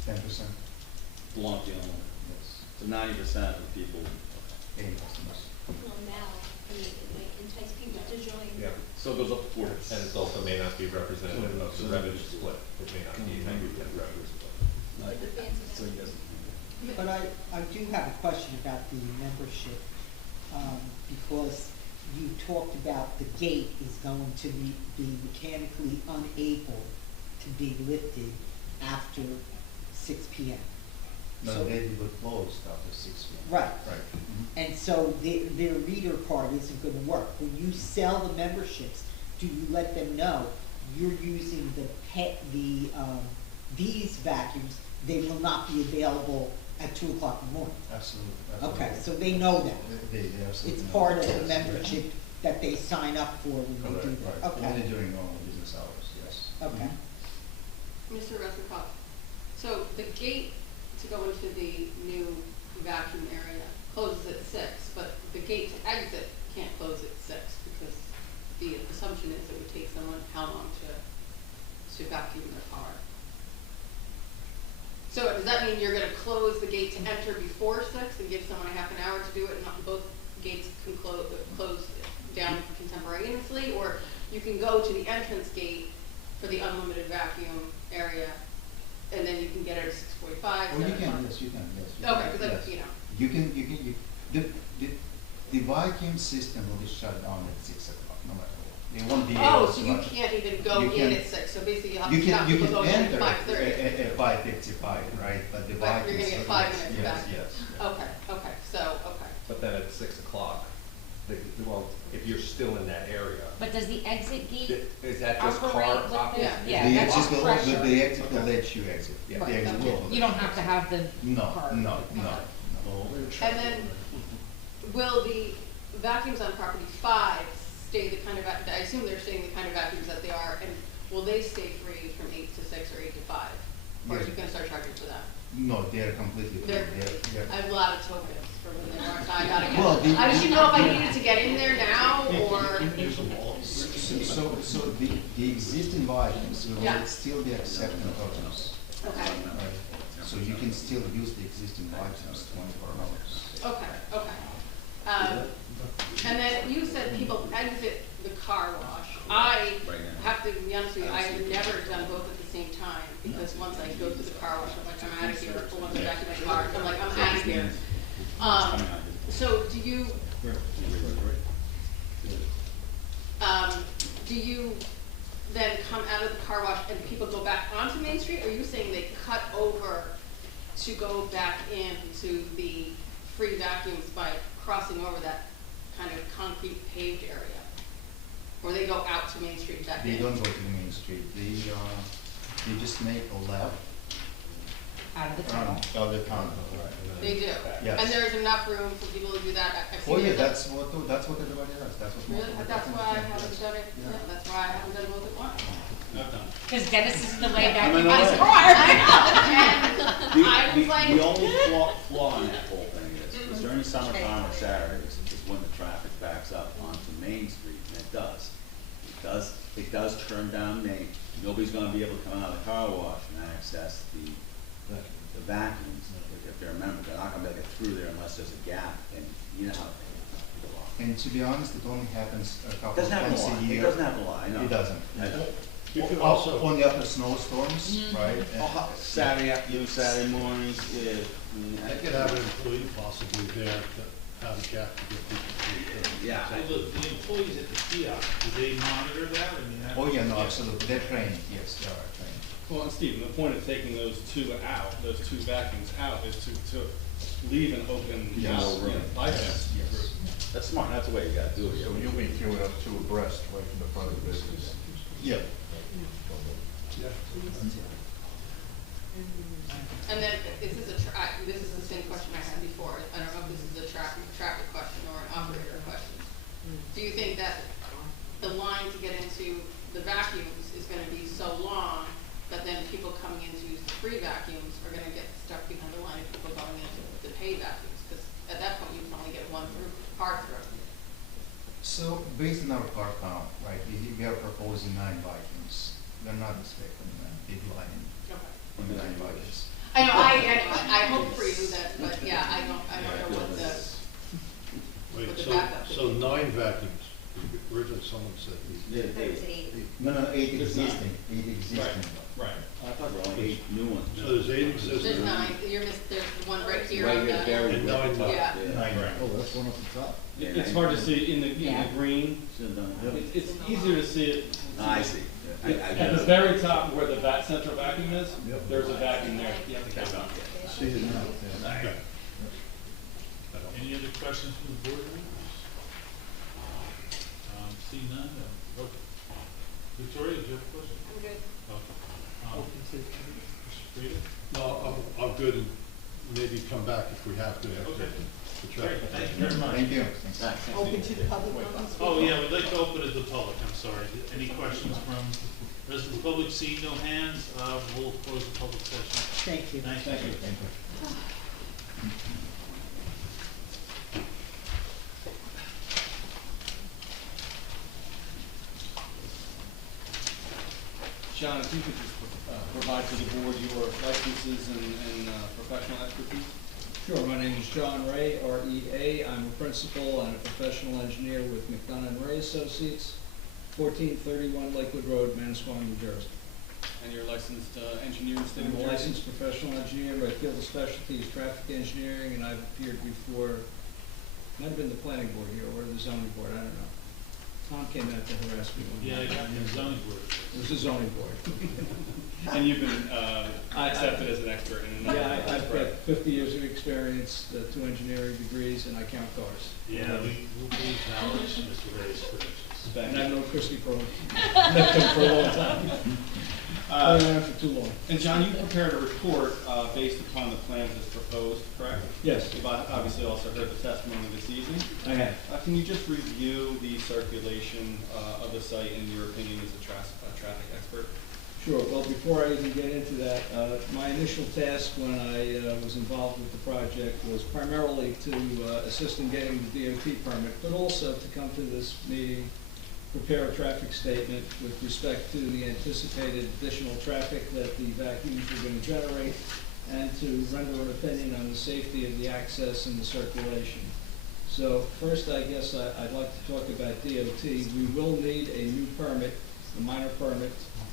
10%, Belong to the owner. yes, So 90% of the people. paying customers. Well, now, I mean, it might entice people to join. Yeah, So it goes up to 40. and it also may not be representative of the revenue split. It may not be 100% revenue split. It depends on So he doesn't. But I do have a question about the membership, because you talked about the gate is going to be mechanically unable to be lifted after 6 p.m. No, So- they would close after 6 p.m. Right. Right. And so their reader card isn't gonna work. When you sell the memberships, do you let them know you're using these vacuums, they will not be available at 2 o'clock in the morning? Absolutely. Okay, so they know that. They absolutely. It's know. part of the membership that they sign up for when they Correct, do that. right. Only Okay, during normal business hours, yes. okay. Mr. Rutherford, so the gate to go into the new vacuum area closes at 6, but the gate to exit can't close at 6 because the assumption is it would take someone how long to vacuum their car? So does that mean you're gonna close the gate to enter before 6 and give someone a half an hour to do it and not both gates can close down contemporaneously? Or you can go to the entrance gate for the unlimited vacuum area, and then you can get it at 6:45. Oh, you can, yes, you can, yes. you Okay, can, because yes. you know. The vacuum system will be shut down at 6 o'clock, no matter what. They won't be able Oh, to. so you can't even go You in can- at 6, so basically you'll have You to stop can, you people can going in enter at 5:30. at 5:55, right, but the But vacuum. you're gonna get system- 5 minutes yes, back. Yes, yes. Okay, okay. But then at 6 o'clock, well, if you're still in that area, But does the exit gate is that just car operate with operated? this? Yeah. The that's exit will, pressure. the exit will let you exit, yeah, the Right, exit okay. will. You don't have to have the No, car. no, Okay. no. And then, will the vacuums on property 5 stay the kind of, I assume they're staying the kind of vacuums that they are, and will they stay free from 8 to 6 or 8 to 5? Or are Yes. you gonna start charging for that? No, they are completely free, They're, they're. I have a lot of tokens for when they work, so I gotta Well, get, I just didn't know if I needed to get in there now, or, So the existing vacuums will Yeah. still be accepting tokens. okay, Right. So you can still use the existing vacuums 24 hours. okay. And then you said people exit the car wash. I have to be honest with you, I have never done both at the same time, because once I go through the car wash, I'm like, I'm out of here, or once I vacuum my car, I'm like, I'm out of here. So do you then come out of the car wash and people go back onto Main Street? Or are you saying they cut over to go back into the free vacuums by crossing over that kind of concrete paved area? Or they go out to Main Street and back in? They don't go to the main street, they just make a left Out of the tunnel. out of the tunnel. They do? Yes. And there's enough room for people to do that? I've seen Oh, yeah, it. that's what everybody does, that's what. most Really? of the That's why I vacuums do, haven't yes. done it, Yeah. yeah, that's why I haven't done both at once. Because Dennis is in the way back I mean, in his I- car. And I was like. The only flaw in that whole thing is during summertime or Saturdays is when the traffic backs up onto Main Street, and it does. It does turn down Main. Nobody's gonna be able to come out of the car wash and access the vacuums. If they're members, they're not gonna be able to get through there unless there's a gap, and you know how they And to be honest, it only happens a It couple of doesn't happen a times lot, a it year. doesn't happen a lot, I know. It doesn't. I know. You could Also, also, on the upper snowstorms, right? Saturday afternoon, Saturday mornings, yeah. I could have an employee possibly there to have a gap to get people through. Yeah. So the employees at the kiosk, do they monitor that? I mean, that- Oh, yeah, no, absolutely, they're trained, yes, they are trained. Well, and Steve, the point of taking those two out, those two vacuums out, is to leave an open, Yes. bypass. Yes. That's smart, that's the way you gotta do it. So you'll be queuing up two abreast right in the front of the business. Yeah. And then, this is the same question I had before, I don't know if this is a traffic question or an operator question. Do you think that the line to get into the vacuums is gonna be so long that then people coming in to use the free vacuums are gonna get stuck behind the line of people going into the paid vacuums? Because at that point, you can only get one car through. So, based on our car count, right, we are proposing 9 vacuums. We're not expecting a big line on the 9 vacuums. I know, I hope for you that, but yeah, I don't know what the, Wait, With the so, backup. so 9 vacuums, originally someone said. No, 8 existing, 8 existing. Right. I thought there were only 8 new ones. So there's 8 existing. there's 9, there's one right here Right on here, the. buried And right 9 at the top. Yeah. Yeah. 9, right. Oh, that's one at the top. Yeah, It's hard to see in the green. Should've done it. It's easier to see it. I see. I At get the it. very top where the central vacuum is, Yep. there's a vacuum there. You have to catch up. See it now. Okay. Any other questions from the board members? See none, Victoria, do you have a question? I'm good. Mr. Frida? No, I'm good, and maybe come back if we have to after Okay. the Great, traffic. thank you very much. Thank you. Thanks. Open to the public comments? Oh, yeah, we'd like to open it to the public, I'm sorry. Any questions from residents of the public? Seeing no hands, we'll close the public session. Thank you. Thank you. Thank you. John, if you could just provide to the board your licenses and professional expertise. Sure, my name is John Ray, R-E-A. I'm a principal and a professional engineer with McDonough and Ray Associates. 1431 Lakewood Road, Manasquan, New Jersey. And you're licensed engineer in the state I'm of a New Jersey? licensed professional engineer. My field of specialty is traffic engineering, and I've appeared before, might have been the planning board here or the zoning board, I don't know. Tom came out to harass me one Yeah, I day. got the zoning board. It was the zoning board. And you've been accepted as an expert in a number Yeah, of I've areas, got 50 years of experience, 2 engineering degrees, and I count cars. Yeah, we'll please acknowledge Mr. Ray's credentials. And I've known Christie for, met him for a long time. I've known him for too long. And John, you prepared a report based upon the plans as proposed, correct? Yes. You've obviously also heard the testimony this evening. I have. Can you just review the circulation of the site in your opinion as a traffic expert? Sure. Well, before I even get into that, my initial task when I was involved with the project was primarily to assist in getting the DOT permit, but also to come to this meeting, prepare a traffic statement with respect to the anticipated additional traffic that the vacuums are going to generate, and to render an opinion on the safety of the access and the circulation. So first, I guess I'd like to talk about DOT. We will need a new permit, a minor permit,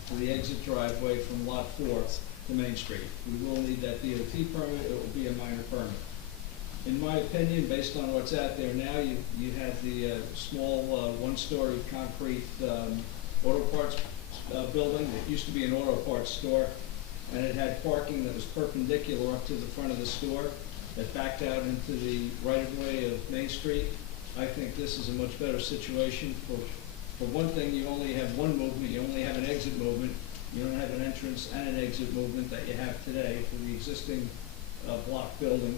for the exit driveway from Lot 4 to Main Street. We will need that DOT permit. It will be a minor permit. In my opinion, based on what's out there now, you had the small one-story concrete auto parts building that used to be an auto parts store, and it had parking that was perpendicular up to the front of the store that backed out into the right-of-way of Main Street. I think this is a much better situation. For one thing, you only have one movement, you only have an exit movement. You don't have an entrance and an exit movement that you have today for the existing block building.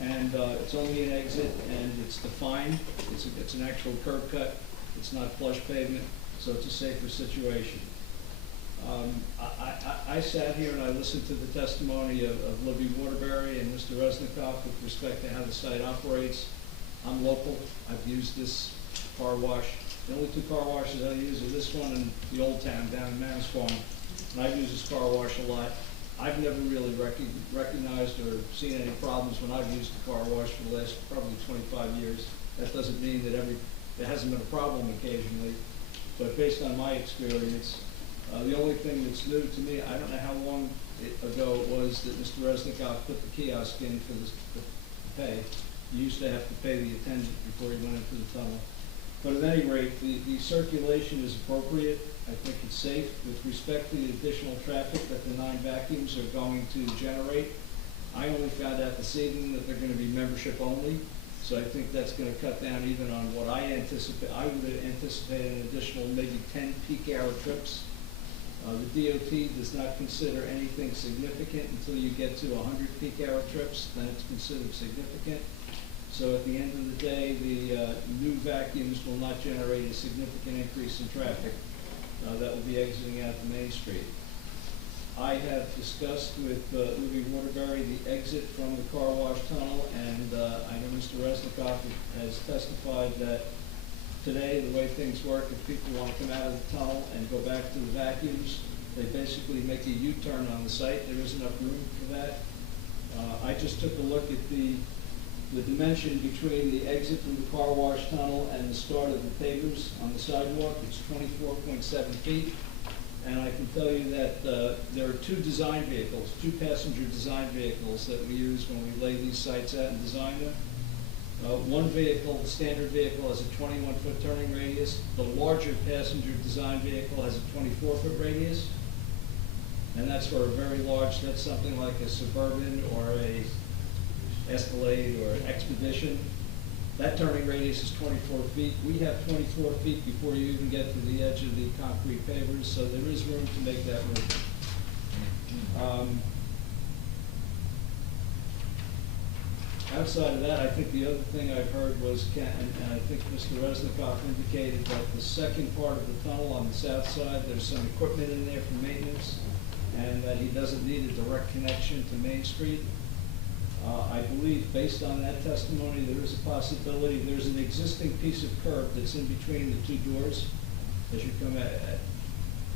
And it's only an exit, and it's defined. It's an actual curb cut. It's not flush pavement, so it's a safer situation. I sat here and I listened to the testimony of Libby Waterbury and Mr. Resnikoff with respect to how the site operates. I'm local. I've used this car wash. The only 2 car washes I use are this one and the Old Town down in Manasquan. And I've used this car wash a lot. I've never really recognized or seen any problems when I've used the car wash for the last probably 25 years. That doesn't mean that there hasn't been a problem occasionally, but based on my experience, the only thing that's new to me, I don't know how long ago it was that Mr. Resnikoff put the kiosk in for the pay. You used to have to pay the attendant before you went into the tunnel. But at any rate, the circulation is appropriate. I think it's safe. With respect to the additional traffic that the 9 vacuums are going to generate, I only found out this evening that they're going to be membership only. So I think that's going to cut down even on what I anticipate. I would anticipate an additional maybe 10 peak hour trips. The DOT does not consider anything significant until you get to 100 peak hour trips, then it's considered significant. So at the end of the day, the new vacuums will not generate a significant increase in traffic that will be exiting out to Main Street. I have discussed with Libby Waterbury the exit from the car wash tunnel, and I know Mr. Resnikoff has testified that today, the way things work, if people want to come out of the tunnel and go back to the vacuums, they basically make a U-turn on the site. There isn't enough room for that. I just took a look at the dimension between the exit from the car wash tunnel and the start of the pavers on the sidewalk. It's 24.7 feet. And I can tell you that there are 2 design vehicles, 2 passenger design vehicles that we use when we lay these sites out and design them. One vehicle, the standard vehicle, has a 21-foot turning radius. The larger passenger design vehicle has a 24-foot radius. And that's for a very large, that's something like a Suburban or a Escalade or an Expedition. That turning radius is 24 feet. We have 24 feet before you even get to the edge of the concrete pavers, so there is room to make that move. Outside of that, I think the other thing I've heard was, and I think Mr. Resnikoff indicated that the second part of the tunnel on the south side, there's some equipment in there for maintenance, and that he doesn't need a direct connection to Main Street. I believe, based on that testimony, there is a possibility. There's an existing piece of curb that's in between the 2 doors as you come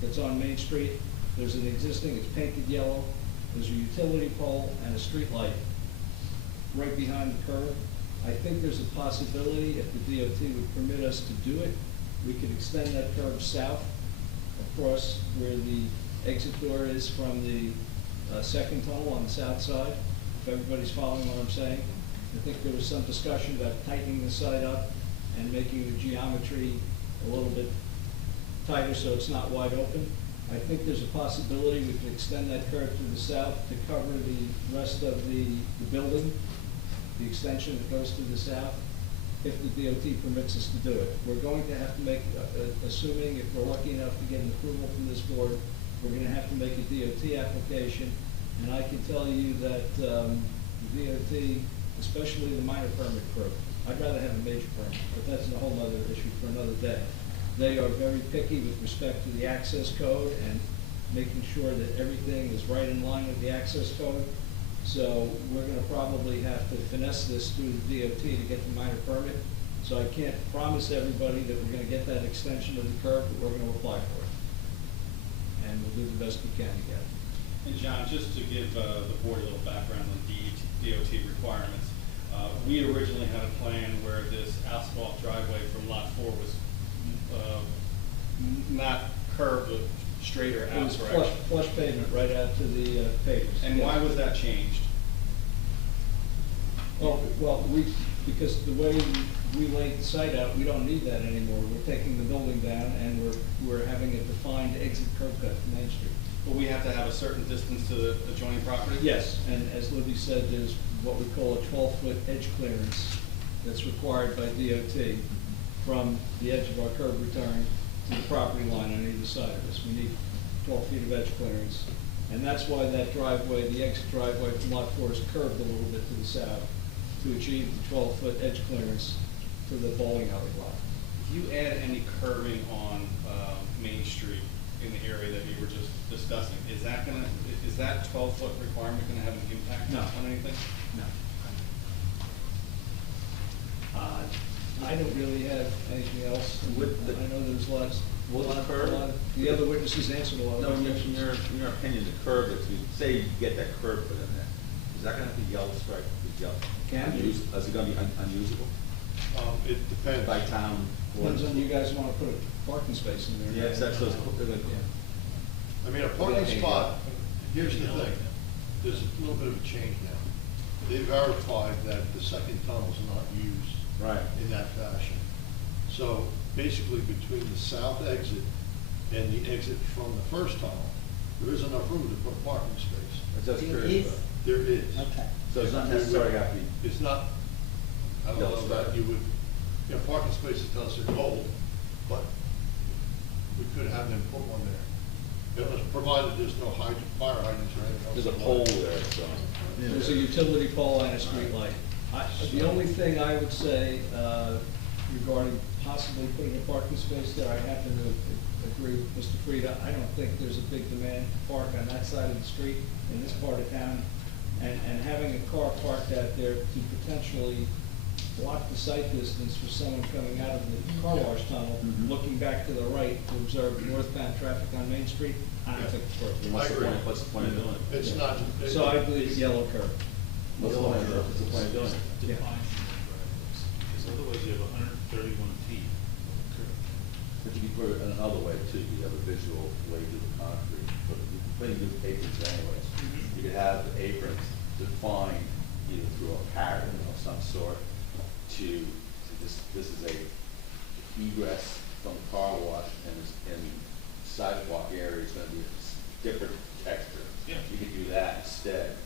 that's on Main Street. There's an existing, it's painted yellow. There's a utility pole and a street light right behind the curb. I think there's a possibility, if the DOT would permit us to do it, We could extend that curb south across where the exit door is from the second tunnel on the south side, if everybody's following what I'm saying. I think there was some discussion about tightening the site up and making the geometry a little bit tighter so it's not wide open. I think there's a possibility we could extend that curb to the south to cover the rest of the building, the extension that goes to the south, if the DOT permits us to do it. We're going to have to make, assuming if we're lucky enough to get an approval from this board, we're gonna have to make a DOT application. And I can tell you that the DOT, especially the minor permit crew, I'd rather have a major permit, but that's a whole other issue for another day. They are very picky with respect to the access code and making sure that everything is right in line with the access code. So we're gonna probably have to finesse this through the DOT to get the minor permit. So I can't promise everybody that we're gonna get that extension of the curb, but we're gonna apply for it. And we'll do the best we can to get it. And John, just to give the board a little background on DOT requirements, we originally had a plan where this asphalt driveway from Lot 4 was not curved, but straighter It out, was correct? flush pavement right out to the pavers. And why was that changed? Well, because the way we laid the site out, we don't need that anymore. We're taking the building down and we're having a defined exit curb cut to Main Street. But we have to have a certain distance to the adjoining property? Yes, and as Libby said, there's what we call a 12-foot edge clearance that's required by DOT from the edge of our curb return to the property line on either side of us. We need 12 feet of edge clearance. And that's why that driveway, the exit driveway from Lot 4 is curved a little bit to the south to achieve the 12-foot edge clearance to the bowling alley lot. If you add any curbing on Main Street in the area that you were just discussing, is that 12-foot requirement gonna have an impact No. on anything? No. I don't really have anything else. With the- I know there's lots. With the curb? The other witnesses answered a lot No, of in questions. your opinion, the curb, if you say you get that curb put in there, is that gonna be yellow stripe, is yellow? Can be. Is it gonna be unusable It depends. by town? Depends on you guys wanna put a parking space in there. Yes, that's those, I mean, a parking spot, here's the thing, there's a little bit of a change now. They verified that the second tunnel is not used right. in that fashion. So basically, between the south exit and the exit from the first tunnel, there is enough room to put a parking space. That's There curious is? about. There is. Okay. So it's not necessarily have to be, It's not, I don't know that you would, parking spaces tell us they're cold, but we could have them put one there. Provided there's no fire hydrants or anything else. there's a pole there, so. There's a utility pole and a street light. The only thing I would say regarding possibly putting a parking space there, I happen to agree with Mr. Frieda. I don't think there's a big demand to park on that side of the street in this part of town. And having a car parked out there to potentially block the sight distance for someone coming out of the car wash tunnel, looking back to the right to observe northbound traffic on Main Street, I don't think it's worth it. What's I the agree. point, what's the point of doing it? It's not. So I believe yellow curb. What's the point of doing it? Yeah. Define because otherwise you have 131 feet. But you can put it another way too, you have a visual way to the concrete, but you can put in new aprons anyways. You could have the aprons defined either through a pattern of some sort this is a egress from the car wash and sidewalk area is gonna be a different texture. Yeah. You could do that instead.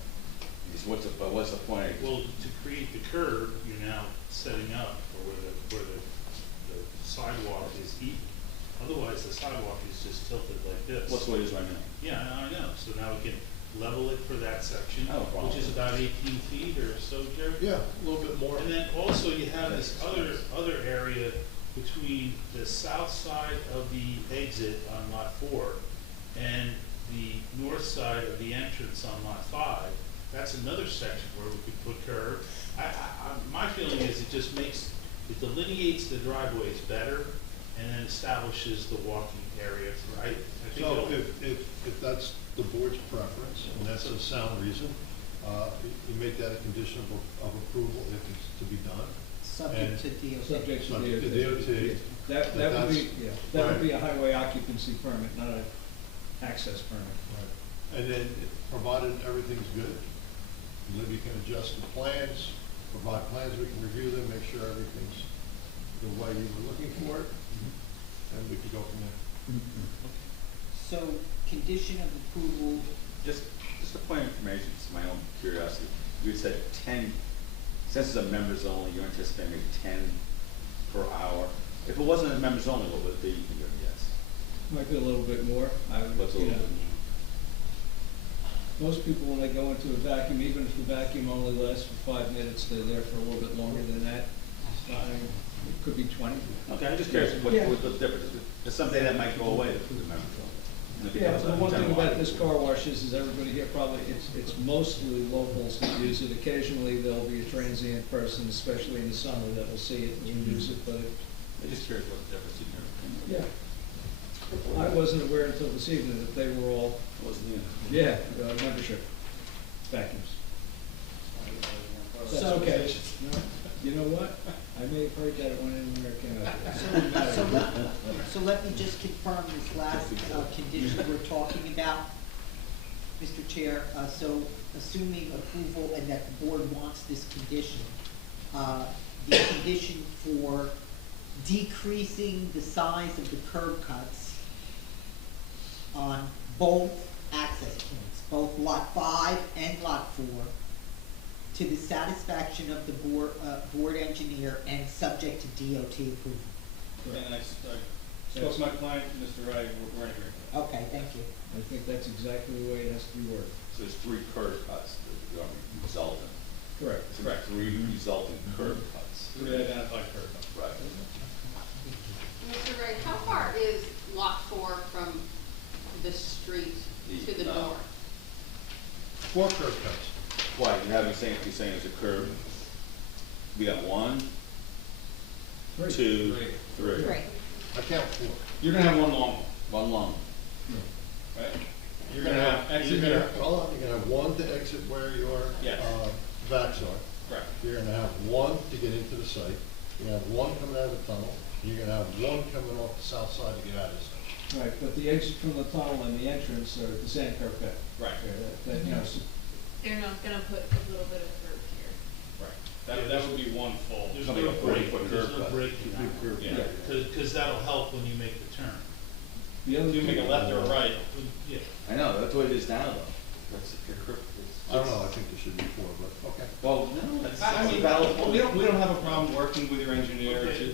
What's the point? Well, to create the curb, you're now setting up for where the sidewalk is even. Otherwise, the sidewalk is just tilted like this. What's the way it is right now? Yeah, I know. So now we can level it for that section, No problem. which is about 18 feet or so, Jerry. Yeah, a little bit more. And then also you have this other area between the south side of the exit on Lot 4 and the north side of the entrance on Lot 5. That's another section where we could put curb. My feeling is it delineates the driveways better and then establishes the walking area, right? I think So it'll- if that's the board's preference, and that's a sound reason, you make that a condition of approval if it's to be done. Subject to DOT. Subject to Subject to DOT. DOT. That But would be, that's- yeah, that would right. be a highway occupancy permit, not a access permit. Right. And then, provided everything's good, Libby can adjust the plans, provide plans, we can review them, make sure everything's the way you were looking for it, and we can go from there. So, condition of approval, Just a point of information, it's my own curiosity. You had said 10, since it's a members only, you're anticipating maybe 10 per hour. If it wasn't a members only, what would it be? You can give a guess. Might be a little bit more, I would, What's a you little know. bit? Most people, when they go into a vacuum, even if the vacuum only lasts for 5 minutes, they're there for a little bit longer than that. It could be 20. Okay, I'm just curious what Yeah. the difference is. It's someday that might go away, the members only. And it Yeah, becomes the a one thing general about this occupancy. car wash is everybody here probably, it's mostly locals that use it. Occasionally, there'll be a transient person, especially in the summer, that will see it and use it, but I'm just curious what the difference in your opinion. yeah. I wasn't aware until this evening that they were all, Wasn't it? yeah, membership vacuums. That's So- okay. You know what? I may have heard that it went in where it came out. so let me just confirm this last condition we're talking about, Mr. Chair. So assuming approval and that the board wants this condition, the condition for decreasing the size of the curb cuts on both access points, both lot 5 and lot 4, to the satisfaction of the board engineer and subject to DOT approval. And I spoke to my client, Mr. Wright, we're in agreement. Okay, thank you. I think that's exactly the way it has to be worded. So there's 3 curb cuts that are resulting. Correct. So there's 3 resulting curb cuts. 3 identified curb cuts. Right. Mr. Ray, how far is lot 4 from the street to the north? 4 curb cuts. Why, you're saying it's a curb? We got 1, 2, 3. Right. I count 4. You're gonna have one long one, One long. right? You're gonna have exit here. Hold on, you're gonna have one to exit where your, Yes. vacs are. Correct. You're gonna have one to get into the site, you're gonna have one coming out of the tunnel, and you're gonna have one coming off the south side to get out of the site. Right, but the exit from the tunnel and the entrance are the same curb cut. Right. That, you know, They're not gonna put a little bit of curb here. Right. That would be one full. There's Something no like a break, 40-foot there's curb no cut. break in that. Yeah. Because that'll help when you make the turn. the other You make a left or a right. Yeah. I know, that's what it is now though. That's the curb. I don't know, I think there should be 4, but, okay. Well, no, that's I a mean, valid point. we don't have a problem working with your engineer Okay.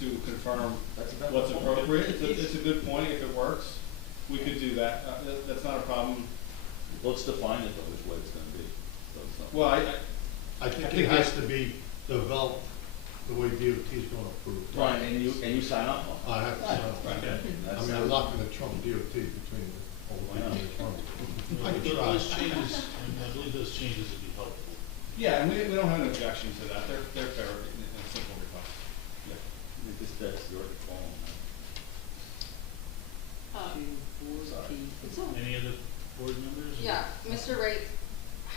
to confirm That's a valid what's point. appropriate. It's a good point, if it works, we could do that. That's not a problem. Let's define it though, which way it's gonna be. So it's not- Well, I think I it think has to be developed the way DOT's gonna approve it. Right, and you sign up on it. I have to sign off. Right. I That's- mean, I'm not gonna trump DOT between all the people in this room. I can try. Those changes, I believe those changes would be helpful. yeah, and we don't have an objection to that. They're fair and simple requests. Yeah. I think this that's your call. Any other board members? Yeah, Mr. Ray,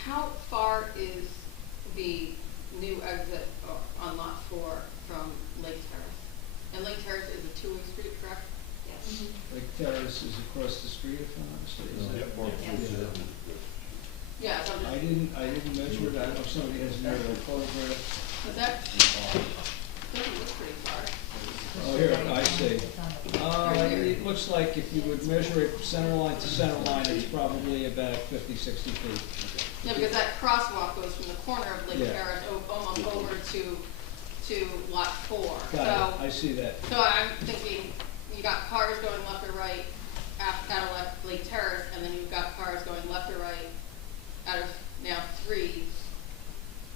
how far is the new exit on lot 4 from Lake Terrace? And Lake Terrace is a two-way street, correct? Yes. Lake Terrace is across the street, if I'm not mistaken. Is that- Yep. Yeah, so I'm I didn't measure it, I don't know if somebody has an aerial photograph. just, is that, doesn't look pretty far. Oh, here, I see. It looks like if you would measure it center line to center line, it's probably about 50, 60 feet. Yeah, because that crosswalk goes from the corner of Lake Yeah. Terrace almost over to lot 4. Got it, I see that. So I'm thinking, you got cars going left or right out of Lake Terrace, and then you've got cars going left or right out of now 3.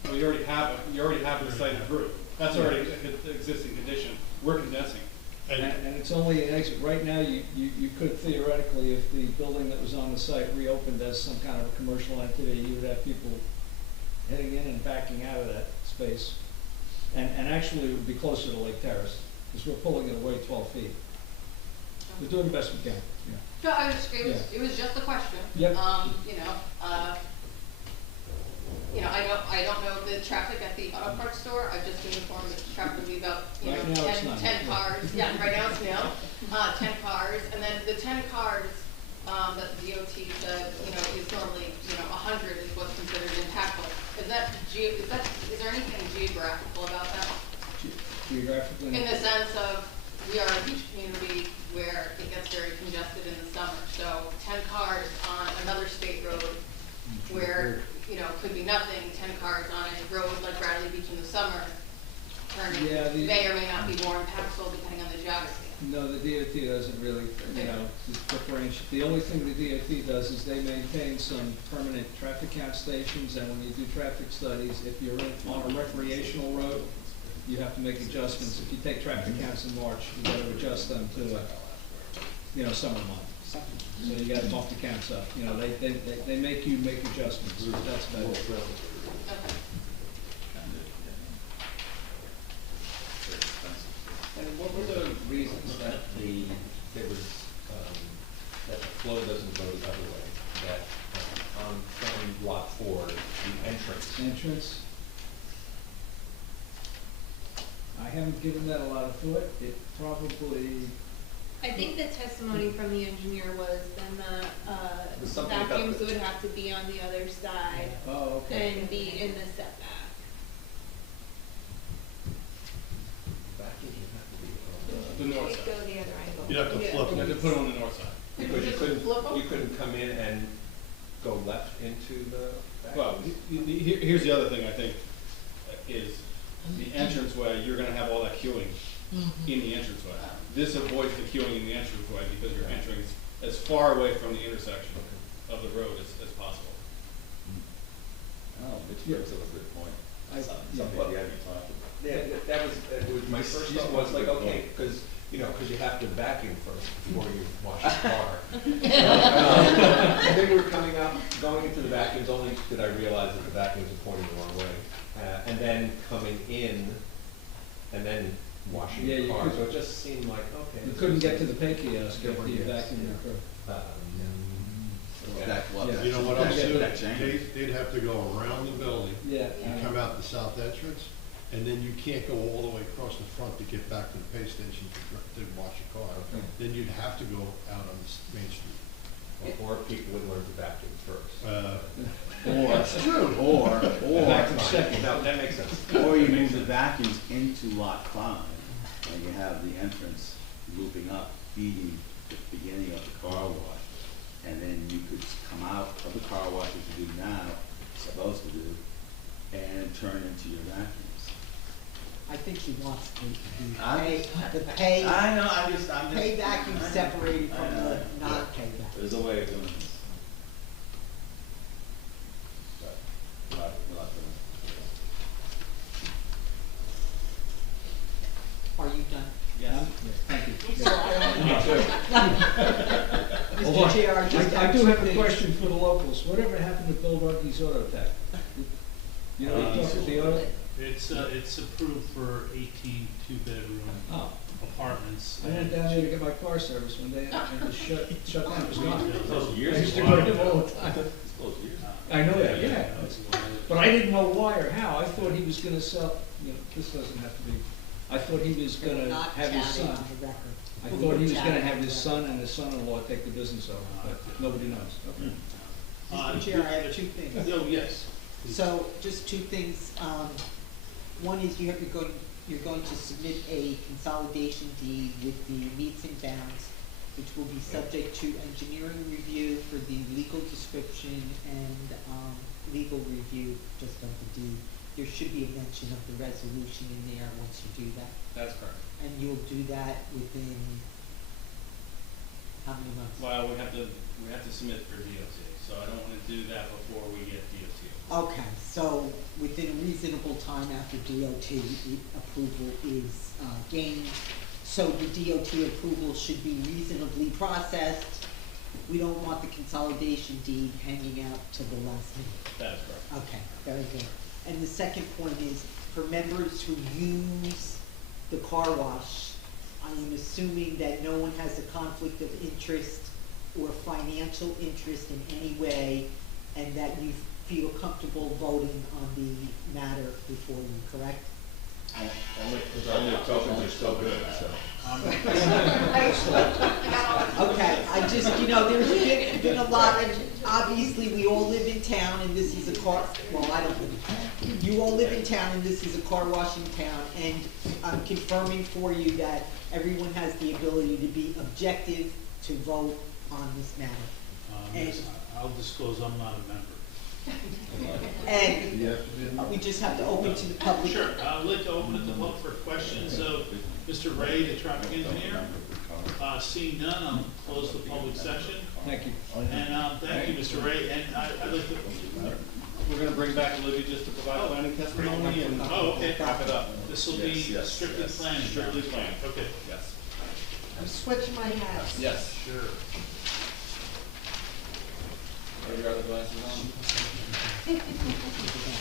Well, you already have the site approved. That's already an existing condition. We're condensing. And it's only an exit. Right now, you could theoretically, if the building that was on the site reopened as some kind of a commercial entity, you would have people heading in and backing out of that space. And actually, it would be closer to Lake Terrace, because we're pulling it away 12 feet. We're doing the best we can, yeah. No, it was just a question. Yep. You know, you know, I don't know the traffic at the auto parts store, I've just been informed that the traffic will be about, you know, Right now it's 10 none. 10 cars, yeah, right now it's nil, 10 cars, and then the 10 cars, that the DOT said, you know, is normally, you know, 100 is what's considered impactful. Is there anything geographical about that? Geographically. In the sense of, we are a beach community where it gets very congested in the summer, so 10 cars on another state road where, you know, could be nothing, 10 cars on a road like Bradley Beach in the summer, turning, Yeah, may or may not be more impactful depending on the geography. No, the DOT doesn't really, you know, differentiate. The only thing the DOT does is they maintain some permanent traffic count stations, and when you do traffic studies, if you're on a recreational road, you have to make adjustments. If you take traffic counts in March, you gotta adjust them to, you know, summer month. So you gotta bump the counts up. You know, they make you make adjustments. That's about it. Okay. And what were the reasons that there was, that the flow doesn't go the other way? That from lot 4, the entrance. Entrance. I haven't given that a lot of thought. It probably, I think the testimony from the engineer was then Was the something about vacuums the- would have to be on the other side oh, okay. and be in the setback. Vacuums would have to be, The north Go side. the other angle. You have to Yeah. flip You have to it. put it on the north side. because Just flip 'em? you couldn't come in and go left into the Well, vacuums? here's the other thing I think is the entranceway, you're gonna have all that queuing in the entranceway. This avoids the queuing in the entranceway because you're entering as far away from the intersection of the road as possible. Oh, Mitch brings up a good point. I- Something we haven't talked about. Yeah, that was my first thought was like, okay, because, you know, because you have to vacuum first before you wash the car. And then we were coming up, going into the vacuums, only did I realize that the vacuums were pointing the wrong way. And then coming in, and then washing Yeah, the you car, could- so it just seemed like, okay. You this couldn't is- get to the pay kiosk if you vacuumed your car. Yeah. That- well, Yeah. You know what Yeah. else, Yeah. That change. they'd have to go around the building Yeah. and come out the south entrance, and then you can't go all the way across the front to get back to the pay station to wash your car. Okay. Then you'd have to go out on Main Street. Or people would learn to vacuum first. It's true. Vacuum second. No, that makes sense. Or you move the vacuums into lot 5, and you have the entrance looping up, feeding the beginning of the car wash. And then you could come out of the car wash, as you do now, supposed to do, and turn into your vacuums. I think he wants I- the pay I know, I'm just. pay vacuum I know. separated from I know. the Yeah. non-pay vacuum. There's a way of doing this. But, we'll have to- Are you done? Yeah, thank you. Mr. Chair, I just I have do two have a things. question for the locals. Whatever happened to Bill Ruggies Auto Tech? You know, he talked to the auto, It's approved for 18 two-bedroom oh, apartments. I went down there to get my car service one day and it was shut down, it was gone. Those I years used to ago. go to them all the time. It's close years. I know that, yeah. But I didn't know why or how. I thought he was gonna sell, you know, this doesn't have to be, I thought he was gonna Not have his chatting son. on the record. I thought he was gonna have his son and his son-in-law take the business over, but nobody knows. Okay. Mr. Chair, I have two things. Oh, yes. So, just two things. One is you're going to submit a consolidation deed with the meets and bounds, which will be subject to engineering review for the legal description and, legal review just of the deed. There should be a mention of the resolution in there once you do that. That's correct. And you'll do that within how many months? Well, we have to submit for DOT, so I don't wanna do that before we get DOT. Okay, so within a reasonable time after DOT approval is gained, so the DOT approval should be reasonably processed. We don't want the consolidation deed hanging out till the last minute. That is correct. Okay, very good. And the second point is, for members who use the car wash, I am assuming that no one has a conflict of interest or financial interest in any way, and that you've feel comfortable voting on the matter before you, correct? Only if tokens are still good, so. Okay, I just, there's been a lot, and obviously, we all live in town, and this is a car, well, I don't live in town. You all live in town, and this is a car washing town, and I'm confirming for you that everyone has the ability to be objective to vote on this matter. Yes, I'll disclose I'm not a member. And we just have to open to the public. Sure, I'd like to open it to public for questions of Mr. Ray, the traffic engineer. Seeing none, I'll close the public session. Thank you. And thank you, Mr. Ray, and I'd like to, We're gonna bring back Libby just to provide planning testimony and oh, okay. wrap it up. This will be strictly planning. Strictly planned. Okay. Yes. I'm switching my hats. Yes. Sure. Are your other glasses on? I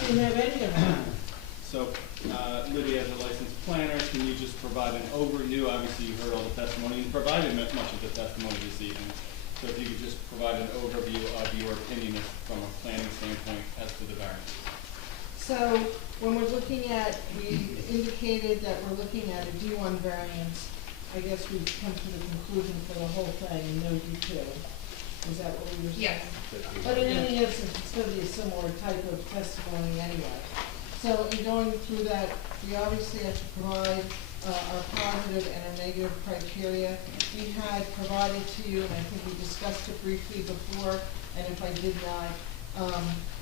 don't have any of them. So, Libby, as a licensed planner, can you just provide an overview? Obviously, you heard all the testimony, you provided much of the testimony this evening. So if you could just provide an overview of your opinion from a planning standpoint as to the variance. So when we're looking at, we indicated that we're looking at a D1 variance. I guess we've come to the conclusion for the whole thing, and no D2. Is that what we were saying? Yes. But in any instance, it's going to be a similar type of testimony anyway. So in going through that, we obviously have to provide our positive and our negative criteria. We had provided to you, and I think we discussed it briefly before, and if I did not,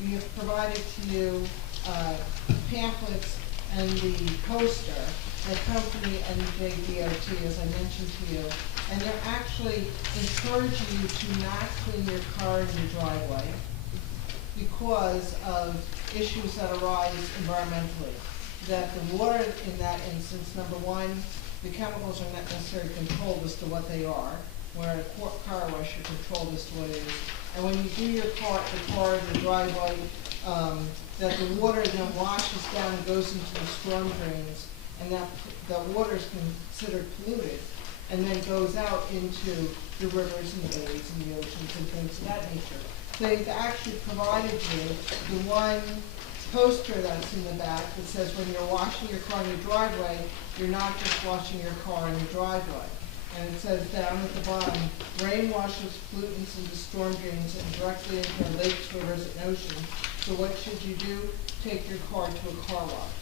we have provided to you pamphlets and the poster that come from the NJDOT, as I mentioned to you, and they're actually encouraging you to not clean your car in your driveway because of issues that arise environmentally. That the water in that instance, number one, the chemicals are not necessarily controlled as to what they are, where a car wash you're controlled as to what it is. And when you do your car in the driveway, that the water then washes down and goes into the storm drains, and that the water is considered polluted, and then goes out into the rivers and the bays and the oceans and things of that nature. They've actually provided you the one poster that's in the back that says when you're washing your car in your driveway, you're not just washing your car in your driveway. And it says down at the bottom, rain washes pollutants into storm drains and directly into our lakes, rivers, and oceans. So what should you do? Take your car to a car wash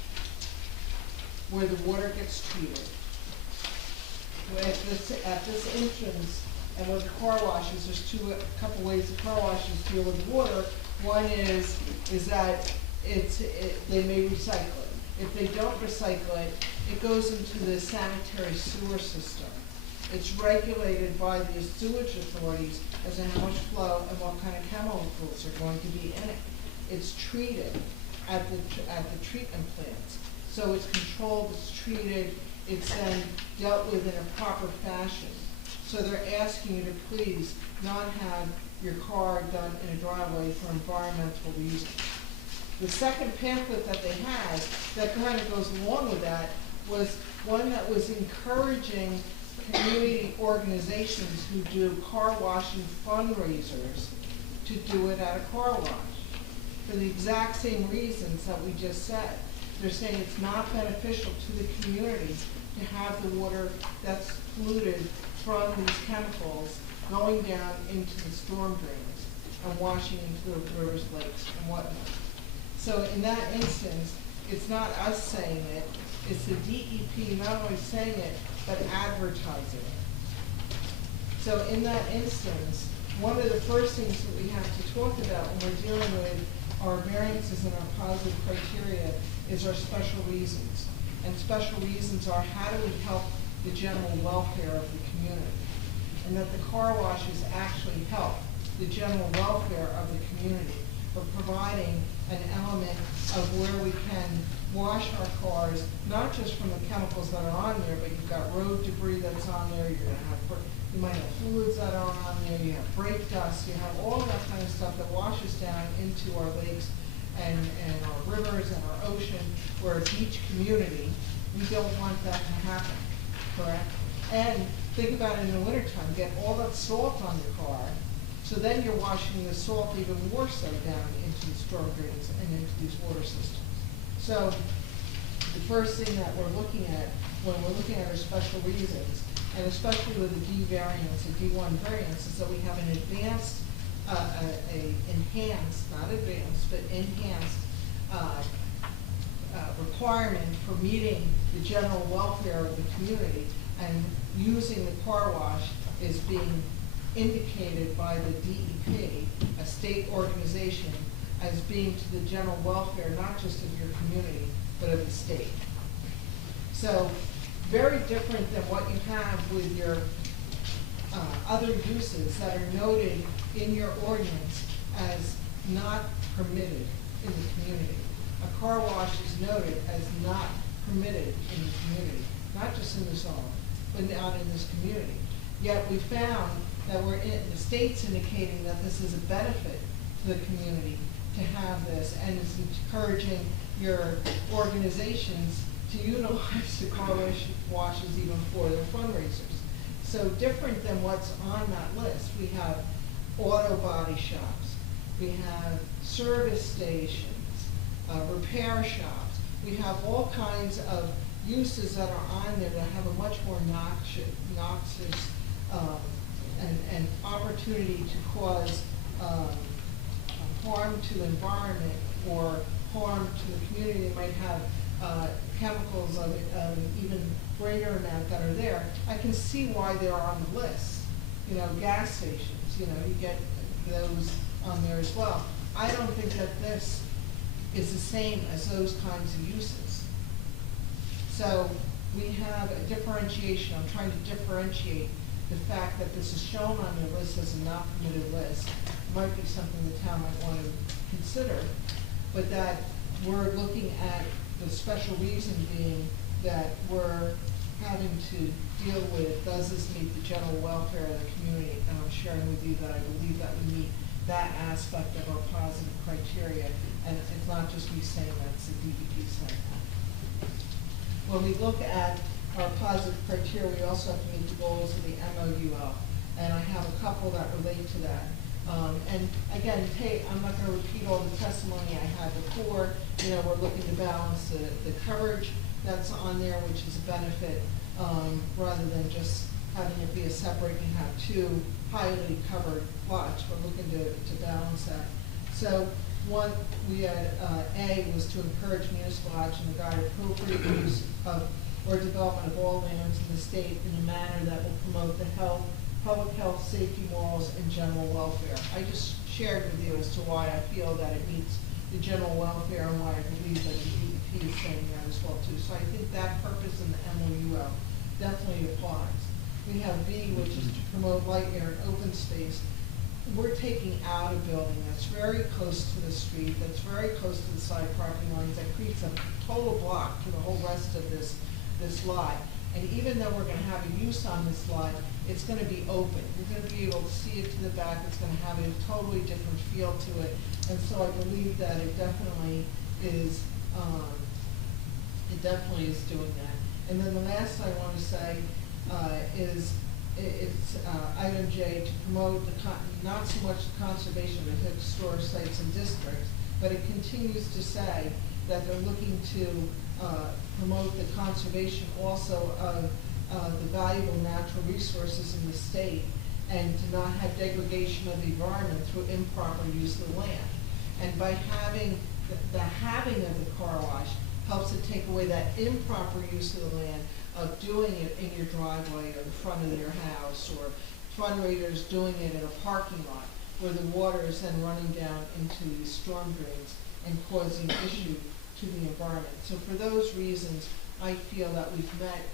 where the water gets treated. At this entrance, and with car washes, there's a couple ways the car washes deal with water. One is that they may recycle it. If they don't recycle it, it goes into the sanitary sewer system. It's regulated by the sewage authorities as to how much flow and what kind of chemicals are going to be in it. It's treated at the treatment plants. So it's controlled, it's treated, it's then dealt with in a proper fashion. So they're asking you to please not have your car done in a driveway for environmental reasons. The second pamphlet that they had that kind of goes along with that was one that was encouraging community organizations who do car washing fundraisers to do it at a car wash for the exact same reasons that we just said. They're saying it's not beneficial to the community to have the water that's polluted from these chemicals going down into the storm drains and washing into the rivers, lakes, and whatnot. So in that instance, it's not us saying it, it's the DEP not only saying it, but advertising it. So in that instance, one of the first things that we have to talk about when we're dealing with our variances and our positive criteria is our special reasons. And special reasons are how do we help the general welfare of the community? And that the car washes actually help the general welfare of the community by providing an element of where we can wash our cars, not just from the chemicals that are on there, but you've got road debris that's on there, you might have fluids that are on there, you have brake dust, you have all that kind of stuff that washes down into our lakes and our rivers and our ocean. We're a beach community. We don't want that to happen, correct? And think about it in the wintertime, get all that salt on your car, So then you're washing the salt even more so down into the storm drains and into these water systems. So the first thing that we're looking at when we're looking at our special reasons, and especially with the D variance and D1 variance, is that we have an advanced, enhanced, not advanced, but enhanced requirement for meeting the general welfare of the community, and using the car wash is being indicated by the DEP, a state organization, as being to the general welfare, not just of your community, but of the state. So, very different than what you have with your other uses that are noted in your ordinance as not permitted in the community. A car wash is noted as not permitted in the community, not just in the zone, but out in this community. Yet we found that the state's indicating that this is a benefit to the community to have this, and is encouraging your organizations to utilize the car washes even for their fundraisers. So different than what's on that list, we have auto body shops, we have service stations, repair shops. We have all kinds of uses that are on there that have a much more noxious and opportunity to cause harm to the environment or harm to the community. They might have chemicals of even greater amount that are there. I can see why they're on the list. You know, gas stations, you know, you get those on there as well. I don't think that this is the same as those kinds of uses. So we have a differentiation. I'm trying to differentiate the fact that this is shown on the list as a not permitted list. Might be something the town might want to consider, but that we're looking at the special reason being that we're having to deal with, does this meet the general welfare of the community? And I'm sharing with you that I believe that we meet that aspect of our positive criteria, and it's not just me saying that, it's the DEP saying that. When we look at our positive criteria, we also have to meet the goals of the MOUL, and I have a couple that relate to that. And again, I'm not going to repeat all the testimony I had before. You know, we're looking to balance the coverage that's on there, which is a benefit, rather than just having it be a separate, you have two highly covered lots. We're looking to balance that. So one, we had, A, was to encourage municipal action to guide appropriate use of or development of all lands in the state in a manner that will promote the health, public health, safety, morals, and general welfare. I just shared with you as to why I feel that it meets the general welfare and why I believe that the DEP is saying that as well too. So I think that purpose in the MOUL definitely applies. We have B, which is to promote light, air, and open space. We're taking out a building that's very close to the street, that's very close to the side parking lines, that creates a total block to the whole rest of this lot. And even though we're going to have a use on this lot, it's going to be open. You're going to be able to see it to the back. It's going to have a totally different feel to it. And so I believe that it definitely is doing that. And then the last I want to say is it's item J, to promote not so much the conservation of the historic sites and districts, but it continues to say that they're looking to promote the conservation also of the valuable natural resources in the state, and to not have degradation of the environment through improper use of the land. And by having the having of the car wash helps to take away that improper use of the land of doing it in your driveway or in front of your house, or fundraisers doing it in a parking lot where the water is then running down into these storm drains and causing issue to the environment. So for those reasons, I feel that we've met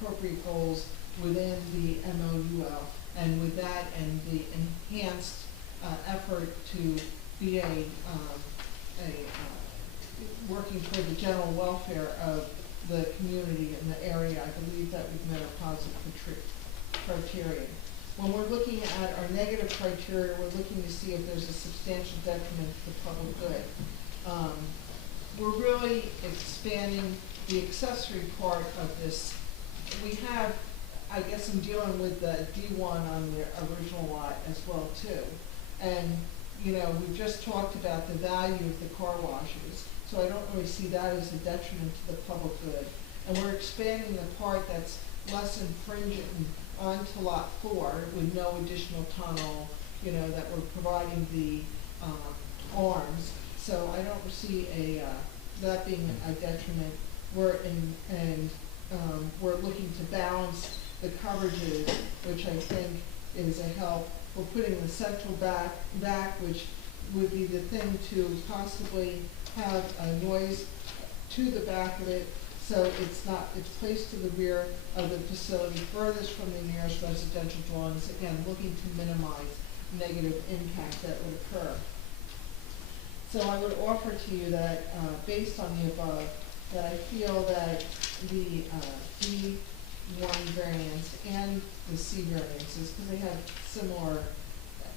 appropriate goals within the MOUL, and with that and the enhanced effort to be working for the general welfare of the community in the area, I believe that we've met our positive criteria. When we're looking at our negative criteria, we're looking to see if there's a substantial detriment to the public good. We're really expanding the accessory part of this. We have I guess I'm dealing with the D1 on the original lot as well too. And, you know, we've just talked about the value of the car washes, so I don't really see that as a detriment to the public good. And we're expanding the part that's less infringing onto lot 4 with no additional tunnel, you know, that we're providing the arms. So I don't see that being a detriment. We're looking to balance the coverages, which I think is a help. We're putting the central back, which would be the thing to possibly have a noise to the back of it, so it's placed to the rear of the facility, furthest from the nearest residential dwellings, again, looking to minimize negative impact that would occur. So I would offer to you that, based on the above, that I feel that the D1 variance and the C variances, because they have similar,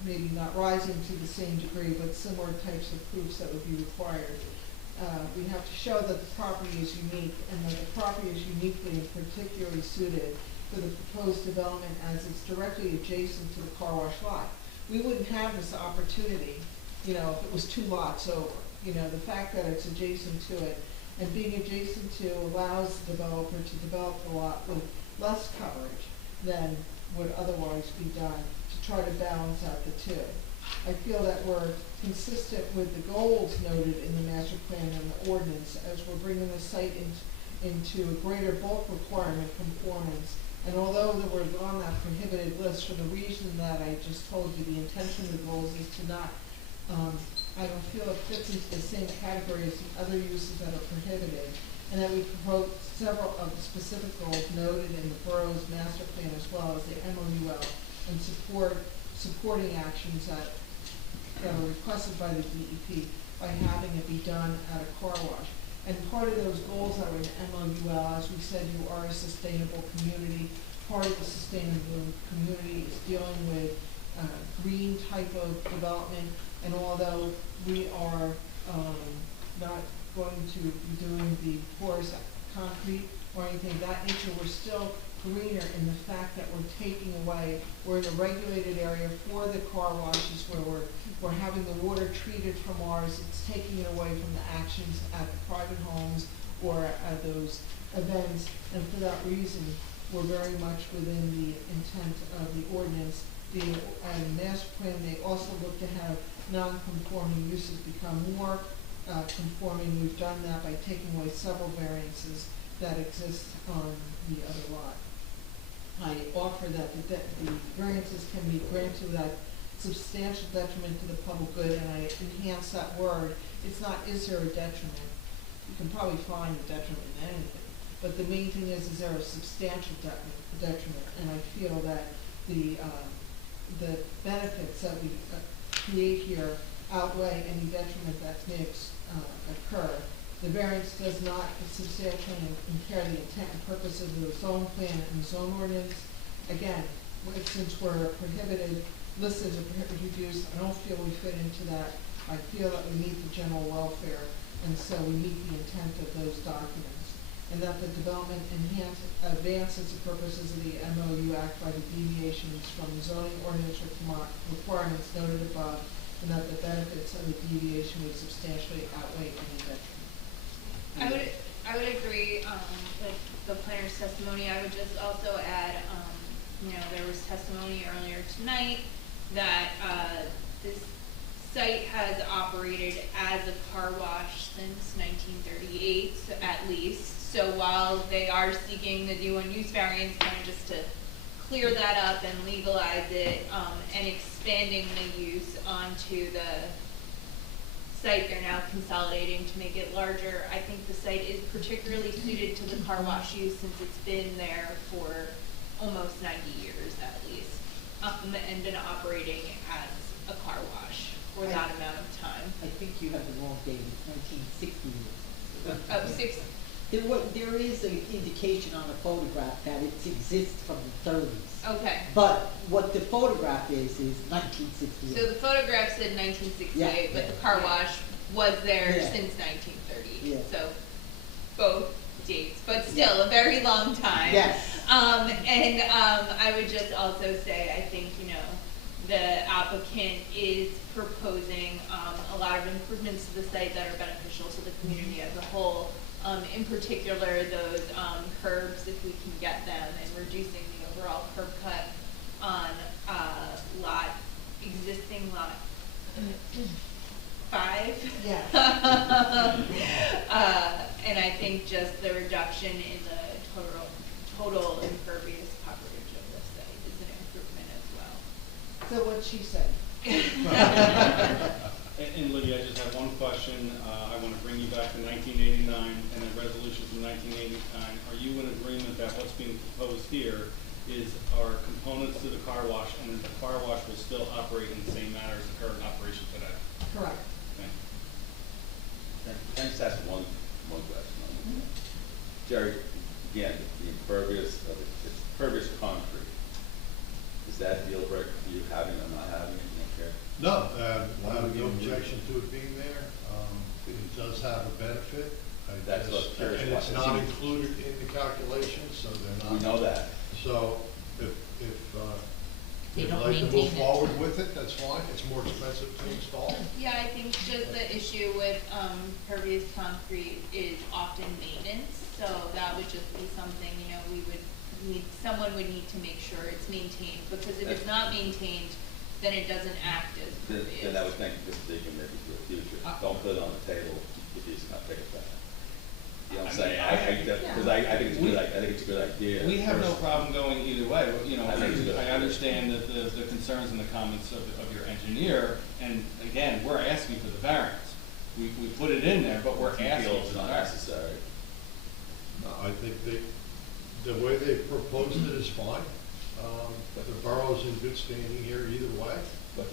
maybe not rising to the same degree, but similar types of proofs that would be required. We have to show that the property is unique, and that the property is uniquely and particularly suited for the proposed development as it's directly adjacent to the car wash lot. We wouldn't have this opportunity, you know, if it was 2 lots over. You know, the fact that it's adjacent to it, and being adjacent to allows the developer to develop the lot with less coverage than would otherwise be done to try to balance out the two. I feel that we're consistent with the goals noted in the master plan and the ordinance as we're bringing the site into a greater bulk requirement conformance. And although that we're on that prohibited list for the reason that I just told you, the intention of the goals is to not, I don't feel it fits into the same category as the other uses that are prohibited. And that we propose several of the specific goals noted in the borough's master plan as well as the MOUL and supporting actions that are requested by the DEP by having it be done at a car wash. And part of those goals that are in MOUL, as we said, you are a sustainable community. Part of the sustainable community is dealing with green type of development. And although we are not going to be doing the porous concrete or anything of that nature, we're still greener in the fact that we're in a regulated area for the car washes where we're having the water treated from ours. It's taking it away from the actions at the private homes or at those events. And for that reason, we're very much within the intent of the ordinance. And master plan, they also look to have non-conforming uses become more conforming. We've done that by taking away several variances that exist on the other lot. I offer that the variances can be granted without substantial detriment to the public good, and I enhance that word. It's not, is there a detriment? You can probably find a detriment in anything, but the main thing is there a substantial detriment? And I feel that the benefits that we create here outweigh any detriment that may occur. The variance does not substantially impair the intent and purpose of the zone plan and zone ordinance. Again, since we're prohibited, listed as a prohibited use, I don't feel we fit into that. I feel that we meet the general welfare, and so we meet the intent of those documents. And that the development advances the purposes of the MOU Act by the deviations from the zoning ordinance requirements noted above, and that the benefits of the deviation would substantially outweigh any detriment. I would agree with the planner's testimony. I would just also add, there was testimony earlier tonight that this site has operated as a car wash since 1938, so at least. So while they are seeking the D1 use variance, kind of just to clear that up and legalize it, and expanding the use onto the site, they're now consolidating to make it larger. I think the site is particularly suited to the car wash use since it's been there for almost 90 years at least, and been operating as a car wash for that amount of time. I think you have the wrong date, it's 1960. Oh, 60. There is an indication on a photograph that it exists from the 30s. Okay. But what the photograph is 1968. So the photograph said 1968, but the car wash was there since 1930. Yeah. So both dates, but still a very long time. Yes. I would just also say, I think, you know, the applicant is proposing, a lot of improvements to the site that are beneficial to the community as a whole. In particular, those, curbs, if we can get them, and reducing the overall curb cut on, existing lot 5. Yeah. And I think just the reduction in the total impervious coverage of the site is an improvement as well. So what she said. And Lydia, I just have one question. I want to bring you back to 1989 and a resolution from 1989. Are you in agreement that what's being proposed here are components to the car wash, and that the car wash will still operate in the same manner as the current operation today? Correct. Thank you. Can I just ask one question? Jerry, again, the impervious, it's impervious concrete. Is that a deal breaker for you, having or not having it? You don't care? No, I have no objection to it being there. It does have a benefit. That's what I was curious And it's about. not included in the calculations, so they're not. We know that. So if They you'd don't like to move maintain it. forward with it, that's fine. It's more expensive to install. Yeah, I think just the issue with, pervious concrete is often maintenance, so that would just be something, you know, someone would need to make sure it's maintained, because if it's not maintained, then it doesn't act as pervious. Then I would think this big and maybe for the future. Don't put it on the table if he's not taking it back. You know what I'm saying? Because I think it's a good, I think it's a good idea. We have no problem going either way. You know, I think it's a good I idea. understand that the concerns and the comments of your engineer, and again, we're asking for the variance. We put it in there, but we're If you asking feel for it's the not variance. necessary. No, I think the way they proposed it is fine. The borough's in good standing here either way. But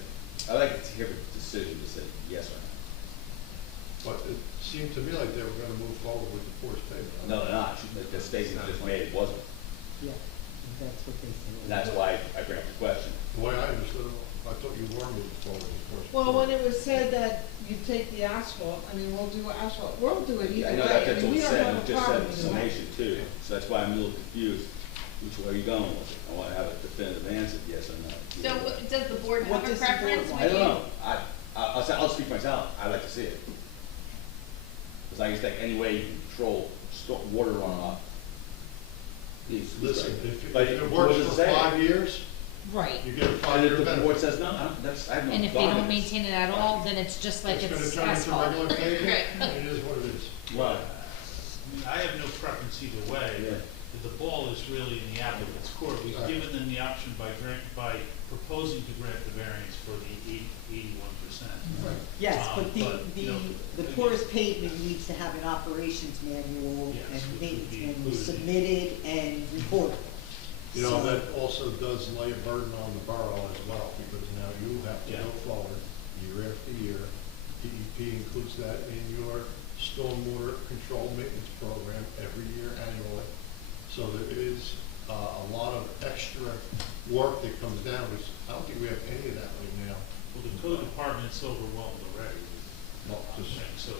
I'd like to hear a decision to say yes or But it seemed to me like they were gonna move forward with the forced payment. no. No, they're not. The statement just made it wasn't. Yeah, that's what they said. And that's why I bring up the question. The way I understood it, I thought you were moving forward with forced payment. Well, when it was said that you take the asphalt, I mean, we'll do asphalt, we'll do it either I way. know that's mean, what we it don't said, have it a just problem said either way. summation too. So that's why I'm a little confused. Which way are you going with it? I want to have a definitive answer, yes or no. So does the board What have a does the board preference? want? I don't know. I'll speak for myself. I'd like to see it. Because I just think any way you can control water runoff is. Listen, great. if But it what works does for it say? 5 years, Right. you get a And 5-year if the benefit. board says no, I have no. And if they don't dog in this. maintain it at all, then it's just like It's gonna it's turn into asphalt. regular pavement, Right. and it is what it is. Right. I mean, I have no preference either way. Yeah. The ball is really in the applicant's court. We've Right. given them the option by proposing to grant the variance for the 81%. Yes, but you know, the porous pavement needs to have an operations manual Yes, and which would maintenance be manual included. submitted and reported. You know, So- that also does lay a burden on the borough as well, because now you have to Yeah. go forward year after year. DEP includes that in your stormwater control maintenance program every year annually. So there is a lot of extra work that comes down, which I don't think we have any of that right now. Well, the code department's overwhelmed already. Well, just- So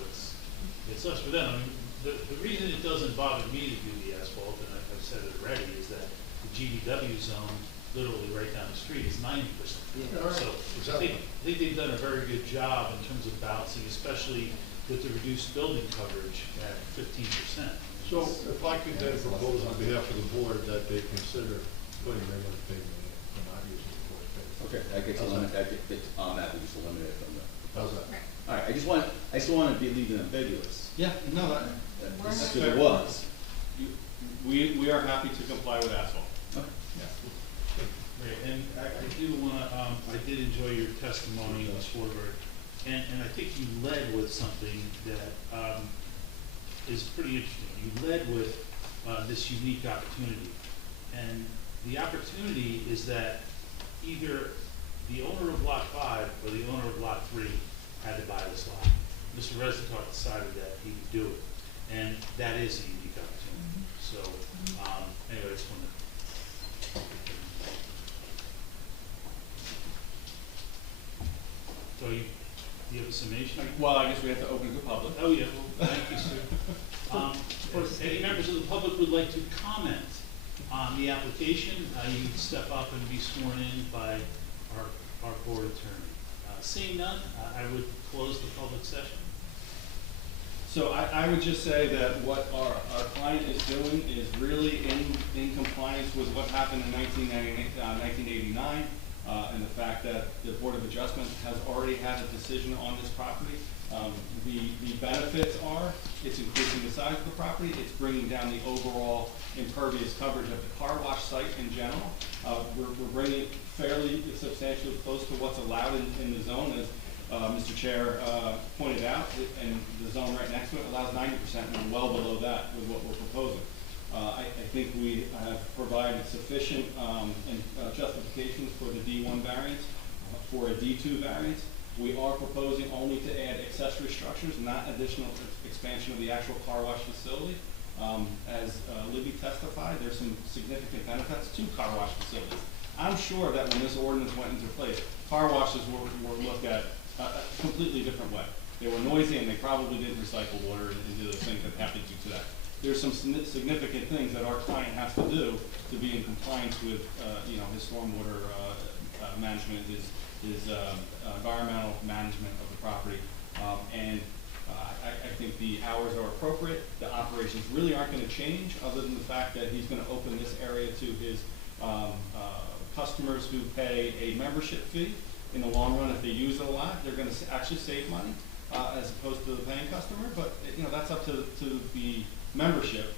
it's less for them. I mean, the reason it doesn't bother me to do the asphalt, and I've said it already, is that the GDW zone, literally right down the street, is 90%. Yeah, all right. So I Exactly. think they've done a very good job in terms of balancing, especially with the reduced building coverage at 15%. So if I could then propose on behalf of the board that they consider putting regular pavement in and not using the forced pavement. Okay, that gets eliminated, on that, we just eliminate it from the. How's that? Right. All right, I just want to be leaving ambiguous. Yeah, no, That's what it was. we are happy to comply with asphalt. Okay. Right, and I do wanna, I did enjoy your testimony, Ms. Forberg, and I think you led with something that, is pretty interesting. You led with, this unique opportunity. And the opportunity is that either the owner of lot 5 or the owner of lot 3 had to buy this lot. Mr. Resnicott decided that he would do it, and that is a unique opportunity. So, anyway, I just wanted to. So you have a summation? Well, I guess we have to open to the public. Oh, yeah, well, thank you, sir. If any members of the public would like to comment On the application, you can step up and be sworn in by our board attorney. Seeing none, I would close the public session. So I would just say that what our client is doing is really in compliance with what happened in 1989, and the fact that the Board of Adjustment has already had a decision on this property. The benefits are, it's increasing the size of the property, it's bringing down the overall impervious coverage of the car wash site in general. We're bringing it fairly substantially close to what's allowed in the zone, as Mr. Chair pointed out, and the zone right next to it allows 90%, and we're well below that with what we're proposing. I think we have provided sufficient justifications for the D1 variance. For a D2 variance, we are proposing only to add accessory structures, not additional expansion of the actual car wash facility. As Libby testified, there's some significant benefits to car wash facilities. I'm sure that when this ordinance went into place, car washes were looked at a completely different way. They were noisy, and they probably didn't recycle water and do the things that have to do today. There's some significant things that our client has to do to be in compliance with, his stormwater management, his environmental management of the property, I think the hours are appropriate. The operations really aren't going to change, other than the fact that he's going to open this area to his customers who pay a membership fee. In the long run, if they use it a lot, they're going to actually save money as opposed to the paying customer. But that's up to the membership.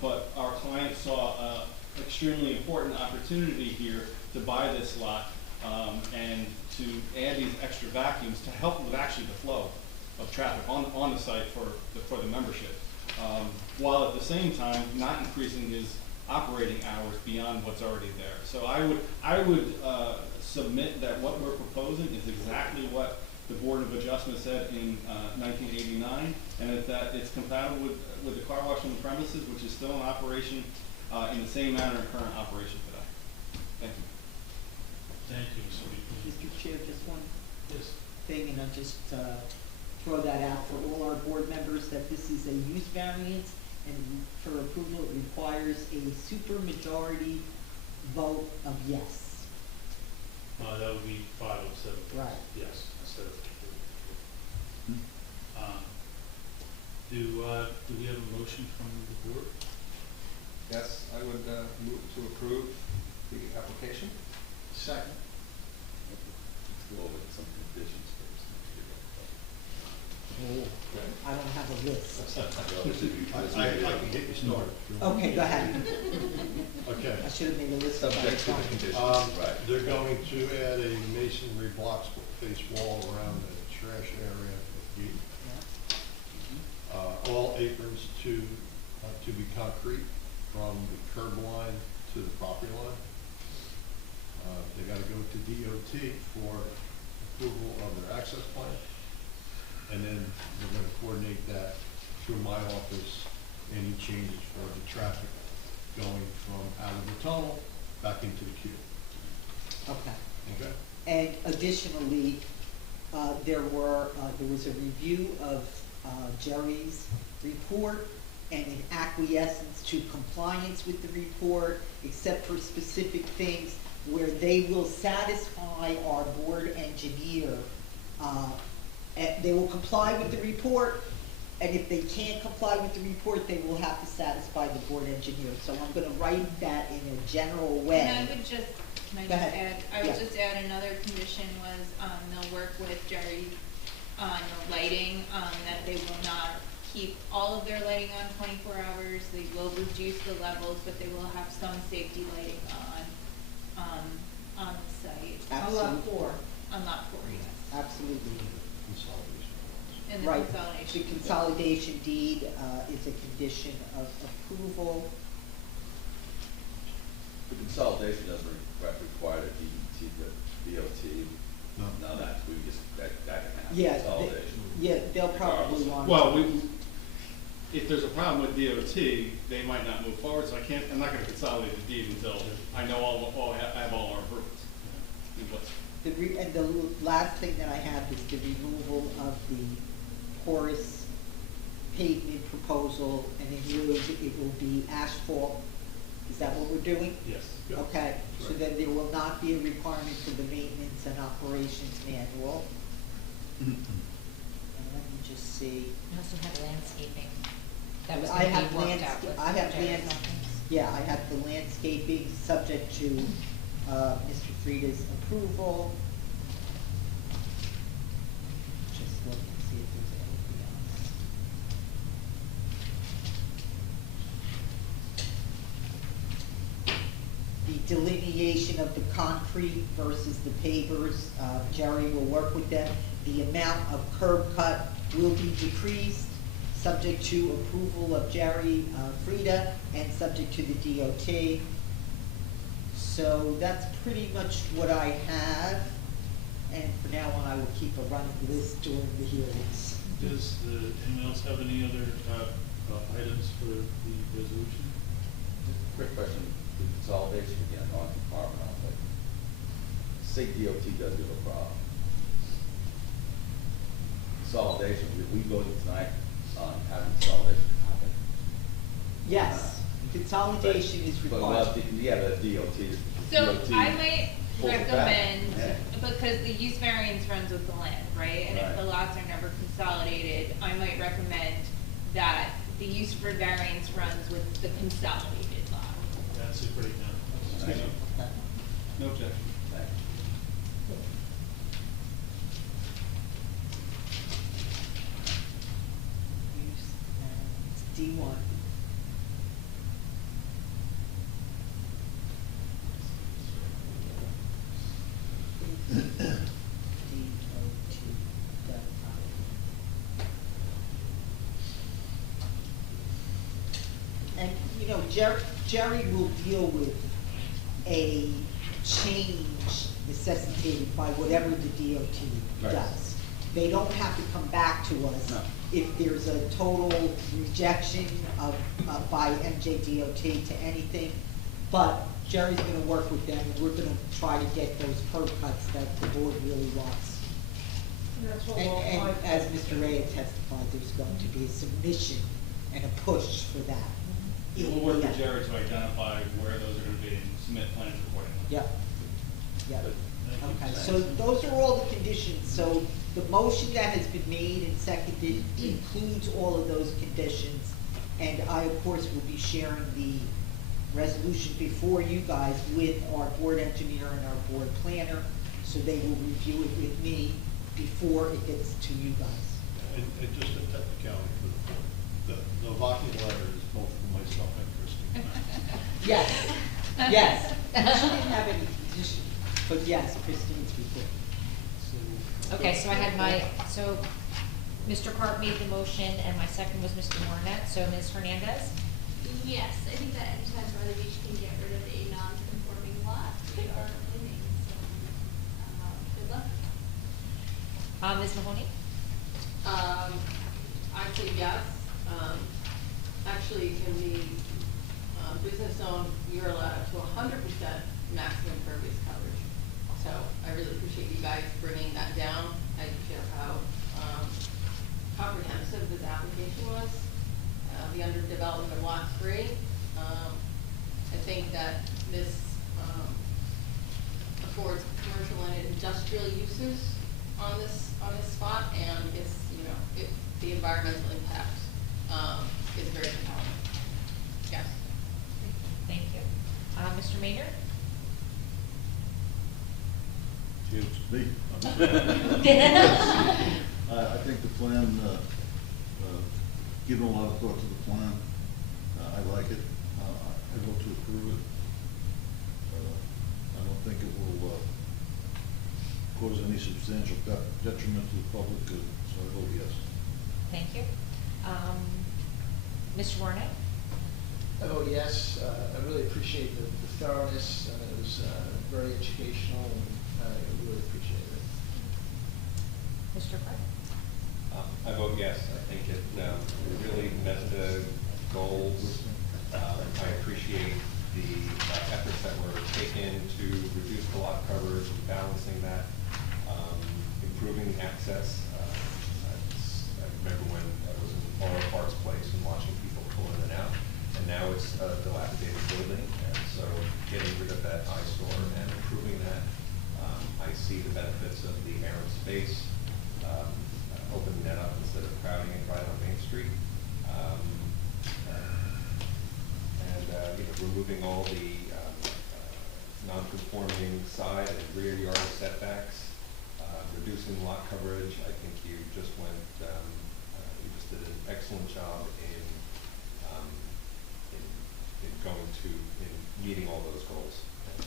But our client saw an extremely important opportunity here to buy this lot and to add these extra vacuums to help with actually the flow of traffic on the site for the membership, while at the same time not increasing his operating hours beyond what's already there. So I would submit that what we're proposing is exactly what the Board of Adjustment said in 1989, and that it's compatible with the car wash on the premises, which is still in operation in the same manner in current operation today. Thank you. Thank you, Mr. Weekly. Mr. Chair, just one Yes. thing, and I'll just throw that out for all our board members, that this is a use variance, and for approval, it requires a supermajority vote of yes. That would be 507. Right. Yes, instead of. Do we have a motion from the board? Yes, I would move to approve the application. Second. Let's go over some conditions first. I don't have a list. I can get you started. if you want. Okay, go ahead. Okay. I should have made a list of Subject to the that. conditions. Right. They're going to add a masonry block face wall around the trash area at the gate. All aprons to be concrete from the curb line to the property line. They gotta go to DOT for approval of their access plan. And then we're gonna coordinate that through my office, any changes for the traffic going from out of the tunnel back into the queue. Okay. Okay? And additionally, there was a review of Jerry's report, and in acquiescence to compliance with the report, except for specific things where they will satisfy our board engineer. And they will comply with the report, and if they can't comply with the report, they will have to satisfy the board engineer. So I'm gonna write that in a general way. And I would just, can I Go just ahead. add, I would Yeah. just add another condition was, they'll work with Jerry on the lighting, that they will not keep all of their lighting on 24 hours. They will reduce the levels, but they will have some safety lighting on the site. Absolutely. On lot 4, yes. Absolutely. Consolidation. And the Right. consolidation. The consolidation deed is a condition of approval. The consolidation doesn't require the DOT. No. No, that can happen. Yeah, Consolidation. Yeah, they'll probably want. Well, if there's a problem with DOT, they might not move forward, so I'm not gonna consolidate the deed until I know I have all our approvals in place. And the last thing that I have is the removal of the porous pavement proposal, and in lieu, it will be asphalt Is that what we're doing? Yes. Yeah. Okay, so Right. then there will not be a requirement for the maintenance and operations manual. And let me just see. You also have landscaping. That was I gonna have be worked out with I have Jerry lands, Hawkins. yeah, I have the landscaping subject to, Mr. Frieda's approval. Just look and see if there's anything else. The delineation of the concrete versus the pavers, Jerry will work with them. The amount of curb cut will be decreased, subject to approval of Jerry Frieda and subject to the DOT. So that's pretty much what I have, and from now on, I will keep a running list during the hearings. Does anyone else have any other items for the resolution? Quick question, the consolidation again on department, like, say DOT does give a problem. Consolidation, we voted tonight on having consolidation happen. Yes, consolidation is But, required. yeah, the DOT. So DOT I might pulls it back. recommend, Yeah. because the use variance runs with the land, right? And if Right. the lots are never consolidated, I might recommend that the use for variance runs with the consolidated lot. That's a great note. Thank you. No objection. Thank you. Use variance, D1. And, you know, Jerry will deal with a change necessitated by whatever the DOT Right. does. They don't have to come back to us No. if there's a total rejection of, by MJDOT to anything. But Jerry's gonna work with them, and we're gonna try to get those curb cuts that the board really wants. And that's what And, we'll and apply as for. Mr. Ray had testified, there's going to be a submission and a push for that. We'll work with Yeah. Jerry to identify where those are gonna be and submit plans accordingly. Yep, yep. Good. Okay, so those are all the conditions, so the motion that has been made and seconded includes all of those conditions. And I, of course, will be sharing the resolution before you guys with our board engineer and our board planner, so they will review it with me before it gets to you guys. And just a technicality for the board, the Novaki letter is both for myself and Christine. Yes, yes, she didn't have any condition, but yes, Christine's report. Okay, so I had so Mr. Carp made the motion and my second was Mr. Mornet, so Ms. Hernandez? Yes, I think that anytime Brother Beach can get rid of a non-conforming lot, we are winning, so, good luck. Ms. Mahoney? I'd say yes. Actually, in the, business zone, you're allowed to 100% maximum impervious coverage. So I really appreciate you guys bringing that down. I appreciate how, comprehensive this application was. The underdevelopment of lot 3. I think that this, affords commercial and industrial uses on this spot, and it's, you know, the environmental impact, is very compelling. Yes. Thank you. Mr. Maynard? It's me. I think the plan, given a lot of thought to the plan, I like it. I vote to approve it. I don't think it will cause any substantial detriment to the public good, so I vote yes. Thank you. Mr. Warner? I vote yes. I really appreciate the thoroughness, and it was very educational, and I really appreciate it. Mr. Clark? I vote yes. I think it really met the goals. I appreciate the efforts that were taken to reduce the lot coverage, balancing that, improving access. I remember when I was in Laurel Park's place and watching people pull in and out, and now it's a dilapidated building, see the benefits of the narrow space, opening that up instead of crowding it right on Main Street. Removing all the non-conforming side and rear yard setbacks, reducing lot coverage. I think you just did an excellent job in meeting all those goals. And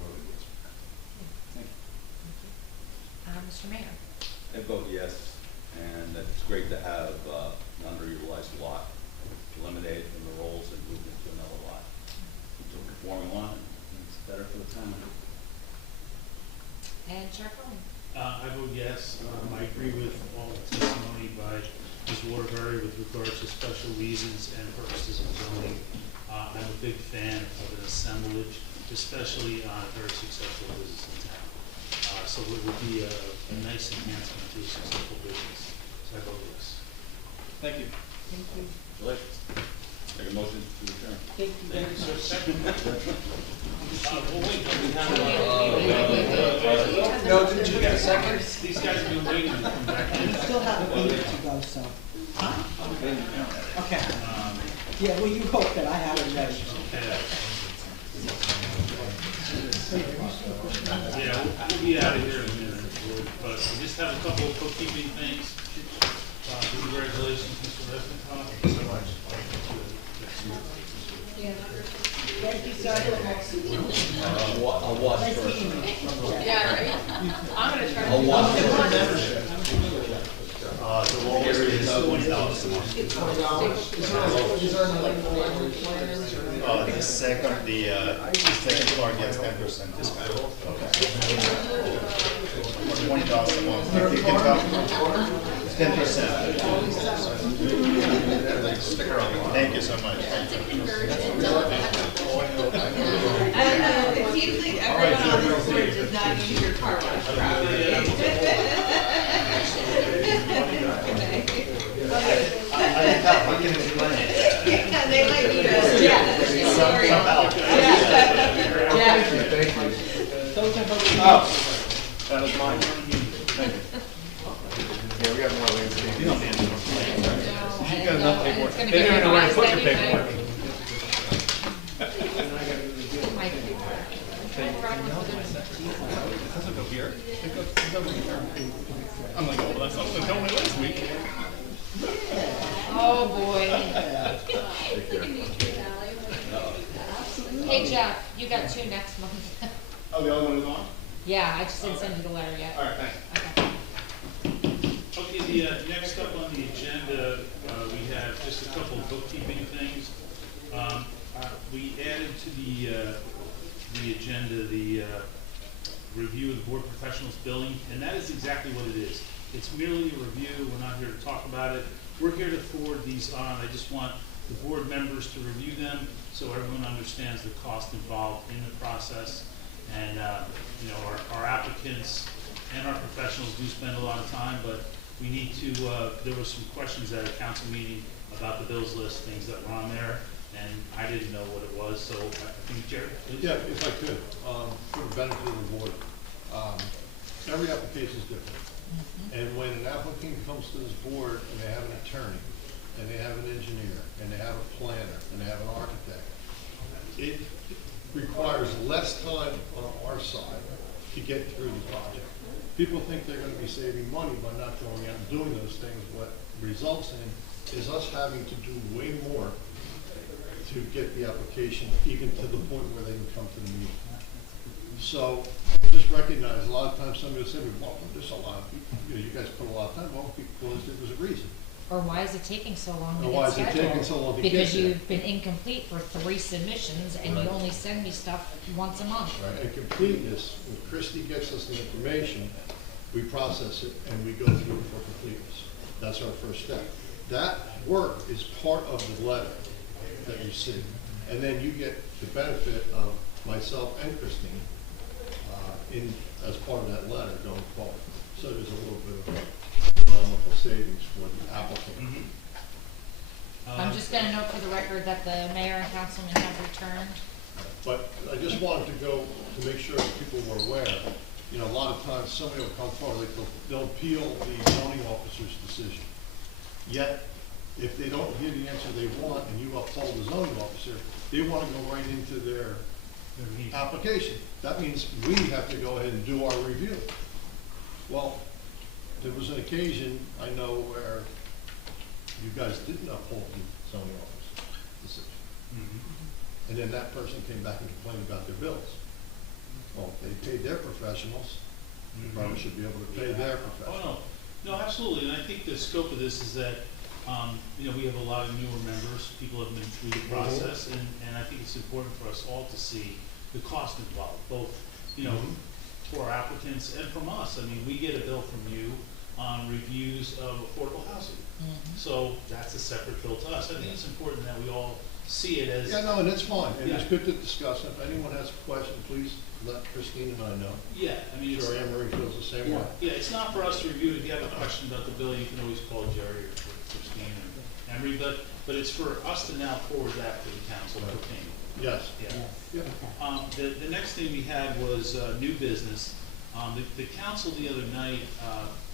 voted yes. Thank you. Mr. Mayor? I vote yes, and it's great to have an underutilized lot eliminated from the rolls and moved into another lot, into a conforming lot, and it's better for the town. And Chair Cohen? I vote yes. I agree with all the testimony by Ms. Waterbury with regards to special reasons and purposes of zoning. I'm a big fan of an assemblage, especially on a very successful business in town. So it would be a nice enhancement to a successful business. So I vote yes. Thank you. Thank you. Congratulations. Make a motion to adjourn. Thank you. Thank you, sir. Second. No, didn't you get a second? These guys have been waiting to come back in. We still have a meeting to go, so. Okay. Yeah, well, you hope that I have it ready. Yeah, we'll be out of here in a minute, but we just have a couple of bookkeeping things. Congratulations, Mr. Resnikoff. Thank you so much. Thank you, sir. I'll watch Nice first. meeting you. Yeah, right. I'm gonna try to. I'll watch Come on. first. The lowest is $20 a month. It's $20. Is there an electronic plans or? The second floor gets 10% discount. $20 a month. If you can come, 10%. Stick around. Thank you so much. It seems like everyone on this board does not use your car wash properly. I can explain it. Yeah, they like you to, yeah, sorry. Yeah. Thank you. That was mine. Thank you. Yeah, we got more landscape. You don't need to. She's got enough paperwork. They don't even know where to put the paperwork. Doesn't go here. It goes over here. I'm like, oh, well, that's something that told me last week. Oh, boy. Hey, Jeff, you got two next month. Oh, the other one is on? Yeah, I just didn't send you the letter yet. All right, thanks. Okay, the next up on the agenda, we have just a couple of bookkeeping things. We added to the agenda the review of the board professionals billing, and that is exactly what it is. It's merely a review. We're not here to talk about it. We're here to forward these on. I just want the board members to review them so everyone understands the cost involved in the process. And our applicants and our professionals do spend a lot of time, but we need to, there were some questions at a council meeting about the bills list, things that were on there, and I didn't know what it was, so I think Jared, please. Yeah, if I could, for the benefit of the board, every application is different. And when an applicant comes to this board and they have an attorney, and they have an engineer, and they have a planner, and they have an architect, it requires less time on our side to get through the project. People think they're gonna be saving money by not going out and doing those things. What results in is us having to do way more to get the application even to the point where they can come to the meeting. So just recognize a lot of times somebody will say, well, there's a lot of people, you guys put a lot of time, well, because there was a reason. Or why is it taking so long to Or get why is it scheduled? taking so long to get Because there? you've been incomplete for 3 submissions and you only send me stuff once a month. Right, and completeness, when Christie gets us the information, we process it and we go through it for completeness. That's our first step. That work is part of the letter that you see. And then you get the benefit of myself and Christine as part of that letter going forward. So there's a little bit of economical savings for the applicant. I'm just gonna note for the record that the mayor and councilman have returned But I just wanted to go, to make sure that people were aware, you know, a lot of times somebody will come forward, they'll appeal the zoning officer's decision. Yet, if they don't give the answer they want and you uphold the zoning officer, they want to go right into their application. That means we have to go ahead and do our review. Well, there was an occasion, I know, where you guys didn't uphold the zoning officer's decision. And then that person came back and complained about their bills. Well, they paid their professionals, they probably should be able to pay their professionals. Oh, no, absolutely, and I think the scope of this is that, you know, we have a lot of newer members, people have been through the process, and I think it's important for us all to see the cost involved, both, you know, for our applicants and from us. I mean, we get a bill from you on reviews of affordable housing. So that's a separate bill to us. I think it's important that we all see it as. Yeah, no, and it's fine, and it's Yeah. good to discuss. If anyone has a question, please let Christine and I know. Yeah, I mean, I'm sure Anne Marie feels the same way. Yeah, it's not for us to review. If you have a question about the bill, you can always call Jerry or Christine or Emery, but it's for us to now forward that to the council for payment. Yes. Yeah. The next thing we had was new business. The council the other night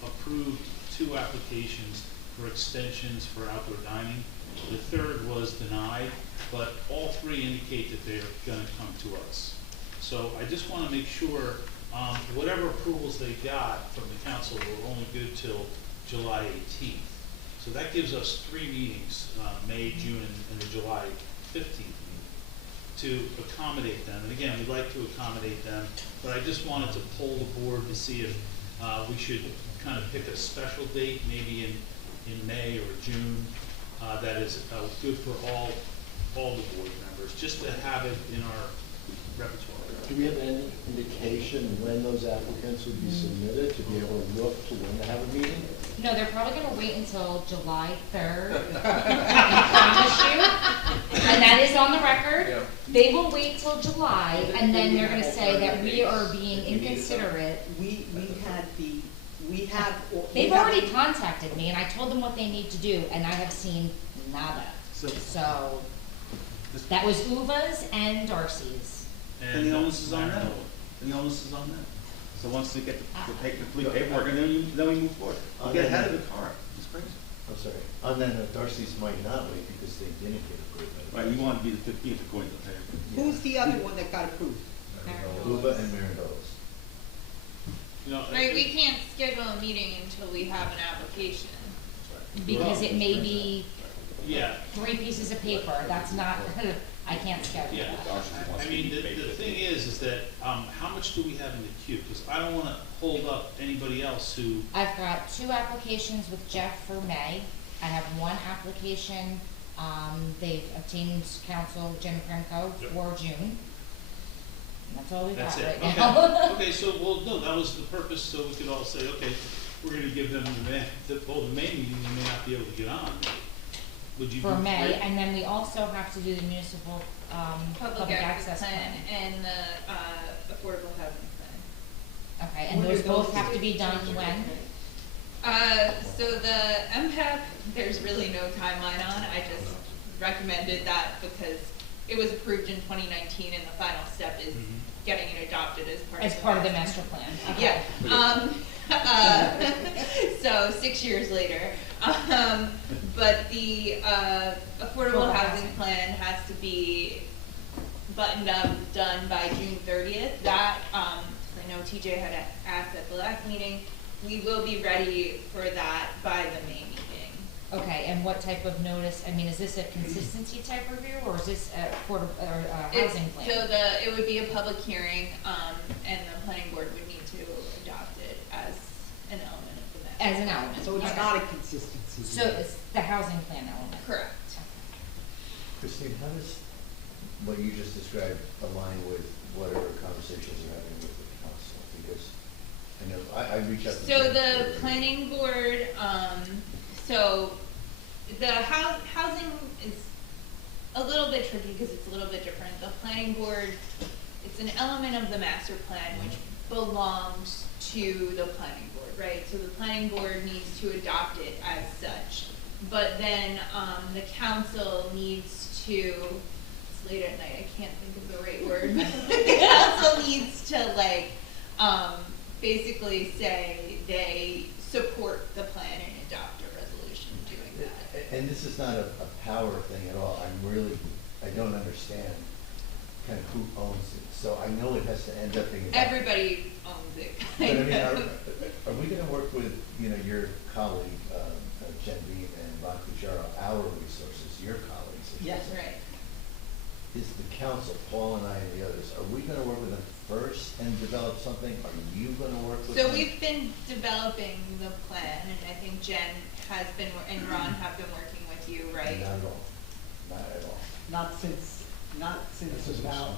approved 2 applications for extensions for outdoor dining. The third was denied, but all 3 indicate that they're going to come to us. So I just want to make sure whatever approvals they got from the council were only good till July 18th. So that gives us 3 meetings, May, June, and the July 15th meeting, to accommodate them. And again, we'd like to accommodate them, but I just wanted to poll the board to see if we should kind of pick a special date, maybe in May or June, that is good for all the board members, just to have it in our repertoire. Do we have any indication when those applicants would be submitted to be able to look to when to have a meeting? No, they're probably gonna wait until July 3rd. I promise you. And that is on the record. Yeah. They will wait till July, and then they're gonna say that we are being inconsiderate. We have. They've already contacted me, and I told them what they need to do, and I have seen nada. So, that was Uva's and Darcy's. And the onus is on them. And the onus is on them. So once we get the complete paperwork, and then we move forward. We get ahead of the car. It's crazy. I'm sorry. And then Darcy's might not wait because they didn't get approved. Right, you want to be the 15th according to the paper. Who's the other one that got approved? Uva and Marindolas. You know, Right, we can't schedule a meeting until we have an application. Because it may be yeah. 3 pieces of paper. That's not, I can't schedule Yeah, that. I mean, the thing is that, how much do we have in the queue? Because I don't want to hold up anybody else who, I've got 2 applications with Jeff for May. I have 1 application, they've obtained counsel, Jim Krenko, for June. And that's all we've got that's it. right Okay. now. Okay, so, well, no, that was the purpose, so we could all say, okay, we're going to give them the May meeting, they may not be able to get on. Would you For do May, 3? and then we also have to do the municipal, Public access plan and the affordable housing plan. Okay, and When those do those both have to be done when? So the MPAC, there's really no timeline on. I just recommended that because it was approved in 2019 and the final step is getting it adopted as part of the master plan. Okay. Yeah. So 6 years later. But the affordable housing plan has to be buttoned up, done by June 30th. That, I know TJ had asked at the last meeting, we will be ready for that by the May meeting. Okay, and what type of notice, I mean, is this a consistency type review, or is this a housing plan? So it would be a public hearing, and the planning board would need to adopt it as an element of the master. As an element. So it's Okay. not a consistency. So it's the housing plan element? Correct. Christine, how does what you just described align with whatever conversations you're having with the council? Because I know I reach out to. So the planning board, so the housing is a little bit tricky because it's a little bit different. The planning board, it's an element of the master plan which belongs to the planning board, right? So the planning board needs to adopt it as such. But then the council needs to it's late at night, I can't think of the right word. The council needs to like, basically say they support the plan and adopt a resolution doing that. And this is not a power thing at all. I don't understand kind of who owns it. So I know it has to end up being. Everybody owns it, But I kind mean, of. are we gonna work with, your colleague, Jen Beam and Ron Cucharo, our resources, your colleagues? Yes. Right. Is the council, Paul and I and the others, are we gonna work with them first and develop something? Are you gonna work with them? So we've been developing the plan, and I think Jen has been, and Ron have been working with you, right? Not at all. Not at all. Not since about,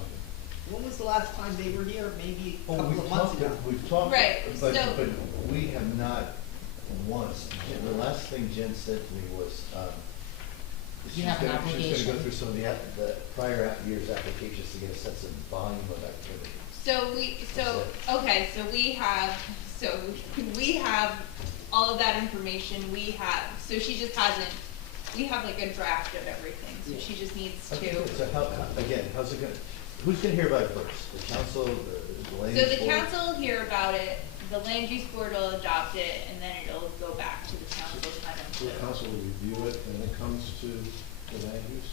when was the last time they were here? Maybe a Oh, couple we've of months talked, ago. we've talked, Right, but, so- but we have not once, the last thing Jen said to me was, You have an she's obligation. gonna go through some of the prior year's applications to get a sense of volume of activity. Okay, so we have all of that information, so she just hasn't, we have like a draft of everything, so she just needs to. Okay, good. So again, how's it gonna, who's gonna hear about it first? The council, the land So use the board? council will hear about it, the land use board will adopt it, and then it'll go back to the council kind of. So the council will review it and it comes to the land use?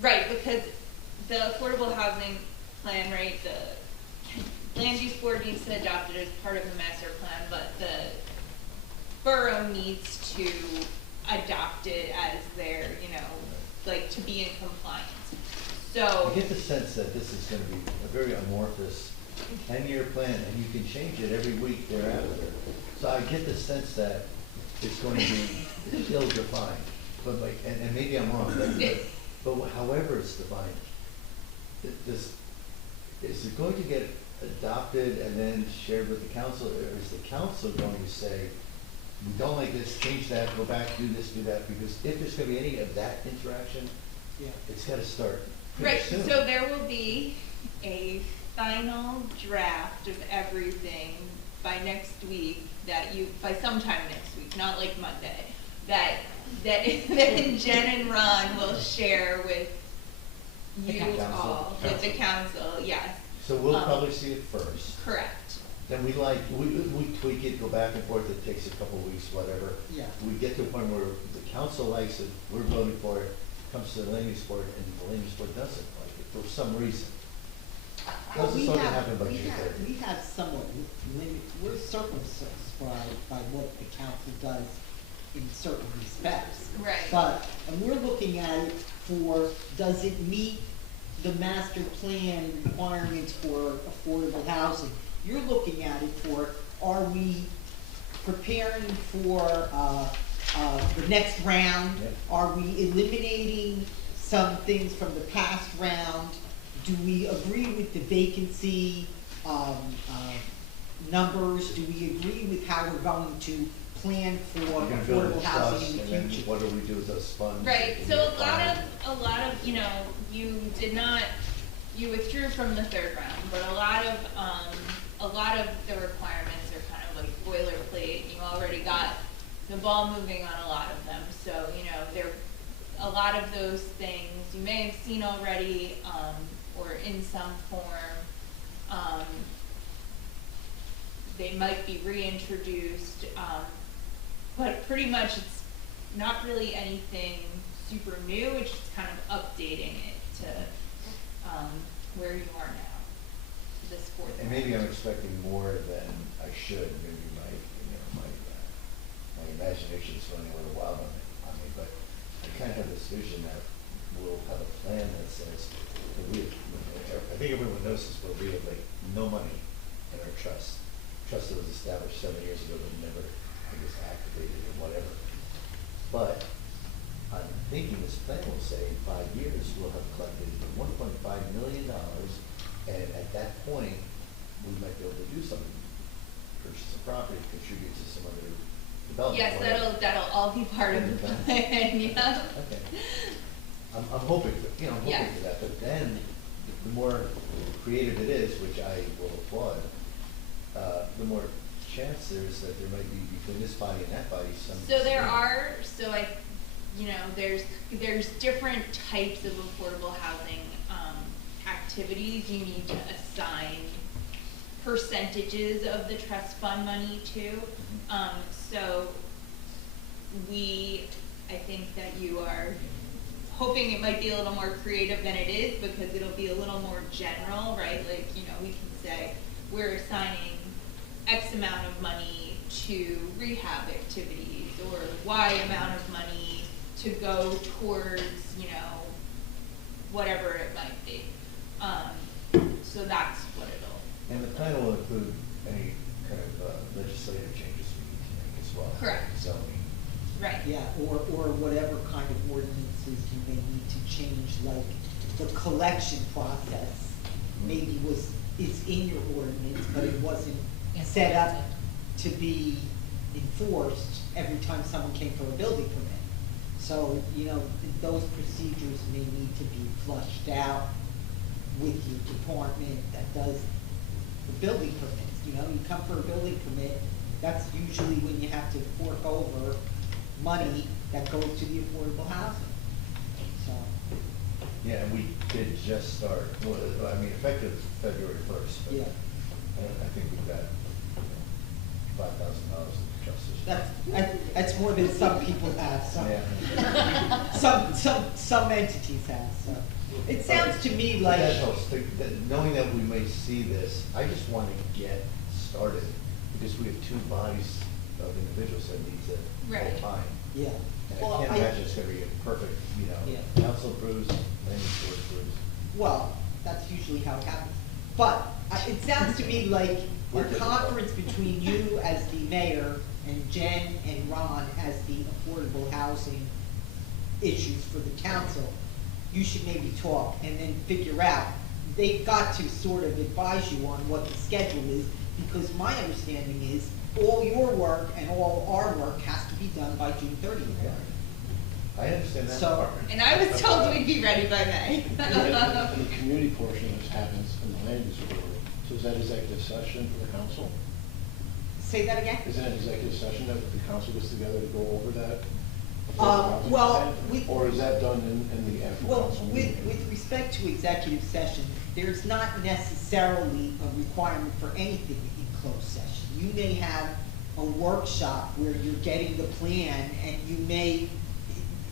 Right, because the affordable housing plan, right, the land use board needs to adopt it as part of the master plan, but the borough needs to adopt it as their, like, to be in compliance. So. I get the sense that this is gonna be a very amorphous 10-year plan, and you can change it every week thereafter. So I get the sense that it's going to be ill-defined, but like, and maybe I'm wrong, but however it's defined, is it going to get adopted and then shared with the council, or is the council going to say, we don't like this, change that, go back, do this, do that, because if there's gonna be any of that interaction, it's gotta start pretty Right, soon. so there will be a final draft of everything by next week by sometime next week, not like Monday, that then Jen and Ron will share with you all, with the council, yes. So we'll probably see it first. Correct. Then we tweak it, go back and forth, it takes a couple of weeks, whatever. Yeah. We get to a point where the council likes it, we're voting for it, comes to the land use board, and the land use board doesn't like it for some reason. Doesn't sort of happen by June 30th. We have somewhat limited, we're circumcised by what the council does in certain respects. Right. But, and we're looking at it for, does it meet the master plan requirements for affordable housing? You're looking at it for, are we preparing for, the next round? Yep. Are we eliminating some things from the past round? Do we agree with the vacancy, numbers? Do we agree with how we're going to plan for We're gonna build a affordable housing trust, in and the then future? what do we do with those funds? Right, in so year a lot five? of, you withdrew from the third round, but a lot of the requirements are kind of like boilerplate. You already got the ball moving on a lot of them, so, a lot of those things you may have seen already, or in some form. They might be reintroduced, but pretty much it's not really anything super new, it's just kind of updating it to, where you are now, this fourth. And maybe I'm expecting more than I should, maybe my imagination is running a little wild on me, but I kind of have this vision that we'll have a plan that says, that I think everyone knows this, but we have like no money in our trust. Trust that was established 7 years ago, but never, I guess, activated or whatever. But I'm thinking this plan will say in 5 years, we'll have collected $1.5 million, and at that point, we might be able to do something, purchase a property, contribute to some other development. Yes, whatever. that'll all be part of the plan, yeah. Okay. I'm hoping for, I'm hoping for that, but then, the more creative it is, which I will applaud, the more chance there is that there might be between this body and that body some. So there are, you know, there's different types of affordable housing, activities you need to assign percentages of the trust fund money to. So I think that you are hoping it might be a little more creative than it is, because it'll be a little more general, right? Like, you know, we can say, we're assigning X amount of money to rehab activities, or Y amount of money to go towards, you know, whatever it might be. So that's what it'll. And the plan will include any kind of legislative changes we need to make as well. Correct. Zoning. Right. Yeah, or whatever kind of ordinances you may need to change, like the collection process maybe is in your ordinance, but it wasn't set up to be enforced every time someone came for a building permit. So, you know, those procedures may need to be flushed out with your department that does the building permits. You know, you come for a building permit, that's usually when you have to fork over money that goes to the affordable housing. So, Yeah, and we did just start, well, I mean, effective February 1st. But yeah. I think we've got $5,000 in trust. That's more than some people have, Yeah. some entities have, so. It sounds to me like. That helps. Knowing that we may see this, I just want to get started, because we have two bodies of individuals that needs it Right. all time. Yeah. And Well, I can't imagine it's gonna be a perfect, you know, Yeah. council approves, planning board approves. Well, that's usually how it happens. But it sounds to me like We're a difficult. conference between you as the mayor and Jen and Ron as the affordable housing issues for the council, you should maybe talk and then figure out. They've got to sort of advise you on what the schedule is, because my understanding is all your work and all our work has to be done by June 30th. I understand that So- part. And I was told we'd be ready by May. And the community portion of this happens in the land use board. So is that executive session for the council? Say that again? Is that executive session that the council gets together to go over that? Well, Or is that done in the actual Well, council with meeting? respect to executive session, there's not necessarily a requirement for anything in closed session. You may have a workshop where you're getting the plan, and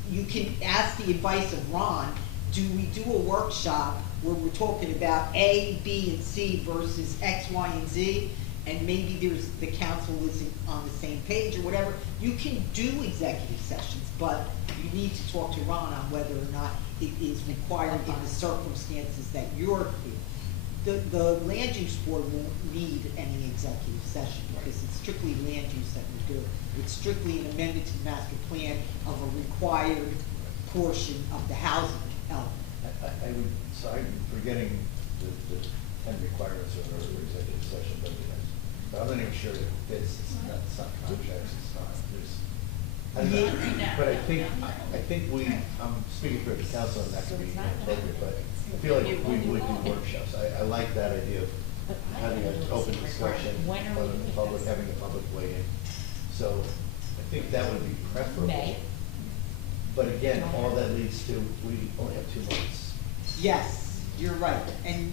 you can ask the advice of Ron, do we do a workshop where we're talking about A, B, and C versus X, Y, and Z? And maybe the council isn't on the same page or whatever. You can do executive sessions, but you need to talk to Ron on whether or not it is required in the circumstances that you're in. The land use board won't need any executive session, because it's strictly land use that we do. It's strictly an amendment to the master plan of a required portion of the housing element. I would, so I'm forgetting the 10 requirements of our executive session, but I'm not even sure that it's not contracts, it's not, I don't know. But I think I'm speaking for the council, and that could be inappropriate, but I feel like we would do workshops. I like that idea of having an open discussion, letting the public, having the public weigh in. So I think that would be preferable. May. But again, all that leads to, we only have 2 months. Yes, you're right, and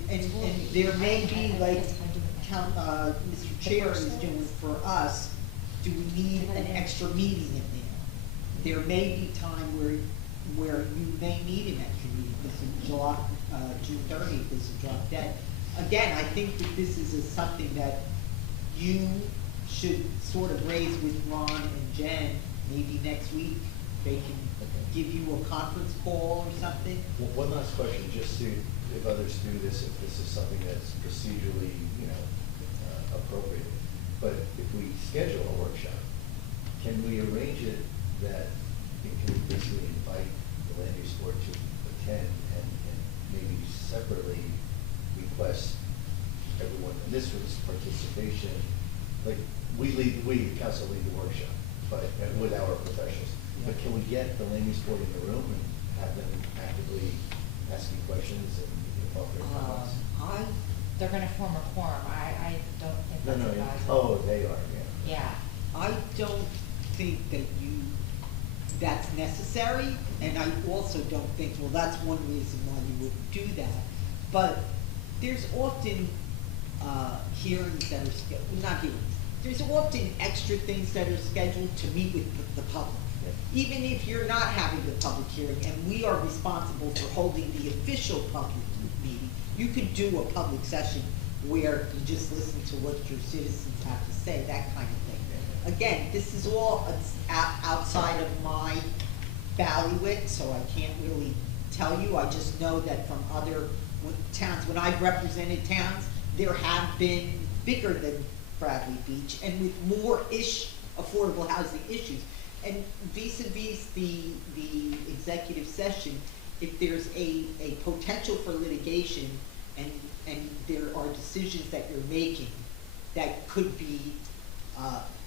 there may be, like, Mr. Chair is doing for us, do we need an extra meeting in there? There may be time where you may need an extra meeting, because in July, June 30th is a drop dead. Again, I think that this is something that you should sort of raise with Ron and Jen, maybe next week. They can give you a conference call or something. One last question, just to, if others do this, if this is something that's procedurally, appropriate. But if we schedule a workshop, can we arrange it that it can basically invite the land use board to attend and maybe separately request everyone, and this was participation, like, we, council lead the workshop, but with our professionals. But can we get the land use board in the room and have them actively asking questions and offering comments? They're gonna form a quorum, I don't think that's advisable. Oh, they are, yeah. Yeah. I don't think that that's necessary, and I also don't think, well, that's one reason why you wouldn't do that. But there's often, hearings that are not hearings, there's often extra things that are scheduled to meet with the public. Even if you're not having the public hearing, and we are responsible for holding the official public meeting, you could do a public session where you just listen to what your citizens have to say, that kind of thing. Again, this is all outside of my bailiwick, so I can't really tell you. I just know that from other towns, when I've represented towns, there have been bigger than Bradley Beach and with more-ish affordable housing issues. And vis-a-vis the executive session, if there's a potential for litigation and there are decisions that you're making that could be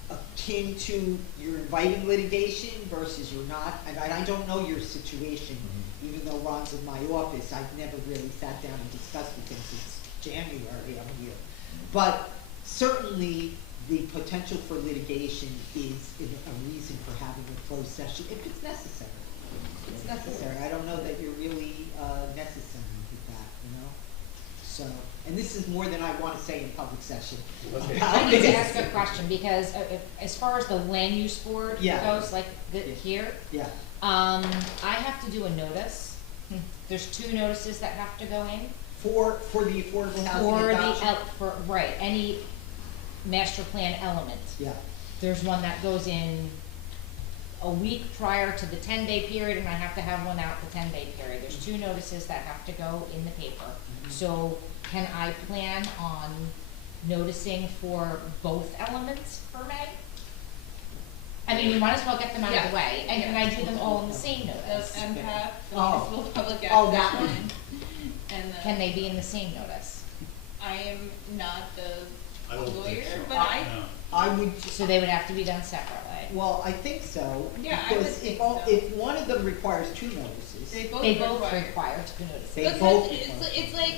akin to you're inviting litigation versus you're not, and I don't know your situation, even though Ron's in my office, I've never really sat down and discussed with him since January, I'm here. But certainly, the potential for litigation is a reason for having a closed session, if it's necessary. It's necessary. I don't know that you're really necessary with that, you know? So, and this is more than I want to say in public session. Okay. I need to ask a question, because as far as the land use board Yeah. goes, like here, Yeah. I have to do a notice. There's 2 notices that have to go in. For the affordable housing For adoption? right, any master plan element. Yeah. There's one that goes in a week prior to the 10-day period, and I have to have one out the 10-day period. There's 2 notices that have to go in the paper. So can I plan on noticing for both elements for May? I mean, we might as well get them out of the way, and can I do them all in the same notice? The MPAC, the Oh. municipal public Oh, that access one. one, and the. Can they be in the same notice? I am not the I don't think lawyer, so. but I, No. I would, So they would have to be done separately. well, I think so. Yeah, I would Because think if so. if one of them requires 2 notices, they both They both require. require 2 notices. They Because both it's, require. it's like,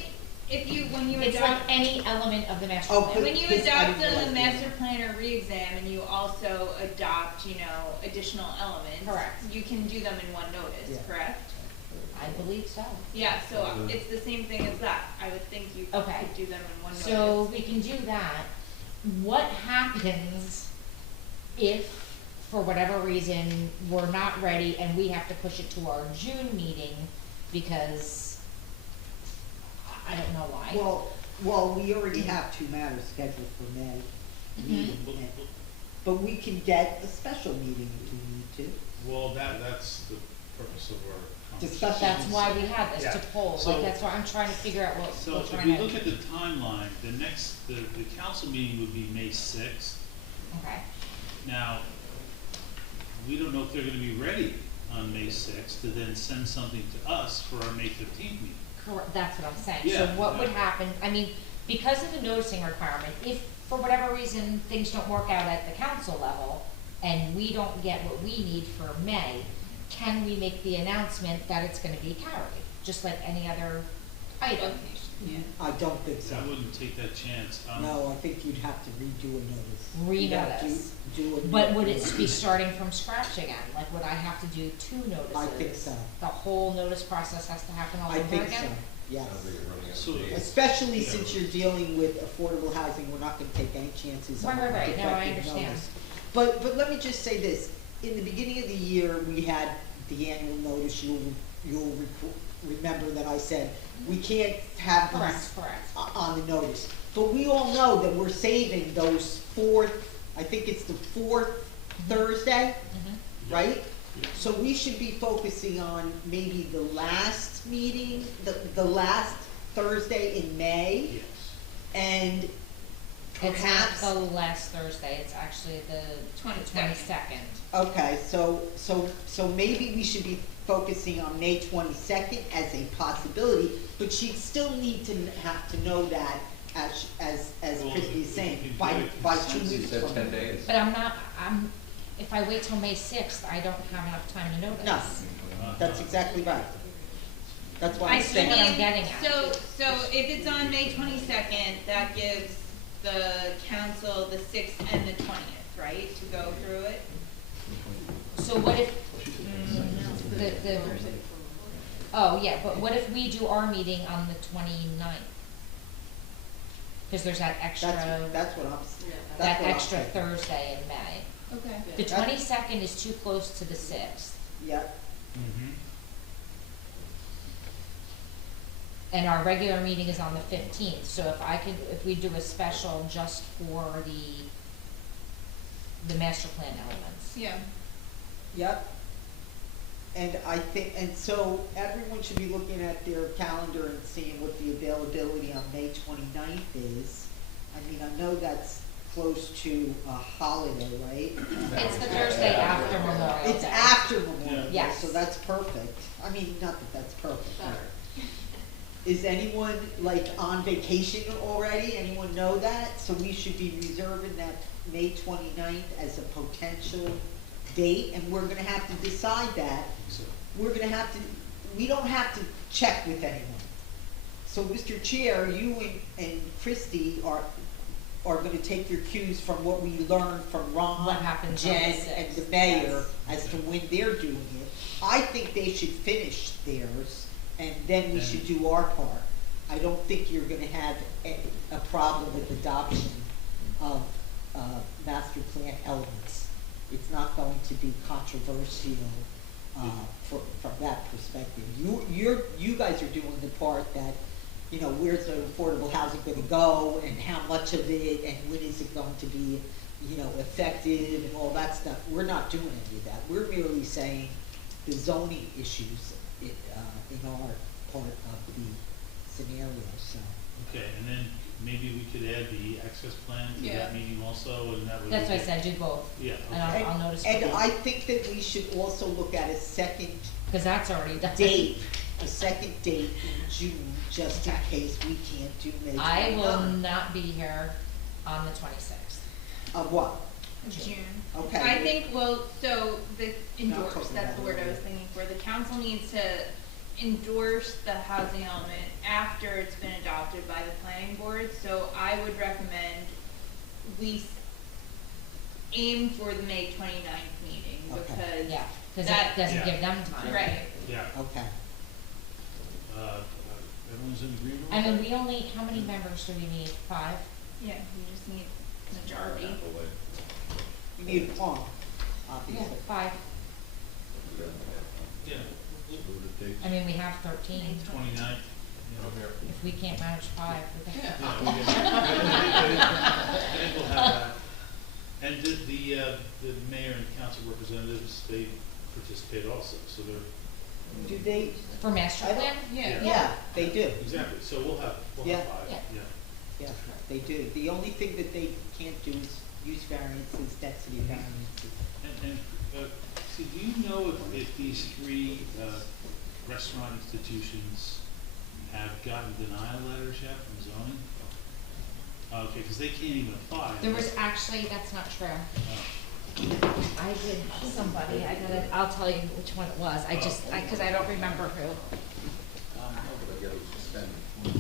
if you, when you It's adopt. like any element of the master Oh, plan. When you Because I adopt didn't realize a that. master plan or re-exam and you also adopt, additional elements. Correct. You can do them in one notice, Yeah. correct? I believe so. Yeah, so it's the same thing as that. I would think you Okay. could do them in one notice. So we can do that. What happens if, for whatever reason, we're not ready and we have to push it to our June meeting because I don't know why. Well, we already have 2 matters scheduled for May Mm-hmm. meeting, but we can get a special meeting if we need to. Well, that's the purpose of our Discussion. That's why we have this, to Yeah. poll, So- like, that's why I'm trying to figure out what So we're if trying we to. look at the timeline, the council meeting would be May 6th. Okay, Now, we don't know if they're gonna be ready on May 6th to then send something to us for our May 15th meeting. correct, that's what I'm saying. Yeah, So what would yeah. happen, I mean, because of the noticing requirement, if for whatever reason things don't work out at the council level and we don't get what we need for May, can we make the announcement that it's gonna be carried, just like any other item? Yeah. I don't think so. I wouldn't take that chance. No, I think you'd have to redo a notice. You'd have to Renotice. Do a. But would it be starting from scratch again? Like, would I have to do 2 notices? I think so. The whole notice process has to happen all I over think again? so, yes. Sounds like you're running out So- of days. Especially since you're dealing with affordable housing, we're not gonna take any chances on Right, right, right. No, I defective understand. notice. But let me just say this, in the beginning of the year, we had the annual notice, you'll remember that I said, we can't have Correct, these correct. on the notice. But we all know that we're saving those I think it's the 4th Thursday, Mhm. right? So we should be focusing on maybe the last meeting, the last Thursday in May, Yes. and It's perhaps. not the last Thursday, it's actually the 22nd. Okay, so maybe we should be focusing on May 22nd as a possibility, but she'd still need to have to know that, as Well, Christie is if saying, you by get a 2 consensus- You weeks said from 10 now. days. But if I wait till May 6th, I don't have enough time to notice. No, that's exactly right. That's why I I'm see saying. what I'm getting at. So if it's on May 22nd, that gives the council the 6th and the 20th, right, to go through it? So what if, the, oh, yeah, but what if we do our meeting on the 29th? Cause there's that extra, That's what I'm, that that's what I'm extra thinking. Thursday in May. Okay. The 22nd is too close to the 6th, Yep, Mhm. and our regular meeting is on the 15th, so if we do a special just for the master plan elements. Yeah. yep. And I think, and so everyone should be looking at their calendar and seeing what the availability on May 29th is. I mean, I know that's close to a holiday, right? It's the Thursday after Memorial Day. It's after Memorial Day, Yes. so that's perfect. I mean, not that that's perfect. but- Is anyone like on vacation already? Anyone know that? So we should be reserving that May 29th as a potential date, and we're gonna have to decide that. We're gonna have to, we don't have to check with anyone. So, Mr. Chair, you and Christie are gonna take your cues from what we learned from Ron, What happens on the Jen, 6th. and the mayor as to when they're doing it. I think they should finish theirs, and then we should do our part. I don't think you're gonna have a problem with adoption of, master plan elements. It's not going to be controversial, from that perspective. You guys are doing the part that, you know, where's the affordable housing gonna go, and how much of it, and when is it going to be, you know, effective, and all that stuff. We're not doing any of that. We're merely saying the zoning issues, in our part of the scenario, so. Okay, and then maybe we could add the access plan to Yeah. that meeting also, and that would. That's what I said, do both. Yeah, And okay. I'll notice. And I think that we should also look at a second Cause that's already done. date, in June, just in case we can't do May 29th. I will not be here on the 26th. Of what? June. Okay. I think, well, so the Not endorse, talking that's about the word I it. was thinking for. The council needs to endorse the housing element after it's been adopted by the planning board. So I would recommend we aim for the May 29th meeting, Okay. because Yeah, cause that, that doesn't Yeah. give them time. right. Yeah, Okay. everyone's in agreement with I mean, that? we only, how many members do we need? 5? Yeah, you just need majority. You need a quorum, Yeah, obviously. 5. Yeah, I mean, we have 13. 29th. If we can't manage 5, we can. Yeah, we can- I think we'll have that. And did the mayor and council representatives, they participate also, so they're. Do they? For master I don't- plan? Yeah. Yeah, they do. Exactly, so we'll have Yeah. 5, Yeah. yeah. Yeah, they do. The only thing that they can't do is use variances, density variances. And, see, do you know if these 3 restaurant institutions have gotten denial letters yet from zoning? Okay, because they can't even apply. There was actually, that's not true. Oh. I did somebody, I'll tell you which one it was. Cause I don't remember who.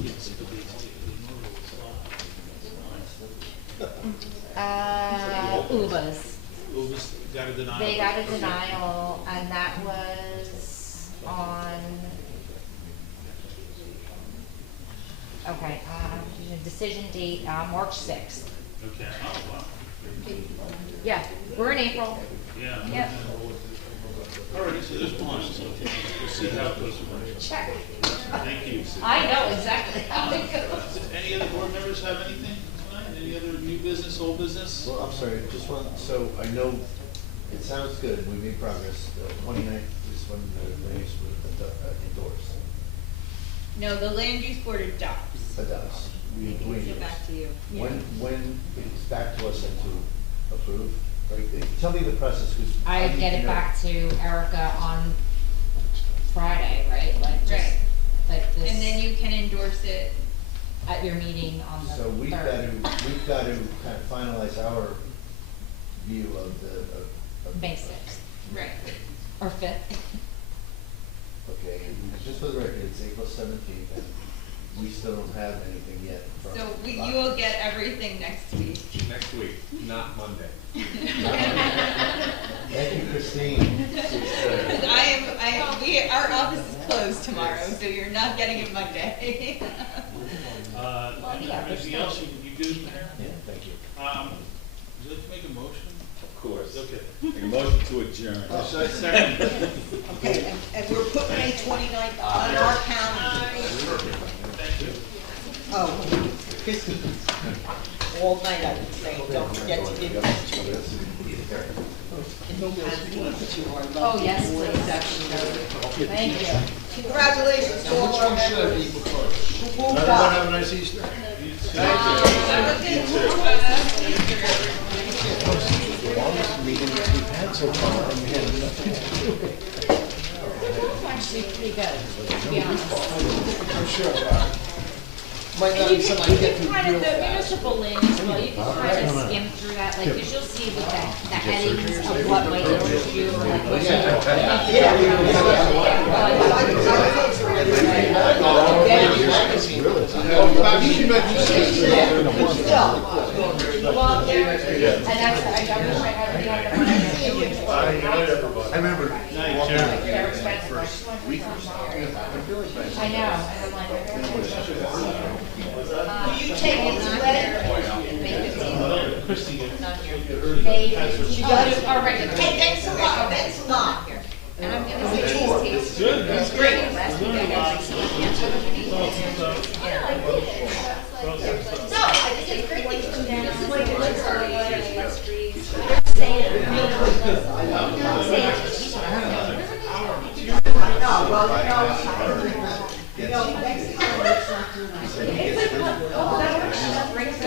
Yes, but they Ubers. Ubers got a denial. They got a denial, and that was on, okay, the decision date, March 6th. Okay, oh, wow. Yeah, we're in April. Yeah. Yep. Alrighty, so there's one, so we'll see how it goes. Check. Thank you. I know exactly how it goes. Any other board members have anything tonight? Any other new business, old business? Well, I'm sorry, just one, so I know, it sounds good, we made progress, the 29th is when the use was endorsed. No, the land use board adopts. Adopts. We Give it back to you. When it's back to us and to approve, right, tell me the process, because. I get it back to Erica on Friday, right? Like just, Right. like this. And then you can endorse it. At your meeting on the 3rd. So we've got to kind of finalize our view of the, of. May 6th. Right. Or 5th. Okay, and just for the record, it's April 17th, and we still don't have anything yet from. So you will get everything next week. Next week, not Monday. Thank you, Christine. Because I am our office is closed tomorrow, so you're not getting it Monday. Anything else you do, Mayor? Yeah, thank you. Would you like to make a motion? Of course. Okay. Make a motion to adjourn. Second. Okay, and we're putting May 29th on our calendar. Thank you. Oh, Christie, all night I would say, don't forget to give us to us. Oh, yes, please. Thank you. Congratulations to all Which our one should I members be first? who moved Everyone up. have a nice Easter. The longest meeting we've had so far, and we had nothing to do with it. Actually, pretty good, to be honest. I'm sure. Might not And be you something I can, get you through can kind real of, the fast. municipal lane as well, you can kind of skim through that, like, cause you'll see with the headings of what might interest you, or like what you. Well, there, and that's, I wish I had, I remember walking out they're expensive, I just went week from or so. there. I know, and I'm like, I don't know. You take it to She got it already. Hey, thanks a lot, thanks a lot. And I'm gonna say these tastes. It's great. Last week I got like some cancer with these. Yeah, I did. No, I just did great things from there. This is like a liquor or less trees. Sand. No, well, you know, next time let's not do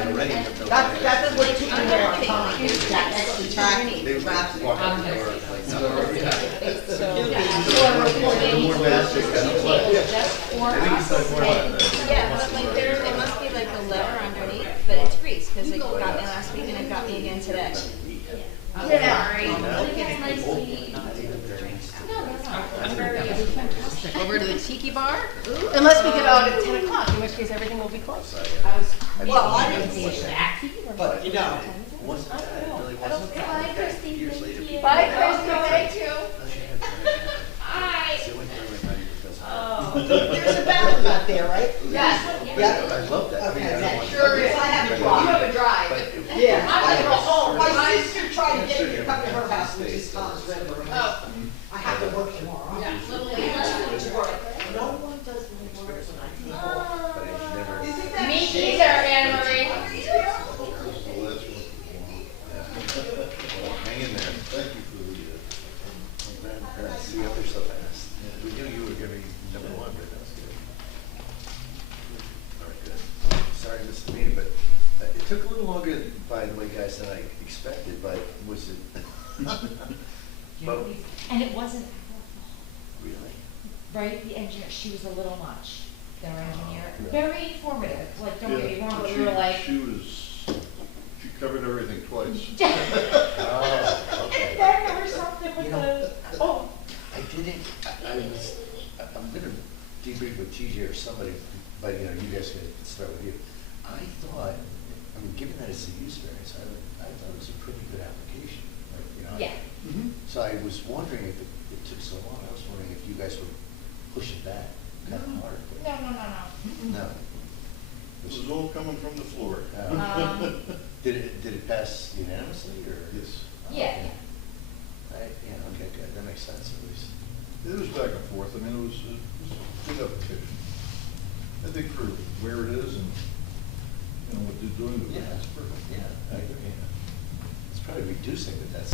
that's what took me a long time, is that extra traffic. Yeah, but like there, it must be like a lever underneath, but it's grease, cause it got me last week and it got me again today. I'm sorry. It's nice to meet you. I'm very fantastic. Over to the tiki bar? Unless we get out at 10 o'clock, in which case everything will be closed. Well, I didn't see that, but you know. Bye, Christy. Thank you. Bye, Christy, thank you. Hi. Oh. There's a bathroom out there, right? Yes. Yeah. I love that. I mean, I don't want- Sure is. I have a You drive. have a drive. Yeah. I'm gonna go home. My sister tried to get me to come to her house, which is Tom's River. Oh. I have to work tomorrow. Yeah. No one does my work when I come home. But I never. Isn't that Me shit? either, Anne Marie. Well, that's what, Hang in there. thank you for the, Grandparents, you got there so fast. We knew you were gonna be number one, but that's good. All right, good. Sorry I missed the meeting, but it took a little longer, by the way, guys, than I expected, but was it? But, And it wasn't, really? right, the engineer, she was a little much, their engineer, very informative, like, don't get me wrong, but we were like. she covered everything twice. Oh, okay. And then there was something with You know, the, oh, I didn't, I'm gonna debrief with TJ or somebody, but you know, you guys can start with you. I thought, I mean, given that it's a use variance, I thought it was a pretty good application, like, you know. yeah. So I was wondering if it took so long, I was wondering if you guys would push it back kind of hard. but- No. No. This is all coming from the floor. Did it pass unanimously, or? Yes. Yeah. Yeah, okay, good, that makes sense at least. It was back and forth, I mean, it was a good application. I think for where it is and, you know, what they're doing with it, Yeah. it's perfect. Yeah, I agree, yeah. It's probably reducing, but that's